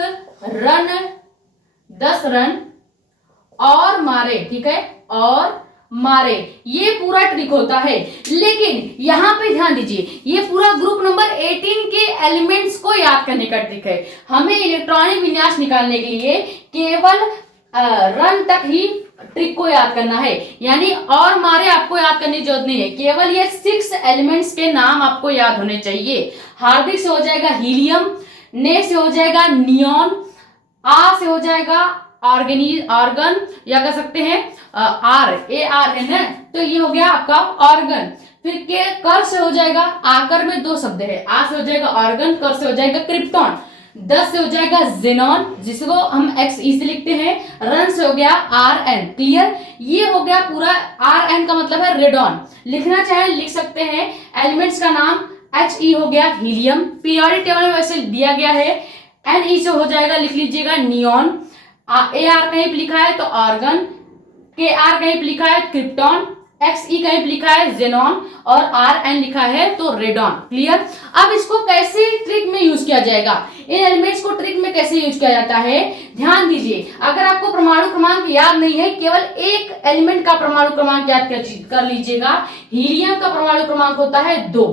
रन और मारे, ठीक है, और मारे, ये पूरा ट्रिक होता है। लेकिन यहां पे ध्यान दीजिए, ये पूरा ग्रुप नंबर 18 के एलिमेंट्स को याद करने का ट्रिक है। हमें इलेक्ट्रॉनिक विन्यास निकालने के लिए केवल रन तक ही ट्रिक को याद करना है, यानी और मारे आपको याद करने की जरूरत नहीं है, केवल ये 6 एलिमेंट्स के नाम आपको याद होने चाहिए। हार्दिक से हो जाएगा हीलियम, ने से हो जाएगा नियॉन, आ से हो जाएगा आर्गन, या कह सकते हैं ARN है, तो ये हो गया आपका ऑर्गन। फिर के कर से हो जाएगा, आकर में 2 शब्द है, आ से हो जाएगा ऑर्गन, कर से हो जाएगा क्रिप्टॉन, 10 से हो जाएगा जेनॉन जिसको हम XE से लिखते हैं, रन से हो गया RN। क्लियर, ये हो गया पूरा। RN का मतलब है रेडॉन, लिखना चाहे लिख सकते हैं। एलिमेंट्स का नाम HE हो गया हीलियम, पीरियोडिक टेबल में वैसे दिया गया है। NE से हो जाएगा, लिख लीजिएगा नियॉन, AR कहीं पे लिखा है तो ऑर्गन, KR कहीं पे लिखा है क्रिप्टॉन, XE कहीं पे लिखा है जेनॉन और RN लिखा है तो रेडॉन। क्लियर। अब इसको कैसे ट्रिक में यूज किया जाएगा, इन एलिमेंट्स को ट्रिक में कैसे यूज किया जाता है, ध्यान दीजिए। अगर आपको परमाणु क्रमांक याद नहीं है, केवल एक एलिमेंट का परमाणु क्रमांक याद कर लीजिएगा। हीलियम का परमाणु क्रमांक होता है 2,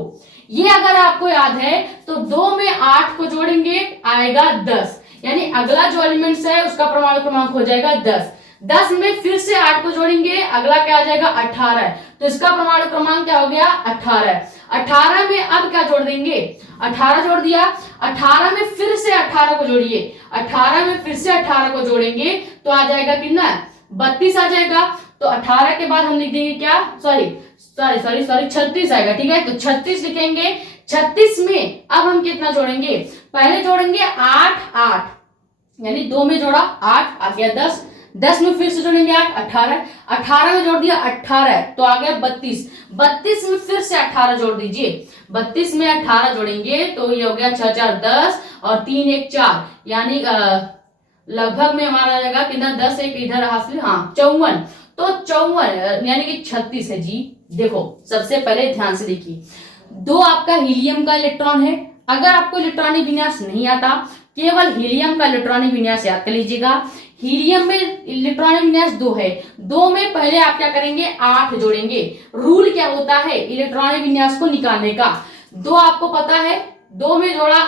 ये अगर आपको याद है तो 2 में 8 को जोड़ेंगे आएगा 10, यानी अगला जो एलिमेंट्स है उसका परमाणु क्रमांक हो जाएगा 10। 10 में फिर से 8 को जोड़ेंगे, अगला क्या आ जाएगा 18, तो इसका परमाणु क्रमांक क्या हो गया 18। 18 में अब क्या जोड़ देंगे, 18 जोड़ दिया, 18 में फिर से 18 को जोड़िए, 18 में फिर से 18 को जोड़ेंगे तो आ जाएगा कितना 32 आ जाएगा। तो 18 के बाद हम लिख देंगे क्या, सॉरी 36 आएगा, ठीक है। तो 36 लिखेंगे। 36 में अब हम कितना जोड़ेंगे, पहले जोड़ेंगे 8, यानी 2 में जोड़ा 8 आ गया 10, 10 में फिर से जोड़ेंगे 8, 18, 18 में जोड़ दिया 18 तो आ गया 32, 32 में फिर से 18 जोड़ दीजिए, 32 में 18 जोड़ेंगे तो ये हो गया 6 4 10 और 3 1 4, यानी लगभग में हमारा आ जाएगा कितना 10 1 इधर हासिल, हाँ 54, तो 54 यानी कि 36 है जी। देखो सबसे पहले ध्यान से देखिए, 2 आपका हीलियम का इलेक्ट्रॉन है। अगर आपको इलेक्ट्रॉनिक विन्यास नहीं आता, केवल हीलियम का इलेक्ट्रॉनिक विन्यास याद कर लीजिएगा। हीलियम में इलेक्ट्रॉनिक विन्यास 2 है, 2 में पहले आप क्या करेंगे 8 जोड़ेंगे। रूल क्या होता है इलेक्ट्रॉनिक विन्यास को निकालने का, 2 आपको पता है, 2 में जोड़ा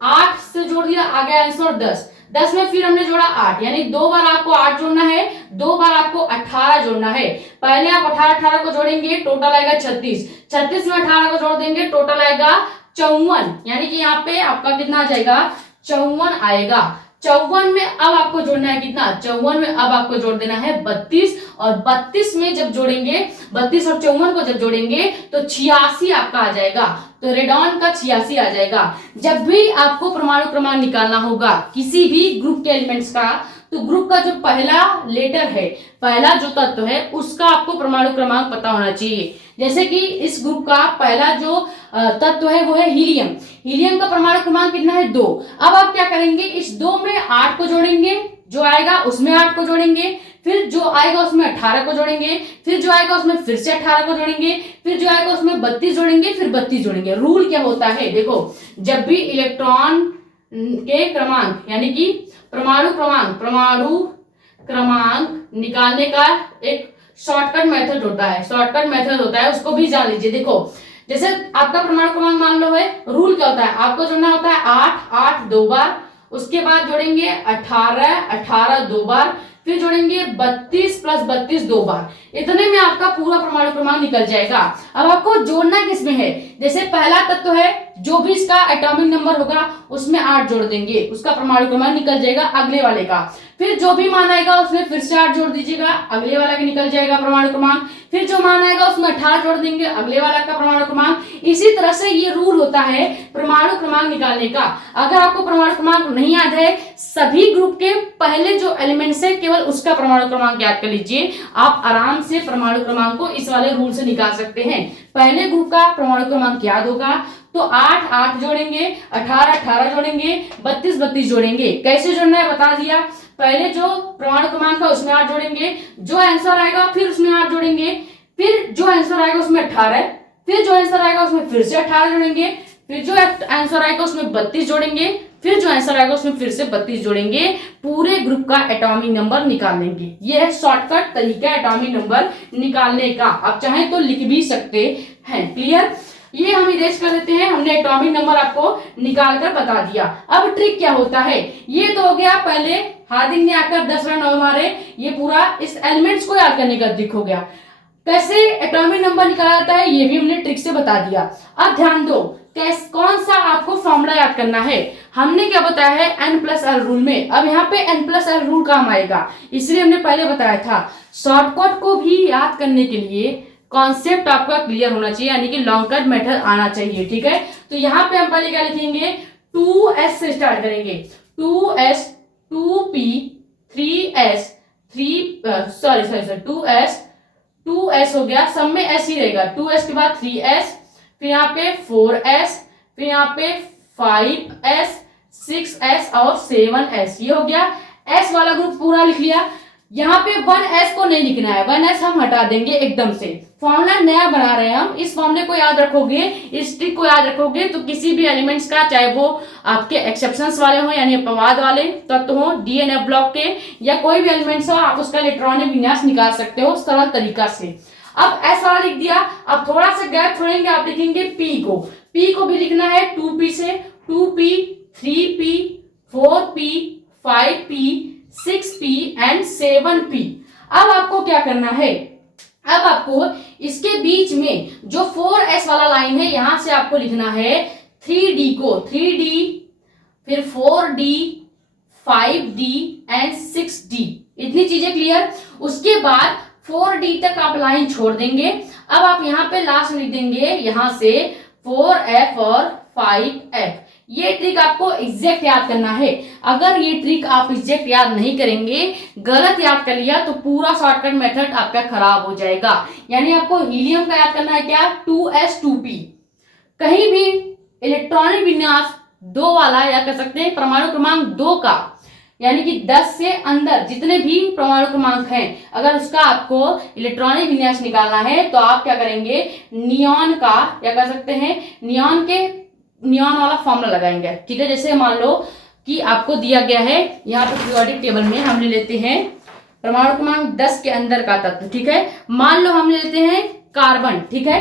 8 से जोड़ दिया, आ गया आंसर 10, 10 में फिर हमने जोड़ा 8, यानी 2 बार आपको 8 जोड़ना है, 2 बार आपको 18 जोड़ना है। पहले आप 18 को जोड़ेंगे, टोटल आएगा 36, 36 में 18 को जोड़ देंगे, टोटल आएगा 54, यानी कि यहाँ पे आपका कितना आ जाएगा 54 आएगा। 54 में अब आपको जोड़ना है कितना, 54 में अब आपको जोड़ देना है 32, और 32 में जब जोड़ेंगे, 32 और 54 को जब जोड़ेंगे तो 86 आपका आ जाएगा। तो रेडॉन का 86 आ जाएगा। जब भी आपको परमाणु क्रमांक निकालना होगा किसी भी ग्रुप के एलिमेंट्स का, तो ग्रुप का जो पहला लेटर है, पहला जो तत्व है, उसका आपको परमाणु क्रमांक पता होना चाहिए। जैसे कि इस ग्रुप का पहला जो तत्व है वो है हीलियम। हीलियम का परमाणु क्रमांक कितना है, 2। अब आप क्या करेंगे, इस 2 में 8 को जोड़ेंगे, जो आएगा उसमें 8 को जोड़ेंगे, फिर जो आएगा उसमें 18 को जोड़ेंगे, फिर जो आएगा उसमें फिर से 18 को जोड़ेंगे, फिर जो आएगा उसमें 32 जोड़ेंगे, फिर 32 जोड़ेंगे। रूल क्या होता है, देखो, जब भी इलेक्ट्रॉन के क्रमांक यानी कि परमाणु क्रमांक निकालने का एक शॉर्टकट मेथड होता है, उसको भी जान लीजिए। देखो, जैसे आपका परमाणु क्रमांक मान लो है, रूल क्या होता है, आपको जोड़ना होता है 8 8 2 बार, उसके बाद जोड़ेंगे 18 18 2 बार, फिर जोड़ेंगे 32 प्लस 32 2 बार। इतने में आपका पूरा परमाणु क्रमांक निकल जाएगा। अब आपको जोड़ना किसमें है, जैसे पहला तत्व है, जो भी इसका एटॉमिक नंबर होगा उसमें 8 जोड़ देंगे, उसका परमाणु क्रमांक निकल जाएगा अगले वाले का। फिर जो भी मान आएगा उसमें फिर से 8 जोड़ दीजिएगा, अगले वाला का निकल जाएगा परमाणु क्रमांक। फिर जो मान आएगा उसमें 18 जोड़ देंगे, अगले वाला का परमाणु क्रमांक। इसी तरह से ये रूल होता है परमाणु क्रमांक निकालने का। अगर आपको परमाणु क्रमांक नहीं याद है, सभी ग्रुप के पहले जो एलिमेंट्स है केवल उसका परमाणु क्रमांक याद कर लीजिए, आप आराम से परमाणु क्रमांक को इस वाले रूल से निकाल सकते हैं। पहले ग्रुप का परमाणु क्रमांक याद होगा तो 8 8 जोड़ेंगे, 18 18 जोड़ेंगे, 32 32 जोड़ेंगे। कैसे जोड़ना है बता दिया। पहले जो परमाणु क्रमांक है उसमें 8 जोड़ेंगे, जो आंसर आएगा फिर उसमें 8 जोड़ेंगे, फिर जो आंसर आएगा उसमें 18, फिर जो आंसर आएगा उसमें फिर से 18 जोड़ेंगे, फिर जो आंसर आएगा उसमें 32 जोड़ेंगे, फिर जो आंसर आएगा उसमें फिर से 32 जोड़ेंगे। पूरे ग्रुप का एटॉमिक नंबर निकाल लेंगे। ये है शॉर्टकट तरीका एटॉमिक नंबर निकालने का। आप चाहें तो लिख भी सकते हैं। क्लियर, ये हम इरेज कर देते हैं। हमने एटॉमिक नंबर आपको निकाल कर बता दिया। अब ट्रिक क्या होता है, ये तो हो गया पहले हार्दिक ने आकर 10 रन मारे, ये पूरा इस एलिमेंट्स को याद करने का ट्रिक हो गया। कैसे एटॉमिक नंबर निकाला जाता है ये भी हमने ट्रिक से बता दिया। अब ध्यान दो, कौन सा आपको फॉर्मूला याद करना है। हमने क्या बताया है, n+l रूल में। अब यहाँ पे n+l रूल काम आएगा, इसलिए हमने पहले बताया था। शॉर्टकट को भी याद करने के लिए कॉन्सेप्ट आपका क्लियर होना चाहिए, यानी कि लॉन्ग कट मेथड आना चाहिए। ठीक है, तो यहाँ पे हम पहले क्या लिखेंगे, 2s से स्टार्ट करेंगे। 2s 2p 3s 2s हो गया, सब में s ही रहेगा। 2s के बाद 3s, फिर यहाँ पे 4s, फिर यहाँ पे 5s 6s और 7s। ये हो गया s वाला ग्रुप पूरा लिख लिया। यहाँ पे 1s को नहीं लिखना है, 1s हम हटा देंगे एकदम से। फॉर्मूला नया बना रहे हैं हम। इस फॉर्मूले को याद रखोगे, इस ट्रिक को याद रखोगे तो किसी भी एलिमेंट्स का, चाहे वो आपके एक्सेप्शंस वाले हो यानी अपवाद वाले तत्व हो, डीएनए ब्लॉक के, या कोई भी एलिमेंट्स हो, आप उसका इलेक्ट्रॉनिक विन्यास निकाल सकते हो सरल तरीका से। अब एस वाला लिख दिया। अब थोड़ा सा गैप छोड़ेंगे, आप लिखेंगे पी को भी लिखना है 2p से, 2p 3p 4p 5p 6p and 7p। अब आपको क्या करना है, अब आपको इसके बीच में जो 4s वाला लाइन है यहां से आपको लिखना है 3d को, 3d फिर 4d 5d एंड 6d। इतनी चीजें क्लियर। उसके बाद 4d तक आप लाइन छोड़ देंगे। अब आप यहाँ पे लास्ट लिख देंगे यहां से 4f और 5f। ये ट्रिक आपको एग्जैक्ट याद करना है। अगर ये ट्रिक आप एग्जैक्ट याद नहीं करेंगे, गलत याद कर लिया तो पूरा शॉर्टकट मेथड आपका खराब हो जाएगा। यानी आपको हीलियम का याद करना है क्या, 2s 2p। कहीं भी इलेक्ट्रॉनिक विन्यास 2 वाला या कह सकते हैं परमाणु क्रमांक 2 का, यानी कि 10 से अंदर जितने भी परमाणु क्रमांक हैं, अगर उसका आपको इलेक्ट्रॉनिक विन्यास निकालना है तो आप क्या करेंगे, नियॉन का या कह सकते हैं नियॉन वाला फॉर्मूला लगाएंगे। ठीक है, जैसे मान लो कि आपको दिया गया है यहाँ पे पीरियोडिक टेबल में, हम ले लेते हैं परमाणु क्रमांक 10 के अंदर का तत्व। ठीक है, मान लो हम ले लेते हैं कार्बन। ठीक है,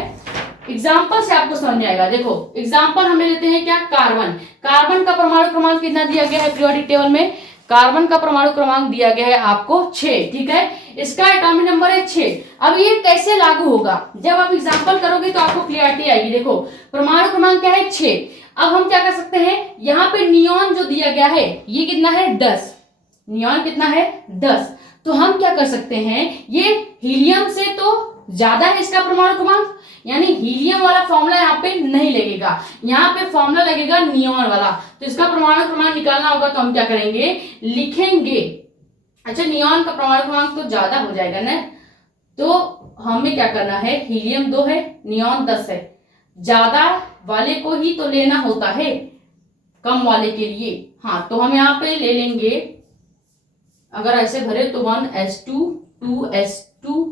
एग्जाम्पल से आपको समझ में आएगा। देखो एग्जाम्पल हम ले लेते हैं क्या, कार्बन का परमाणु क्रमांक कितना दिया गया है पीरियोडिक टेबल में, कार्बन का परमाणु क्रमांक दिया गया है आपको 6। ठीक है, इसका एटॉमिक नंबर है 6। अब ये कैसे लागू होगा, जब आप एग्जांपल करोगे तो आपको क्लियरिटी आएगी। देखो परमाणु क्रमांक क्या है 6। अब हम क्या कर सकते हैं, यहाँ पे नियॉन जो दिया गया है ये कितना है 10, नियॉन कितना है 10। तो हम क्या कर सकते हैं, ये हीलियम से तो ज्यादा है इसका परमाणु क्रमांक, यानी हीलियम वाला फॉर्मूला यहाँ पे नहीं लगेगा, यहाँ पे फॉर्मूला लगेगा नियॉन वाला। तो इसका परमाणु क्रमांक निकालना होगा तो हम क्या करेंगे, लिखेंगे। अच्छा नियॉन का परमाणु क्रमांक तो ज्यादा हो जाएगा ना, तो हमें क्या करना है, हीलियम 2 है, नियॉन 10 है, ज्यादा वाले को ही तो लेना होता है कम वाले के लिए। हाँ तो हम यहाँ पे ले लेंगे, अगर ऐसे भरे तो 1s2 2s2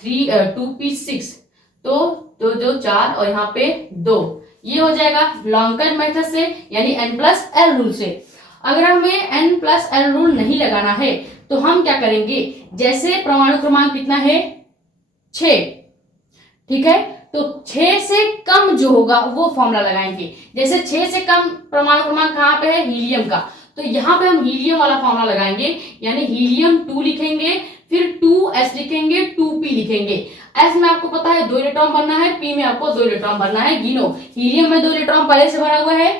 2p6, तो 2 2 4 और यहाँ पे 2, ये हो जाएगा लॉन्ग कट मेथड से यानी n+l रूल से। अगर हमें n+l रूल नहीं लगाना है तो हम क्या करेंगे, जैसे परमाणु क्रमांक कितना है 6, ठीक है, तो 6 से कम जो होगा वो फॉर्मूला लगाएंगे। जैसे 6 से कम परमाणु क्रमांक कहाँ पे है, हीलियम का, तो यहाँ पे हम हीलियम वाला फॉर्मूला लगाएंगे, यानी हीलियम 2 लिखेंगे, फिर 2s लिखेंगे, 2p लिखेंगे। s में आपको पता है 2 इलेक्ट्रॉन भरना है, p में आपको 2 इलेक्ट्रॉन भरना है। गिनो, हीलियम में 2 इलेक्ट्रॉन पहले से भरा हुआ है,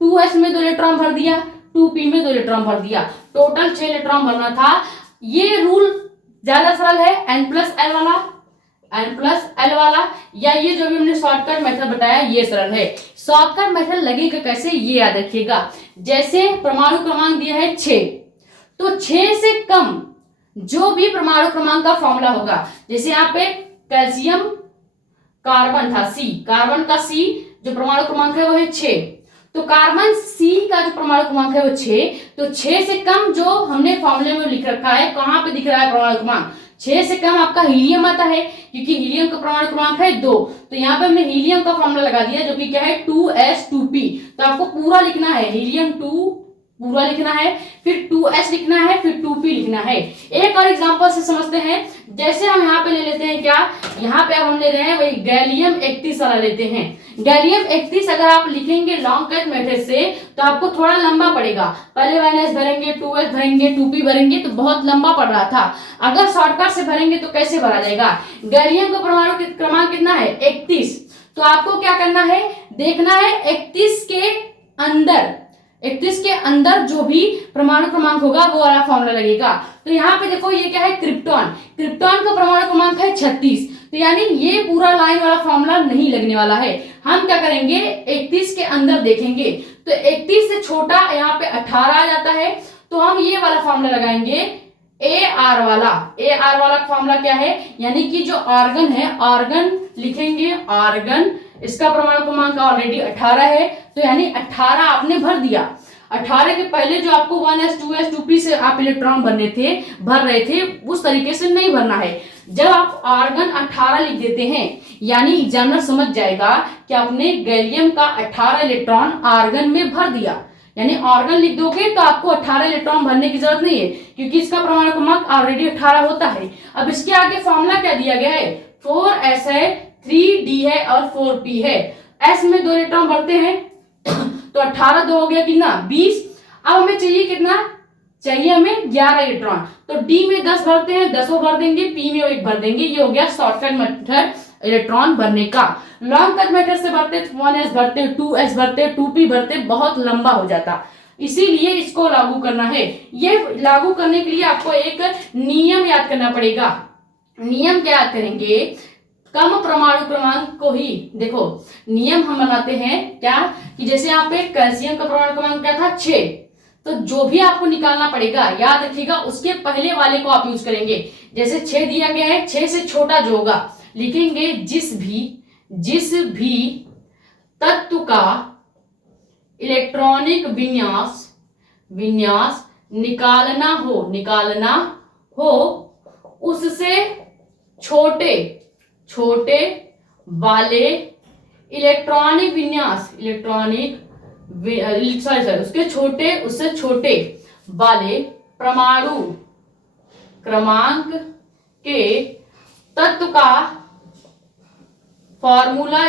2s में 2 इलेक्ट्रॉन भर दिया, 2p में 2 इलेक्ट्रॉन भर दिया, टोटल 6 इलेक्ट्रॉन भरना था। ये रूल ज्यादा सरल है n+l वाला, या ये जो भी हमने शॉर्टकट मेथड बताया ये सरल है। शॉर्टकट मेथड लगेगा कैसे, ये याद रखिएगा। जैसे परमाणु क्रमांक दिया है 6, तो 6 से कम जो भी परमाणु क्रमांक का फॉर्मूला होगा, जैसे यहाँ पे कैल्शियम कार्बन था C, कार्बन का C जो परमाणु क्रमांक है वो है 6, तो कार्बन C का जो परमाणु क्रमांक है वो 6, तो 6 से कम जो हमने फॉर्मूले में लिख रखा है, कहाँ पे दिख रहा है परमाणु क्रमांक, 6 से कम आपका हीलियम आता है, क्योंकि हीलियम का परमाणु क्रमांक है 2, तो यहाँ पे हमने हीलियम का फॉर्मूला लगा दिया जो कि क्या है 2s2p। तो आपको पूरा लिखना है, हीलियम 2 पूरा लिखना है, फिर 2s लिखना है, फिर 2p लिखना है। एक और एग्जांपल से समझते हैं, जैसे हम यहाँ पे ले लेते हैं क्या, यहाँ पे अब हम ले रहे हैं वही गैलियम 31 वाला लेते हैं। गैलियम 31 अगर आप लिखेंगे लॉन्ग कट मेथड से तो आपको थोड़ा लंबा पड़ेगा, पहले 1s भरेंगे, 2s भरेंगे, 2p भरेंगे, तो बहुत लंबा पड़ रहा था। अगर शॉर्टकट से भरेंगे तो कैसे भरा जाएगा, गैलियम का परमाणु क्रमांक कितना है 31, तो आपको क्या करना है, देखना है 31 के अंदर जो भी परमाणु क्रमांक होगा वो वाला फॉर्मूला लगेगा। तो यहाँ पे देखो ये क्या है क्रिप्टॉन, क्रिप्टॉन का परमाणु क्रमांक है 36, तो यानी ये पूरा लाइन वाला फॉर्मूला नहीं लगने वाला है। हम क्या करेंगे 31 के अंदर देखेंगे, तो 31 से छोटा यहाँ पे 18 आ जाता है, तो हम ये वाला फॉर्मूला लगाएंगे AR वाला फॉर्मूला क्या है, यानी कि जो आर्गन है, आर्गन लिखेंगे, आर्गन इसका परमाणु क्रमांक ऑलरेडी 18 है, तो यानी 18 आपने भर दिया। 18 के पहले जो आपको 1s 2s 2p से आप इलेक्ट्रॉन भर रहे थे उस तरीके से नहीं भरना है। जब आप आर्गन 18 लिख देते हैं, यानी एग्जामिनर समझ जाएगा कि आपने गैलियम का 18 इलेक्ट्रॉन आर्गन में भर दिया, यानी आर्गन लिख दोगे तो आपको 18 इलेक्ट्रॉन भरने की जरूरत नहीं है, क्योंकि इसका परमाणु क्रमांक ऑलरेडी 18 होता है। अब इसके आगे फॉर्मूला क्या दिया गया है, 4s है, 3d है और 4p है। s में 2 इलेक्ट्रॉन भरते हैं तो 18 2 हो गया कितना 20। अब हमें चाहिए कितना, चाहिए हमें 11 इलेक्ट्रॉन, तो d में 10 भरते हैं, 10 भर देंगे, p में 1 भर देंगे। ये हो गया शॉर्टकट मेथड इलेक्ट्रॉन भरने का। लॉन्ग कट मेथड से भरते 1s भरते, 2s भरते, 2p भरते, बहुत लंबा हो जाता, इसीलिए इसको लागू करना है। ये लागू करने के लिए आपको एक नियम याद करना पड़ेगा। नियम क्या याद करेंगे, कम परमाणु क्रमांक को ही, देखो नियम हम बनाते हैं क्या, कि जैसे यहाँ पे कैल्शियम का परमाणु क्रमांक क्या था 6, तो जो भी आपको निकालना पड़ेगा याद रखिएगा उसके पहले वाले को आप यूज करेंगे। जैसे 6 दिया गया है, 6 से छोटा जो होगा लिखेंगे जिस भी तत्व का इलेक्ट्रॉनिक विन्यास निकालना हो उससे छोटे वाले उससे छोटे वाले परमाणु क्रमांक के तत्व का फॉर्मूला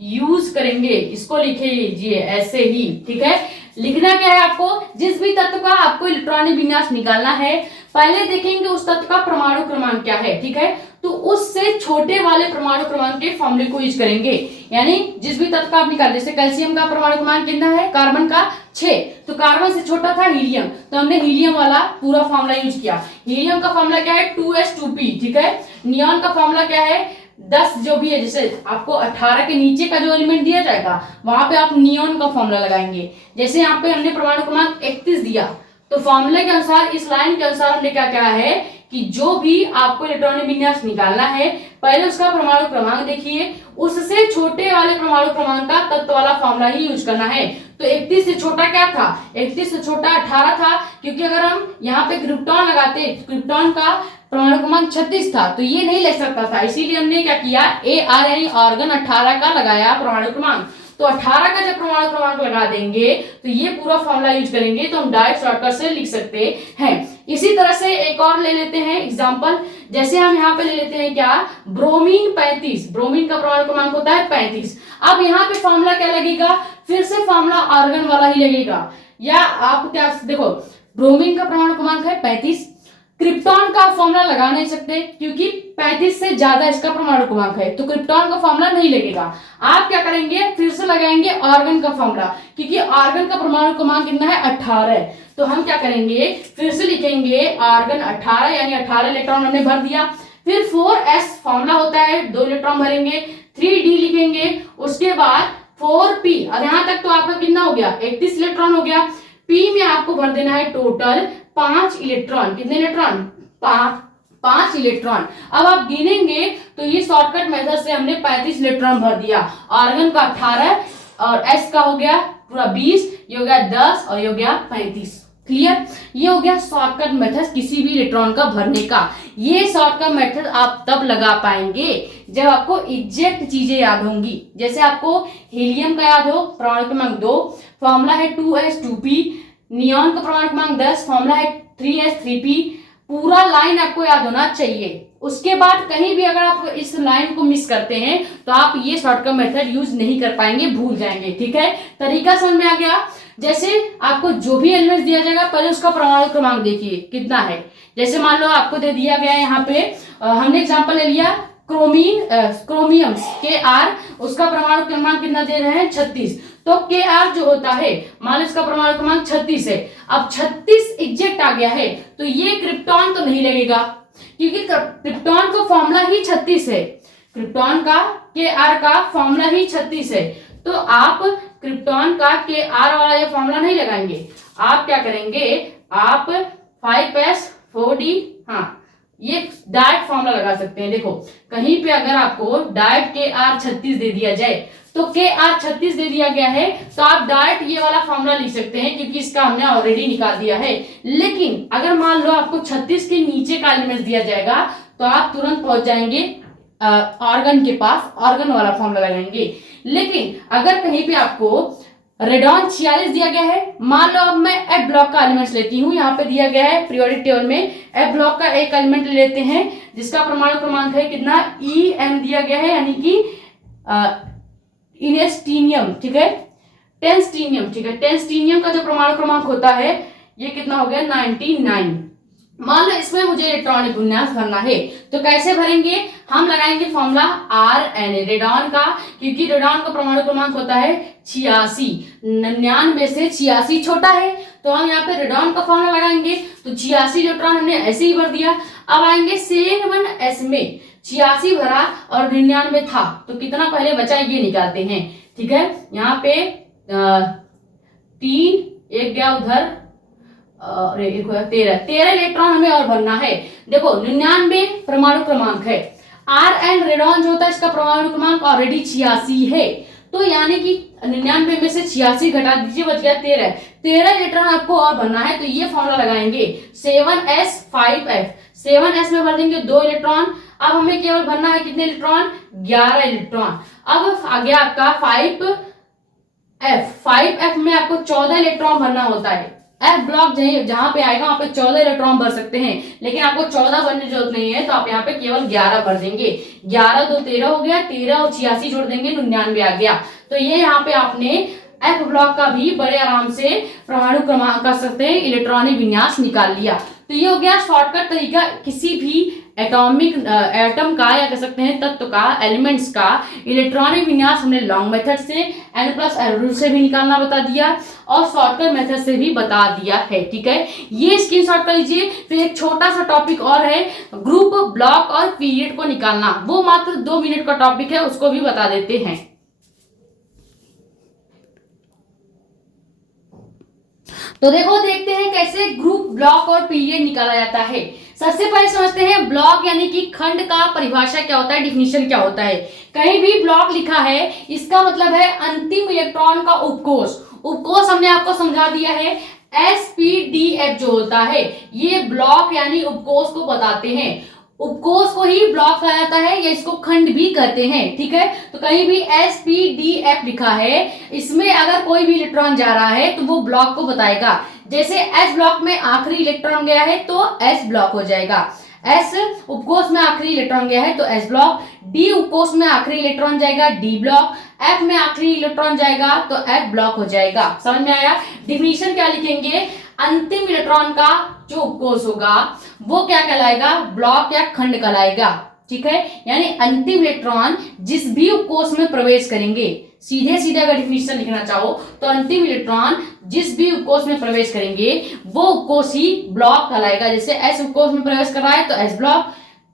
यूज करेंगे। इसको लिखे लीजिए ऐसे ही, ठीक है। लिखना क्या है आपको, जिस भी तत्व का आपको इलेक्ट्रॉनिक विन्यास निकालना है पहले देखेंगे उस तत्व का परमाणु क्रमांक क्या है, ठीक है। तो उससे छोटे वाले परमाणु क्रमांक के फॉर्मूले को यूज करेंगे, यानी जिस भी तत्व का आप निकाल, जैसे कैल्शियम का परमाणु क्रमांक कितना है, कार्बन का 6, तो कार्बन से छोटा था हीलियम, तो हमने हीलियम वाला पूरा फॉर्मूला यूज किया। हीलियम का फॉर्मूला क्या है, 2s2p, ठीक है। नियॉन का फॉर्मूला क्या है, 10 जो भी है, जैसे आपको 18 के नीचे का जो एलिमेंट दिया जाएगा वहां पे आप नियॉन का फॉर्मूला लगाएंगे। जैसे यहाँ पे हमने परमाणु क्रमांक 31 दिया, तो फॉर्मूले के अनुसार, इस लाइन के अनुसार हमने क्या क्या है कि जो भी आपको इलेक्ट्रॉनिक विन्यास निकालना है, पहले उसका परमाणु क्रमांक देखिए, उससे छोटे वाले परमाणु क्रमांक का तत्व वाला फॉर्मूला ही यूज करना है। तो 31 से छोटा क्या था, 31 से छोटा 18 था, क्योंकि अगर हम यहाँ पे क्रिप्टॉन लगाते, क्रिप्टॉन का परमाणु क्रमांक 36 था, तो ये नहीं ले सकता था, इसीलिए हमने क्या किया, AR यानी आर्गन 18 का लगाया परमाणु क्रमांक। तो 18 का जब परमाणु क्रमांक लगा देंगे तो ये पूरा फॉर्मूला यूज करेंगे, तो हम डायरेक्ट शॉर्टकट से लिख सकते हैं। इसी तरह से एक और ले लेते हैं एग्जांपल, जैसे हम यहाँ पे ले लेते हैं क्या, ब्रोमीन 35, ब्रोमीन का परमाणु क्रमांक होता है 35। अब यहाँ पे फॉर्मूला क्या लगेगा, फिर से फॉर्मूला आर्गन वाला ही लगेगा, या आप क्या देखो, ब्रोमीन का परमाणु क्रमांक है 35, क्रिप्टॉन का फॉर्मूला लगा नहीं सकते क्योंकि 35 से ज्यादा इसका परमाणु क्रमांक है, तो क्रिप्टॉन का फॉर्मूला नहीं लगेगा। आप क्या करेंगे, फिर से लगाएंगे आर्गन का फॉर्मूला, क्योंकि आर्गन का परमाणु क्रमांक कितना है, 18, तो हम क्या करेंगे, फिर से लिखेंगे आर्गन 18, यानी 18 इलेक्ट्रॉन हमने भर दिया। फिर 4s फॉर्मूला होता है, 2 इलेक्ट्रॉन भरेंगे, 3d लिखेंगे, उसके बाद 4p। अब यहाँ तक तो आपका कितना हो गया, 31 इलेक्ट्रॉन हो गया। p में आपको भर देना है टोटल 5 इलेक्ट्रॉन, कितने इलेक्ट्रॉन, 5 इलेक्ट्रॉन। अब आप गिनेंगे तो ये शॉर्टकट मेथड से हमने 35 इलेक्ट्रॉन भर दिया, आर्गन का 18 और s का हो गया पूरा 20, ये हो गया 10 और ये हो गया 35। क्लियर, ये हो गया शॉर्टकट मेथड किसी भी इलेक्ट्रॉन का भरने का। ये शॉर्टकट मेथड आप तब लगा पाएंगे जब आपको एग्जैक्ट चीजें याद होंगी, जैसे आपको हीलियम का याद हो, परमाणु क्रमांक 2, फॉर्मूला है 2s2p, नियॉन का परमाणु क्रमांक 10, फॉर्मूला है 3s3p, पूरा लाइन आपको याद होना चाहिए। उसके बाद कहीं भी अगर आप इस लाइन को मिस करते हैं तो आप ये शॉर्टकट मेथड यूज नहीं कर पाएंगे, भूल जाएंगे, ठीक है। तरीका समझ में आ गया। जैसे आपको जो भी एलिमेंट दिया जाएगा पहले उसका परमाणु क्रमांक देखिए कितना है। जैसे मान लो आपको दे दिया गया है यहाँ पे, हमने एग्जांपल ले लिया क्रोमियम Kr, उसका परमाणु क्रमांक कितना दे रहे हैं, 36, तो Kr जो होता है, मान लो इसका परमाणु क्रमांक 36 है। अब 36 एग्जैक्ट आ गया है, तो ये क्रिप्टॉन तो नहीं लगेगा, क्योंकि क्रिप्टॉन का फॉर्मूला ही 36 है, क्रिप्टॉन का Kr का फॉर्मूला ही 36 है, तो आप क्रिप्टॉन का Kr वाला ये फॉर्मूला नहीं लगाएंगे। आप क्या करेंगे, आप 5s4d, हाँ ये डायरेक्ट फॉर्मूला लगा सकते हैं। देखो कहीं पे अगर आपको डायरेक्ट Kr 36 दे दिया जाए, तो Kr 36 दे दिया गया है, तो आप डायरेक्ट ये वाला फॉर्मूला लिख सकते हैं, क्योंकि इसका हमने ऑलरेडी निकाल दिया है। लेकिन अगर मान लो आपको 36 के नीचे का एलिमेंट दिया जाएगा, तो आप तुरंत पहुंच जाएंगे आर्गन के पास, आर्गन वाला फॉर्मूला लगाएंगे। लेकिन अगर कहीं पे आपको रेडॉन 46 दिया गया है, मान लो अब मैं एफ ब्लॉक का एलिमेंट लेती हूँ, यहाँ पे दिया गया है पीरियोडिक टेबल में, एफ ब्लॉक का एक एलिमेंट लेते हैं जिसका परमाणु क्रमांक है कितना, Em दिया गया है, यानी कि इनेस्टीनियम, ठीक है, टेंस्टीनियम, ठीक है, टेंस्टीनियम का जो परमाणु क्रमांक होता है ये कितना हो गया, 99। मान लो इसमें मुझे इलेक्ट्रॉनिक विन्यास भरना है, तो कैसे भरेंगे, हम लगाएंगे फॉर्मूला Rn रेडॉन का, क्योंकि रेडॉन का परमाणु क्रमांक होता है 86, 99 से 86 छोटा है, तो हम यहाँ पे रेडॉन का फॉर्मूला लगाएंगे, तो 86 इलेक्ट्रॉन हमने ऐसे ही भर दिया। अब आएंगे CN1s में 86 भरा और 99 था, तो कितना पहले बचा ये निकालते हैं, ठीक है। यहाँ पे 3 एक गया उधर, 13 इलेक्ट्रॉन हमें और भरना है। देखो 99 परमाणु क्रमांक है, Rn रेडॉन जो होता है इसका परमाणु क्रमांक ऑलरेडी 86 है, तो यानी कि 99 में से 86 घटा दीजिए, बच गया 13 इलेक्ट्रॉन आपको और भरना है, तो ये फॉर्मूला लगाएंगे 7s5f, 7s में भर देंगे 2 इलेक्ट्रॉन। अब हमें केवल भरना है कितने इलेक्ट्रॉन, 11 इलेक्ट्रॉन। अब आ गया आपका 5f में आपको 14 इलेक्ट्रॉन भरना होता है। एफ ब्लॉक जहां पे आएगा वहां पे 14 इलेक्ट्रॉन भर सकते हैं, लेकिन आपको 14 भरने की जरूरत नहीं है, तो आप यहाँ पे केवल 11 भर देंगे। 11 2 13 हो गया, 13 और 86 जोड़ देंगे, 99 आ गया। तो ये यहाँ पे आपने एफ ब्लॉक का भी बड़े आराम से परमाणु क्रमांक कर सकते हैं, इलेक्ट्रॉनिक विन्यास निकाल लिया। तो ये हो गया शॉर्टकट तरीका किसी भी एटम का या कह सकते हैं तत्व का, एलिमेंट्स का इलेक्ट्रॉनिक विन्यास हमने लॉन्ग मेथड से N+L रूल से भी निकालना बता दिया और शॉर्टकट मेथड से भी बता दिया है। ठीक है, ये स्क्रीनशॉट कर लीजिए। फिर एक छोटा सा टॉपिक और है, ग्रुप, ब्लॉक और पीरियड को निकालना, वो मात्र 2 मिनट का टॉपिक है, उसको भी बता देते हैं। तो देखो, देखते हैं कैसे ग्रुप, ब्लॉक और पीरियड निकाला जाता है। सबसे पहले समझते हैं ब्लॉक यानी कि खंड का परिभाषा क्या होता है, डिफिनीशन क्या होता है। कहीं भी ब्लॉक लिखा है, इसका मतलब है अंतिम इलेक्ट्रॉन का उपकोष। उपकोष हमने आपको समझा दिया है, SPDF जो होता है, ये ब्लॉक यानी उपकोष को बताते हैं। उपकोष को ही ब्लॉक कहा जाता है या इसको खंड भी कहते हैं। ठीक है, तो कहीं भी SPDF लिखा है, इसमें अगर कोई भी इलेक्ट्रॉन जा रहा है तो वो ब्लॉक को बताएगा। जैसे S ब्लॉक में आखिरी इलेक्ट्रॉन गया है तो S ब्लॉक हो जाएगा, S उपकोष में आखिरी इलेक्ट्रॉन गया है तो S ब्लॉक, D उपकोष में आखिरी इलेक्ट्रॉन जाएगा D ब्लॉक, F में आखिरी इलेक्ट्रॉन जाएगा तो F ब्लॉक हो जाएगा। समझ में आया? डिफिनीशन क्या लिखेंगे, अंतिम इलेक्ट्रॉन का जो उपकोष होगा वो क्या कहलाएगा, ब्लॉक या खंड कहलाएगा। ठीक है, यानी अंतिम इलेक्ट्रॉन जिस भी उपकोष में प्रवेश करेंगे, सीधे सीधे अगर डिफिनीशन लिखना चाहो तो अंतिम इलेक्ट्रॉन जिस भी उपकोष में प्रवेश करेंगे वो उपकोष ही ब्लॉक कहलाएगा। जैसे S उपकोष में प्रवेश कर रहा है तो S ब्लॉक,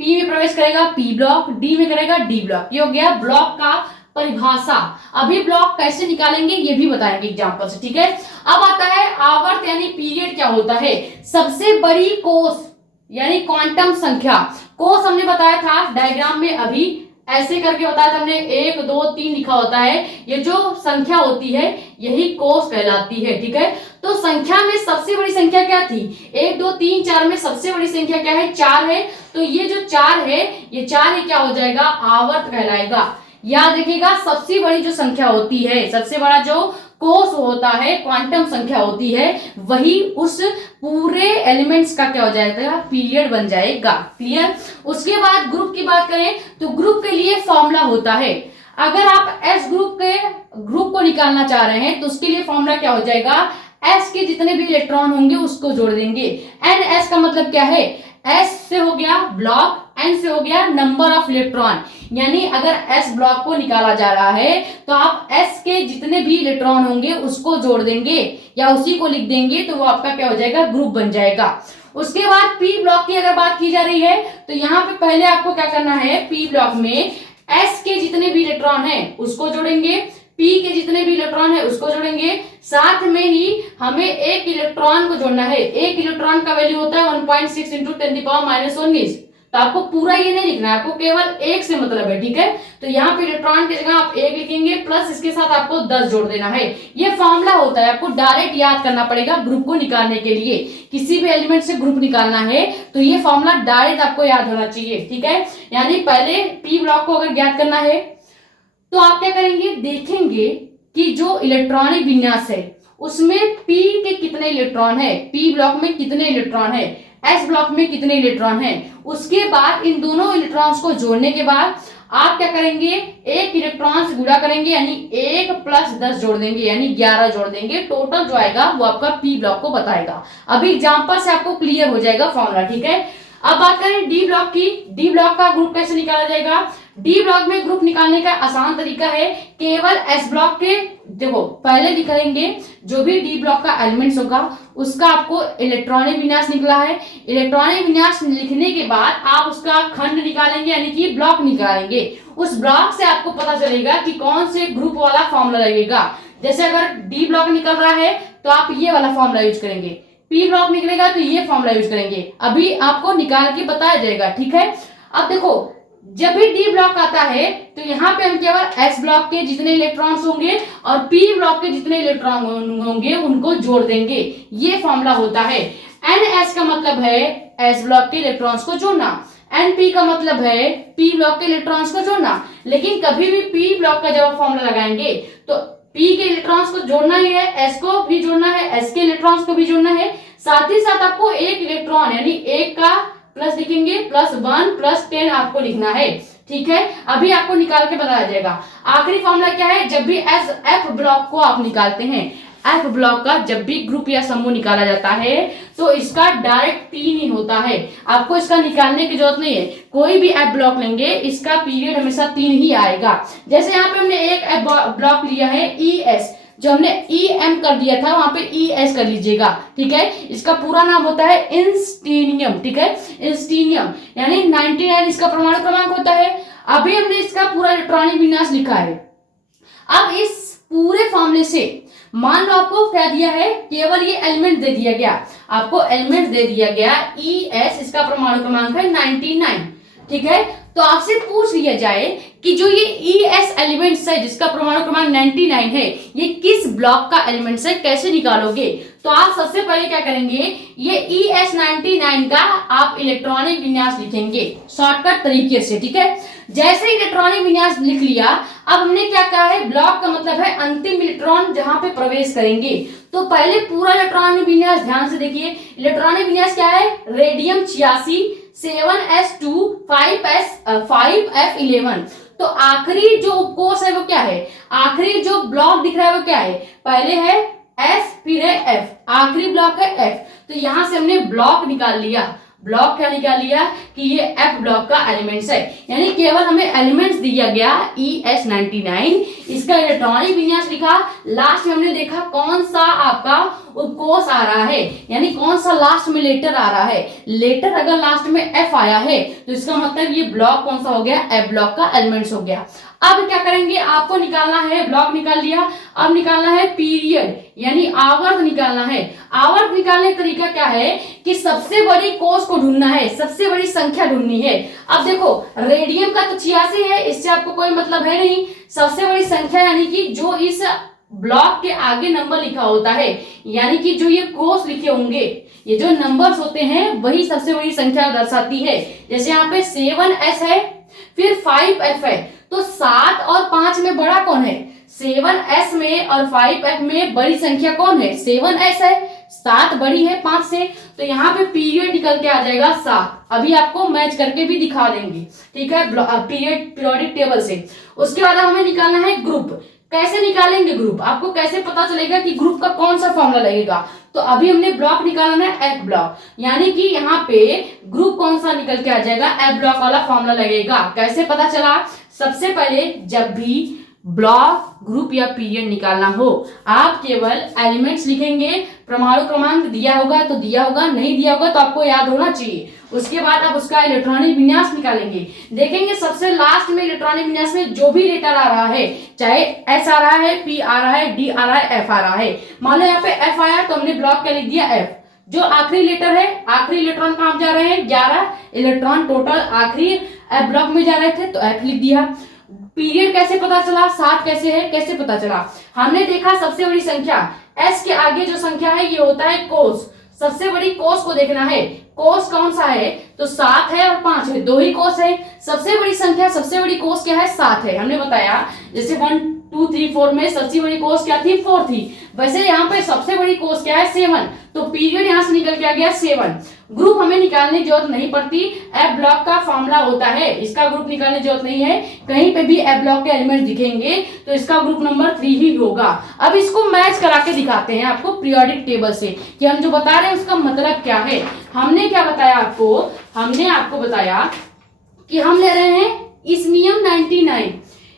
P में प्रवेश करेगा P ब्लॉक, D में करेगा D ब्लॉक। ये हो गया ब्लॉक का परिभाषा। अभी ब्लॉक कैसे निकालेंगे ये भी बताएंगे एग्जांपल से। ठीक है, अब आता है आवर्त यानी पीरियड क्या होता है। सबसे बड़ी कोष यानी क्वांटम संख्या, कोष हमने बताया था डायग्राम में, अभी ऐसे करके बताया था हमने, 1 2 3 लिखा होता है। ये जो संख्या होती है यही कोष कहलाती है। ठीक है, तो संख्या में सबसे बड़ी संख्या क्या थी, 1 2 3 4 में सबसे बड़ी संख्या क्या है, 4 है। तो ये जो 4 है, ये 4 ही क्या हो जाएगा, आवर्त कहलाएगा। याद रखिएगा, सबसे बड़ी जो संख्या होती है, सबसे बड़ा जो कोष होता है, क्वांटम संख्या होती है, वही उस पूरे एलिमेंट्स का क्या हो जाएगा, पीरियड बन जाएगा। क्लियर? उसके बाद ग्रुप की बात करें तो ग्रुप के लिए फॉर्मूला होता है। अगर आप S ग्रुप को निकालना चाह रहे हैं तो उसके लिए फॉर्मूला क्या हो जाएगा, S के जितने भी इलेक्ट्रॉन होंगे उसको जोड़ देंगे। NS का मतलब क्या है, S से हो गया ब्लॉक, N से हो गया नंबर ऑफ इलेक्ट्रॉन। यानी अगर S ब्लॉक को निकाला जा रहा है तो आप S के जितने भी इलेक्ट्रॉन होंगे उसको जोड़ देंगे या उसी को लिख देंगे तो वो आपका क्या हो जाएगा, ग्रुप बन जाएगा। उसके बाद P ब्लॉक की अगर बात की जा रही है तो यहाँ पे पहले आपको क्या करना है, P ब्लॉक में S के जितने भी इलेक्ट्रॉन हैं उसको जोड़ेंगे, P के जितने भी इलेक्ट्रॉन है उसको जोड़ेंगे, साथ में ही हमें एक इलेक्ट्रॉन को जोड़ना है। एक इलेक्ट्रॉन का वैल्यू होता है 1.6 × 10⁻⁻19। तो आपको पूरा ये नहीं लिखना है, आपको केवल एक से मतलब है। ठीक है, तो यहाँ पे इलेक्ट्रॉन की जगह आप 1 लिखेंगे प्लस इसके साथ आपको 10 जोड़ देना है। ये फॉर्मूला होता है, आपको डायरेक्ट याद करना पड़ेगा ग्रुप को निकालने के लिए। किसी भी एलिमेंट से ग्रुप निकालना है तो ये फॉर्मूला डायरेक्ट आपको याद होना चाहिए। ठीक है, यानी पहले P ब्लॉक को अगर ज्ञात करना है तो आप क्या करेंगे, देखेंगे कि जो इलेक्ट्रॉनिक विन्यास है उसमें P के कितने इलेक्ट्रॉन है, P ब्लॉक में कितने इलेक्ट्रॉन है, S ब्लॉक में कितने इलेक्ट्रॉन है। उसके बाद इन दोनों इलेक्ट्रॉन्स को जोड़ने के बाद आप क्या करेंगे, एक इलेक्ट्रॉन से गुणा करेंगे यानी 1 + 10 जोड़ देंगे यानी 11 जोड़ देंगे। टोटल जो आएगा वो आपका P ब्लॉक को बताएगा। अभी एग्जांपल से आपको क्लियर हो जाएगा फॉर्मूला। ठीक है, अब बात करें D ब्लॉक की। D ब्लॉक का ग्रुप कैसे निकाला जाएगा। D ब्लॉक में ग्रुप निकालने का आसान तरीका है, केवल S ब्लॉक के, देखो पहले लिखेंगे जो भी D ब्लॉक का एलिमेंट्स होगा उसका आपको इलेक्ट्रॉनिक विन्यास निकला है। इलेक्ट्रॉनिक विन्यास लिखने के बाद आप उसका खंड निकालेंगे यानी कि ब्लॉक निकालेंगे। उस ब्लॉक से आपको पता चलेगा कि कौन से ग्रुप वाला फॉर्मूला लगेगा। जैसे अगर D ब्लॉक निकल रहा है तो आप ये वाला फॉर्मूला यूज करेंगे, P ब्लॉक निकलेगा तो ये फॉर्मूला यूज करेंगे। अभी आपको निकाल के बताया जाएगा। ठीक है, अब देखो जब भी D ब्लॉक आता है तो यहाँ पे हम केवल S ब्लॉक के जितने इलेक्ट्रॉन्स होंगे और P ब्लॉक के जितने इलेक्ट्रॉन होंगे उनको जोड़ देंगे। ये फॉर्मूला होता है। NS का मतलब है S ब्लॉक के इलेक्ट्रॉन्स को जोड़ना, NP का मतलब है P ब्लॉक के इलेक्ट्रॉन्स को जोड़ना। लेकिन कभी भी P ब्लॉक का जब फॉर्मूला लगाएंगे तो P के इलेक्ट्रॉन्स को जोड़ना ही है, S को भी जोड़ना है, S के इलेक्ट्रॉन्स को भी जोड़ना है। साथ ही साथ आपको एक इलेक्ट्रॉन यानी एक का प्लस लिखेंगे, +1 + 10 आपको लिखना है। ठीक है, अभी आपको निकाल के बताया जाएगा। आखिरी फॉर्मूला क्या है, जब भी F ब्लॉक को आप निकालते हैं, एफ ब्लॉक का जब भी ग्रुप या समूह निकाला जाता है तो इसका डायरेक्ट 3 ही होता है, आपको इसका निकालने की जरूरत नहीं है। कोई भी एफ ब्लॉक लेंगे इसका पीरियड हमेशा 3 ही आएगा। जैसे यहाँ पे हमने एक एफ ब्लॉक लिया है ई एस, जो हमने ई एम कर दिया था वहां पे ई एस कर लीजिएगा, ठीक है। इसका पूरा नाम होता है इंस्टीनियम, ठीक है, इंस्टीनियम यानी 99 इसका परमाणु क्रमांक होता है। अभी हमने इसका पूरा इलेक्ट्रॉनिक विन्यास लिखा है। अब इस पूरे फॉर्मूले से मान लो आपको क्या दिया है, केवल ये एलिमेंट दे दिया गया, आपको एलिमेंट दे दिया गया ई एस, इसका परमाणु क्रमांक है 99, ठीक है। तो आपसे पूछ लिया जाए कि जो ये ई एस एलिमेंट्स है जिसका परमाणु क्रमांक 99 है, ये किस ब्लॉक का एलिमेंट्स है, कैसे निकालोगे। तो आप सबसे पहले क्या करेंगे, ये ई एस 99 का आप इलेक्ट्रॉनिक विन्यास लिखेंगे शॉर्टकट तरीके से, ठीक है। जैसे इलेक्ट्रॉनिक विन्यास लिख लिया, अब हमने क्या कहा है, ब्लॉक का मतलब है अंतिम इलेक्ट्रॉन जहां पे प्रवेश करेंगे। तो पहले पूरा इलेक्ट्रॉनिक विन्यास ध्यान से देखिए। इलेक्ट्रॉनिक विन्यास क्या है, रेडियम 86 7s2 5f11। तो आखिरी जो उपकोष है वो क्या है, आखिरी जो ब्लॉक दिख रहा है वो क्या है, पहले है S फिर है F, आखिरी ब्लॉक है F। तो यहां से हमने ब्लॉक निकाल लिया, ब्लॉक क्या निकाल लिया कि ये F ब्लॉक का एलिमेंट्स है, यानी केवल हमें एलिमेंट्स दिया गया ES99, इसका इलेक्ट्रॉनिक विन्यास लिखा, लास्ट में हमने देखा कौन सा आपका उपकोष आ रहा है, यानी कौन सा लास्ट में लेटर आ रहा है। लेटर अगर लास्ट में F आया है तो इसका मतलब ये ब्लॉक कौन सा हो गया, F ब्लॉक का एलिमेंट्स हो गया। अब क्या करेंगे, आपको निकालना है, ब्लॉक निकाल लिया, अब निकालना है पीरियड यानी आवर्त निकालना है। आवर्त निकालने का तरीका क्या है कि सबसे बड़ी कोष को ढूंढना है, सबसे बड़ी संख्या ढूंढनी है। अब देखो रेडियम का तो 86 है, इससे आपको कोई मतलब है नहीं। सबसे बड़ी संख्या यानी कि जो इस ब्लॉक के आगे नंबर लिखा होता है, यानी कि जो ये कोष लिखे होंगे, ये जो नंबर्स होते हैं वही सबसे बड़ी संख्या दर्शाती है। जैसे यहाँ पे 7s है फिर 5f है, तो 7 और 5 में बड़ा कौन है, 7s में और 5f में बड़ी संख्या कौन है, 7s है, 7 बड़ी है 5 से, तो यहाँ पे पीरियड निकल के आ जाएगा 7। अभी आपको मैच करके भी दिखा देंगे, ठीक है, पीरियोडिक टेबल से। उसके बाद हमें निकालना है ग्रुप। कैसे निकालेंगे ग्रुप, आपको कैसे पता चलेगा कि ग्रुप का कौन सा फॉर्मूला लगेगा। तो अभी हमने ब्लॉक निकालना है एफ ब्लॉक, यानी कि यहाँ पे ग्रुप कौन सा निकल के आ जाएगा, एफ ब्लॉक वाला फॉर्मूला लगेगा। कैसे पता चला, सबसे पहले जब भी ब्लॉक ग्रुप या पीरियड निकालना हो आप केवल एलिमेंट्स लिखेंगे, परमाणु क्रमांक दिया होगा तो दिया होगा, नहीं दिया होगा तो आपको याद होना चाहिए। उसके बाद आप उसका इलेक्ट्रॉनिक विन्यास निकालेंगे, देखेंगे सबसे लास्ट में इलेक्ट्रॉनिक विन्यास में जो भी लेटर आ रहा है, चाहे एस आ रहा है, पी आ रहा है, डी आ रहा है, एफ आ रहा है। मान लो यहाँ पे एफ आया तो हमने ब्लॉक का लिख दिया एफ। जो आखिरी लेटर है, आखिरी इलेक्ट्रॉन कहाँ जा रहे हैं, 11 इलेक्ट्रॉन टोटल आखिरी एफ ब्लॉक में जा रहे थे तो एफ लिख दिया। पीरियड कैसे पता चला, 7 कैसे है, कैसे पता चला, हमने देखा सबसे बड़ी संख्या एस के आगे जो संख्या है ये होता है कोष। सबसे बड़ी कोष को देखना है, कोष कौन सा है, तो 7 है और 5 है, 2 ही कोष है। सबसे बड़ी संख्या, सबसे बड़ी कोष क्या है, 7 है। हमने बताया जैसे 1 2 3 4 में सबसे बड़ी कोष क्या थी, 4 थी, वैसे यहाँ पे सबसे बड़ी कोष क्या है, 7। तो पीरियड यहाँ से निकल के आ गया 7। ग्रुप हमें निकालने की जरूरत नहीं पड़ती, एफ ब्लॉक का फॉर्मूला होता है, इसका ग्रुप निकालने की जरूरत नहीं है। कहीं पे भी एफ ब्लॉक के एलिमेंट दिखेंगे तो इसका ग्रुप नंबर 3 ही होगा। अब इसको मैच करा के दिखाते हैं आपको पीरियोडिक टेबल से कि हम जो बता रहे हैं उसका मतलब क्या है। हमने क्या बताया आपको, हमने आपको बताया कि हम ले रहे हैं इसनियम 99।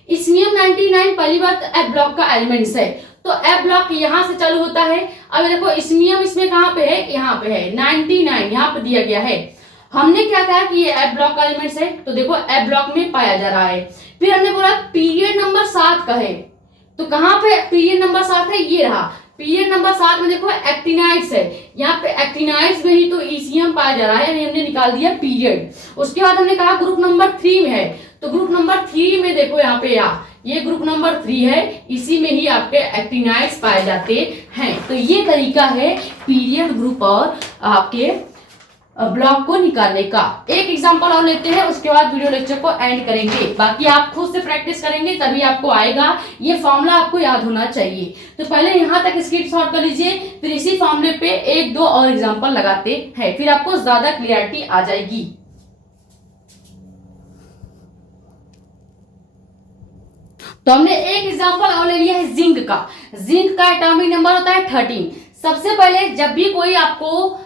इसनियम 99 पहली बात एफ ब्लॉक का एलिमेंट्स है, तो एफ ब्लॉक यहां से चालू होता है। अब देखो इसनियम इसमें कहां पे है, यहाँ पे है 99, यहाँ पे दिया गया है। हमने क्या कहा कि ये एफ ब्लॉक का एलिमेंट्स है, तो देखो एफ ब्लॉक में पाया जा रहा है। फिर हमने बोला पीरियड नंबर 7 का है, तो कहां पे पीरियड नंबर 7 है, ये रहा पीरियड नंबर 7 में। देखो एक्टिनाइड्स है, यहाँ पे एक्टिनाइड्स में ही तो ईसीएम पाया जा रहा है, यानी हमने निकाल दिया पीरियड। उसके बाद हमने कहा ग्रुप नंबर 3 में है, तो ग्रुप नंबर 3 में देखो यहाँ पे ये ग्रुप नंबर 3 है, इसी में ही आपके एक्टिनाइड्स पाए जाते हैं। तो ये तरीका है पीरियड ग्रुप और आपके ब्लॉक को निकालने का। एक एग्जांपल और लेते हैं, उसके बाद वीडियो लेक्चर को एंड करेंगे। बाकी आप खुद से प्रैक्टिस करेंगे तभी आपको आएगा, ये फॉर्मूला आपको याद होना चाहिए। तो पहले यहाँ तक स्क्रीनशॉट कर लीजिए, फिर इसी फॉर्मूले पे 1-2 और एग्जांपल लगाते हैं, फिर आपको ज्यादा क्लियरिटी आ जाएगी। तो हमने एक एग्जांपल और ले लिया है जिंक का। जिंक का एटॉमिक नंबर होता है 13। सबसे पहले जब भी कोई आपको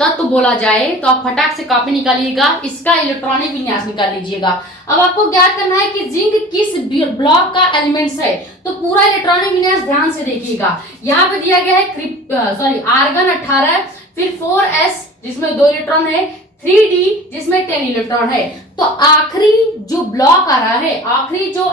तत्व बोला जाए तो आप फटाक से कॉपी निकालिएगा, इसका इलेक्ट्रॉनिक विन्यास निकाल लीजिएगा। अब आपको ज्ञात करना है कि जिंक किस ब्लॉक का एलिमेंट्स है, तो पूरा इलेक्ट्रॉनिक विन्यास ध्यान से देखिएगा। यहाँ पे दिया गया है आर्गन 18, फिर 4s जिसमें 2 इलेक्ट्रॉन है, 3d जिसमें 10 इलेक्ट्रॉन है। तो आखिरी जो ब्लॉक आ रहा है, आखिरी जो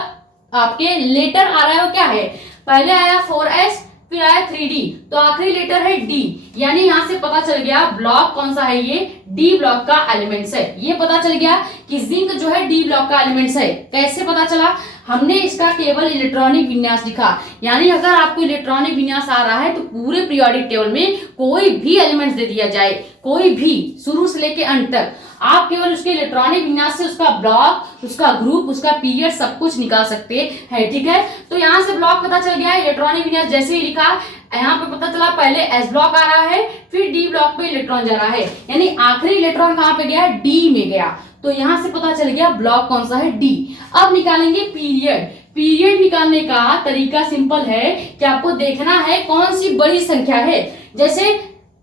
आपके लेटर आ रहा है वो क्या है, पहले आया 4s फिर आया 3d, तो आखिरी लेटर है d, यानी यहां से पता चल गया ब्लॉक कौन सा है, ये d ब्लॉक का एलिमेंट्स है। ये पता चल गया कि जिंक जो है d ब्लॉक का एलिमेंट्स है। कैसे पता चला, हमने इसका केवल इलेक्ट्रॉनिक विन्यास लिखा, यानी अगर आपको इलेक्ट्रॉनिक विन्यास आ रहा है तो पूरे पीरियोडिक टेबल में कोई भी एलिमेंट्स दे दिया जाए, कोई भी शुरू से लेके अंत तक, आप केवल उसके इलेक्ट्रॉनिक विन्यास से उसका ब्लॉक, उसका ग्रुप, उसका पीरियड सब कुछ निकाल सकते हैं। ठीक है, तो यहाँ से ब्लॉक पता चल गया, इलेक्ट्रॉनिक विन्यास जैसे ही लिखा यहाँ पे पता चला पहले एस ब्लॉक आ रहा है, फिर डी ब्लॉक पे इलेक्ट्रॉन जा रहा है, यानी आखिरी इलेक्ट्रॉन कहाँ पे गया, डी में गया। तो यहाँ से पता चल गया ब्लॉक कौन सा है, डी। अब निकालेंगे पीरियड। पीरियड निकालने का तरीका सिंपल है कि आपको देखना है कौन सी बड़ी संख्या है। जैसे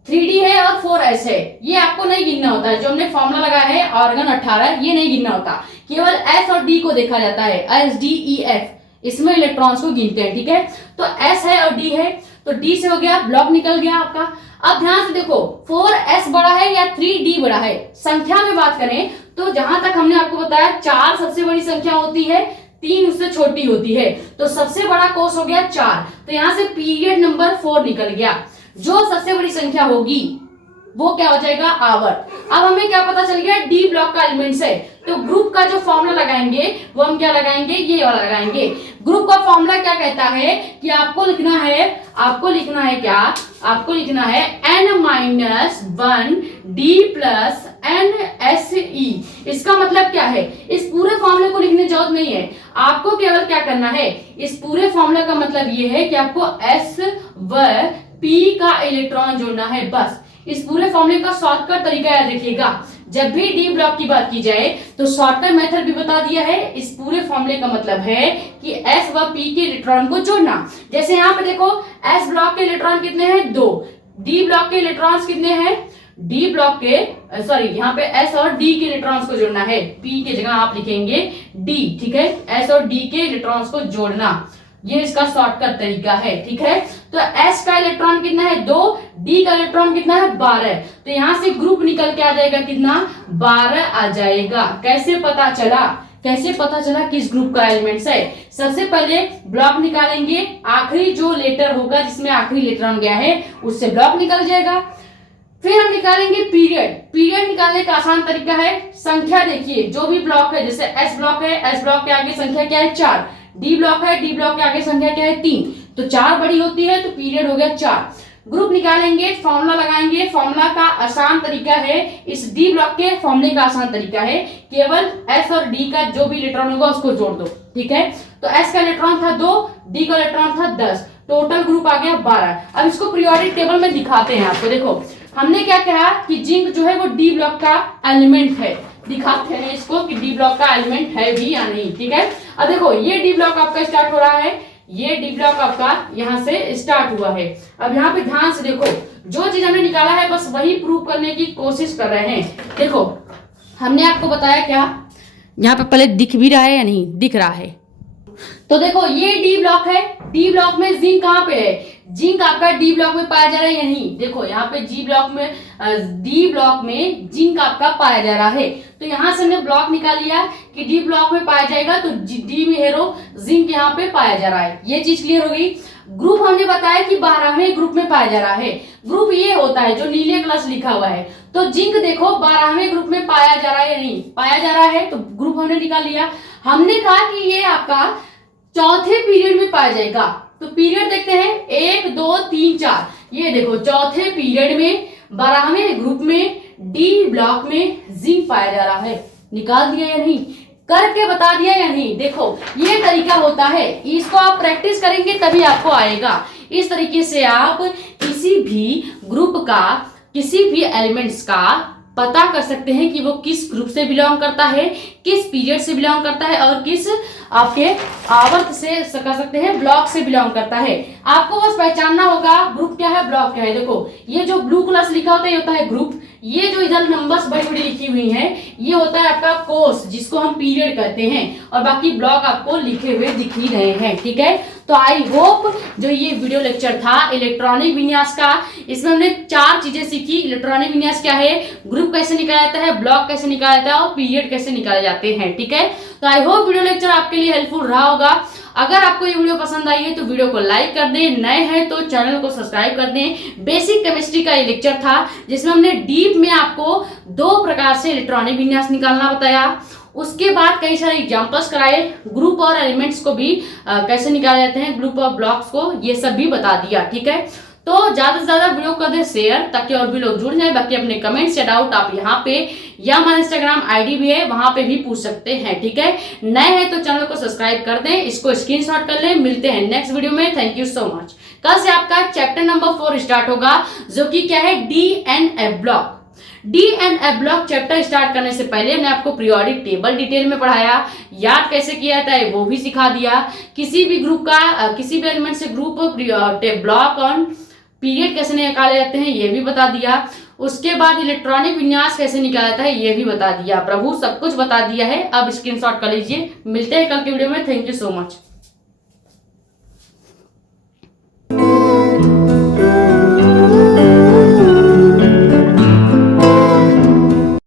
3d है और 4s है, ये आपको नहीं गिनना होता है, जो हमने फॉर्मूला लगाया है आर्गन 18, ये नहीं गिनना होता, केवल s और d को देखा जाता है, s d e f, इसमें इलेक्ट्रॉन्स को गिनते हैं। ठीक है, तो s है और d है, तो d से हो गया, ब्लॉक निकल गया आपका। अब ध्यान से देखो 4s बड़ा है या 3d बड़ा है। संख्या में बात करें तो जहां तक हमने आपको बताया 4 सबसे बड़ी संख्या होती है, 3 उससे छोटी होती है, तो सबसे बड़ा कोष हो गया 4, तो यहां से पीरियड नंबर 4 निकल गया। जो सबसे बड़ी संख्या होगी वो क्या हो जाएगा, आवर। अब हमें क्या पता चल गया, डी ब्लॉक का एलिमेंट्स है, तो ग्रुप का जो फॉर्मूला लगाएंगे वो हम क्या लगाएंगे, ये वाला लगाएंगे। ग्रुप का फॉर्मूला क्या कहता है कि आपको लिखना है क्या, आपको लिखना है n-1 d प्लस NSE। इसका मतलब क्या है, इस पूरे फॉर्मूले को लिखने की जरूरत नहीं है, आपको केवल क्या करना है, इस पूरे फॉर्मूले का मतलब ये है कि आपको S व P का इलेक्ट्रॉन जोड़ना है, बस। इस पूरे फॉर्मूले का शॉर्टकट तरीका याद रखिएगा, जब भी डी ब्लॉक की बात की जाए तो शॉर्टकट मेथड भी बता दिया है। इस पूरे फॉर्मूले का मतलब है कि एस व पी के इलेक्ट्रॉन को जोड़ना। जैसे यहाँ पे देखो एस ब्लॉक के इलेक्ट्रॉन कितने हैं, 2, डी ब्लॉक के इलेक्ट्रॉन्स कितने हैं, डी ब्लॉक के यहाँ पे एस और डी के इलेक्ट्रॉन्स को जोड़ना है, पी की जगह आप लिखेंगे डी। ठीक है, एस और डी के इलेक्ट्रॉन्स को जोड़ना, ये इसका शॉर्टकट तरीका है। ठीक है, तो S का इलेक्ट्रॉन कितना है, 2, D का इलेक्ट्रॉन कितना है, 12, तो यहां से ग्रुप निकल के आ जाएगा कितना, 12 आ जाएगा। कैसे पता चला किस ग्रुप का एलिमेंट्स है, सबसे पहले ब्लॉक निकालेंगे, आखिरी जो लेटर होगा जिसमें आखिरी इलेक्ट्रॉन गया है उससे ब्लॉक निकल जाएगा। फिर हम निकालेंगे पीरियड निकालने का आसान तरीका है, संख्या देखिए, जो भी ब्लॉक है, जैसे S ब्लॉक है, S ब्लॉक के आगे संख्या क्या है, 4, डी ब्लॉक है, डी ब्लॉक के आगे संख्या क्या है, 3, तो 4 बड़ी होती है, तो पीरियड हो गया 4। ग्रुप निकालेंगे, फॉर्मूला लगाएंगे, फॉर्मूला का आसान तरीका है, इस डी ब्लॉक के फॉर्मूले का आसान तरीका है, केवल एस और डी का जो भी इलेक्ट्रॉन होगा उसको जोड़ दो। ठीक है, तो एस का इलेक्ट्रॉन था 2, डी का इलेक्ट्रॉन था 10, टोटल ग्रुप आ गया 12। अब इसको पीरियोडिक टेबल में दिखाते हैं आपको। देखो हमने क्या कहा कि जिंक जो है वो डी ब्लॉक का एलिमेंट है, दिखाते हैं इसको कि डी ब्लॉक का एलिमेंट है भी या नहीं। ठीक है, अब देखो ये डी ब्लॉक आपका स्टार्ट हो रहा है, ये डी ब्लॉक आपका यहाँ से स्टार्ट हुआ है। अब यहाँ पे ध्यान से देखो, जो चीज हमने निकाला है बस वही प्रूव करने की कोशिश कर रहे हैं। देखो हमने आपको बताया क्या, यहाँ पे पहले दिख भी रहा है या नहीं, दिख रहा है, तो देखो ये डी ब्लॉक है, डी ब्लॉक में जिंक कहाँ पे है, जिंक आपका डी ब्लॉक में पाया जा रहा है या नहीं, देखो यहाँ पे डी ब्लॉक में जिंक आपका पाया जा रहा है, तो यहाँ से हमने ब्लॉक निकाल लिया कि डी ब्लॉक में पाया जाएगा, तो डी में हेरो जिंक यहाँ पे पाया जा रहा है, ये चीज क्लियर हो गई। ग्रुप हमने बताया कि 12वें ग्रुप में पाया जा रहा है, ग्रुप ये होता है जो नीले कलर से लिखा हुआ है, तो जिंक देखो 12वें ग्रुप में पाया जा रहा है या नहीं, पाया जा रहा है, तो ग्रुप हमने निकाल लिया। हमने कहा कि ये आपका चौथे पीरियड में पाया जाएगा, तो पीरियड देखते हैं 1 2 3 4, ये देखो चौथे पीरियड में 12वें ग्रुप में डी ब्लॉक में जिंक पाया जा रहा है। निकाल दिया या नहीं, करके बता दिया या नहीं। देखो ये तरीका होता है, इसको आप प्रैक्टिस करेंगे तभी आपको आएगा। इस तरीके से आप किसी भी ग्रुप का, किसी भी एलिमेंट्स का पता कर सकते हैं कि वो किस ग्रुप से बिलोंग करता है, किस पीरियड से बिलोंग करता है और किस आपके आवर्त से कर सकते हैं ब्लॉक से बिलोंग करता है। आपको बस पहचानना होगा ग्रुप क्या है, ब्लॉक क्या है। देखो ये जो ब्लू कलर से लिखा होता है ये होता है ग्रुप, ये जो इधर नंबर्स बड़ी बड़ी लिखी हुई हैं ये होता है आपका कोर्स जिसको हम पीरियड कहते हैं, और बाकी ब्लॉक आपको लिखे हुए दिख ही रहे हैं, ठीक है। तो आई होप जो ये वीडियो लेक्चर था इलेक्ट्रॉनिक विन्यास का, इसमें हमने 4 चीजें सीखी। इलेक्ट्रॉनिक विन्यास क्या है, ग्रुप कैसे निकाला जाता है, ब्लॉक कैसे निकाला जाता है और पीरियड कैसे निकाले जाते हैं, ठीक है। तो आई होप वीडियो लेक्चर आपके लिए हेल्पफुल रहा होगा। अगर आपको ये वीडियो पसंद आई है तो वीडियो को लाइक कर दें, नए हैं तो चैनल को सब्सक्राइब कर दें। बेसिक केमिस्ट्री का ये लेक्चर था जिसमें हमने डीप में आपको 2 प्रकार से इलेक्ट्रॉनिक विन्यास निकालना बताया, उसके बाद कई सारे एग्जांपल्स कराए, ग्रुप और एलिमेंट्स को भी कैसे निकाले जाते हैं, ग्रुप और ब्लॉक्स को, ये सब भी बता दिया, ठीक है। तो ज्यादा से ज्यादा वीडियो कर दे शेयर ताकि और भी लोग जुड़ जाए। बाकी अपने कमेंट्स या डाउट आप यहाँ पे या हमारा इंस्टाग्राम आईडी भी है वहां पे भी पूछ सकते हैं, ठीक है। नए हैं तो चैनल को सब्सक्राइब कर दें, इसको स्क्रीनशॉट कर लें। मिलते हैं नेक्स्ट वीडियो में, थैंक यू सो मच। कल से आपका चैप्टर नंबर 4 स्टार्ट होगा जो कि क्या है, DNF block. DNF block chapter start करने से पहले मैंने आपको पीरियोडिक टेबल डिटेल में पढ़ाया, याद कैसे किया जाता है वो भी सिखा दिया, किसी भी ग्रुप का किसी भी एलिमेंट से ग्रुप ब्लॉक और पीरियड कैसे निकाले जाते हैं ये भी बता दिया। उसके बाद इलेक्ट्रॉनिक विन्यास कैसे निकाला जाता है ये भी बता दिया। प्रभु सब कुछ बता दिया है, अब स्क्रीनशॉट कर लीजिए। मिलते हैं कल के वीडियो में, थैंक यू सो मच।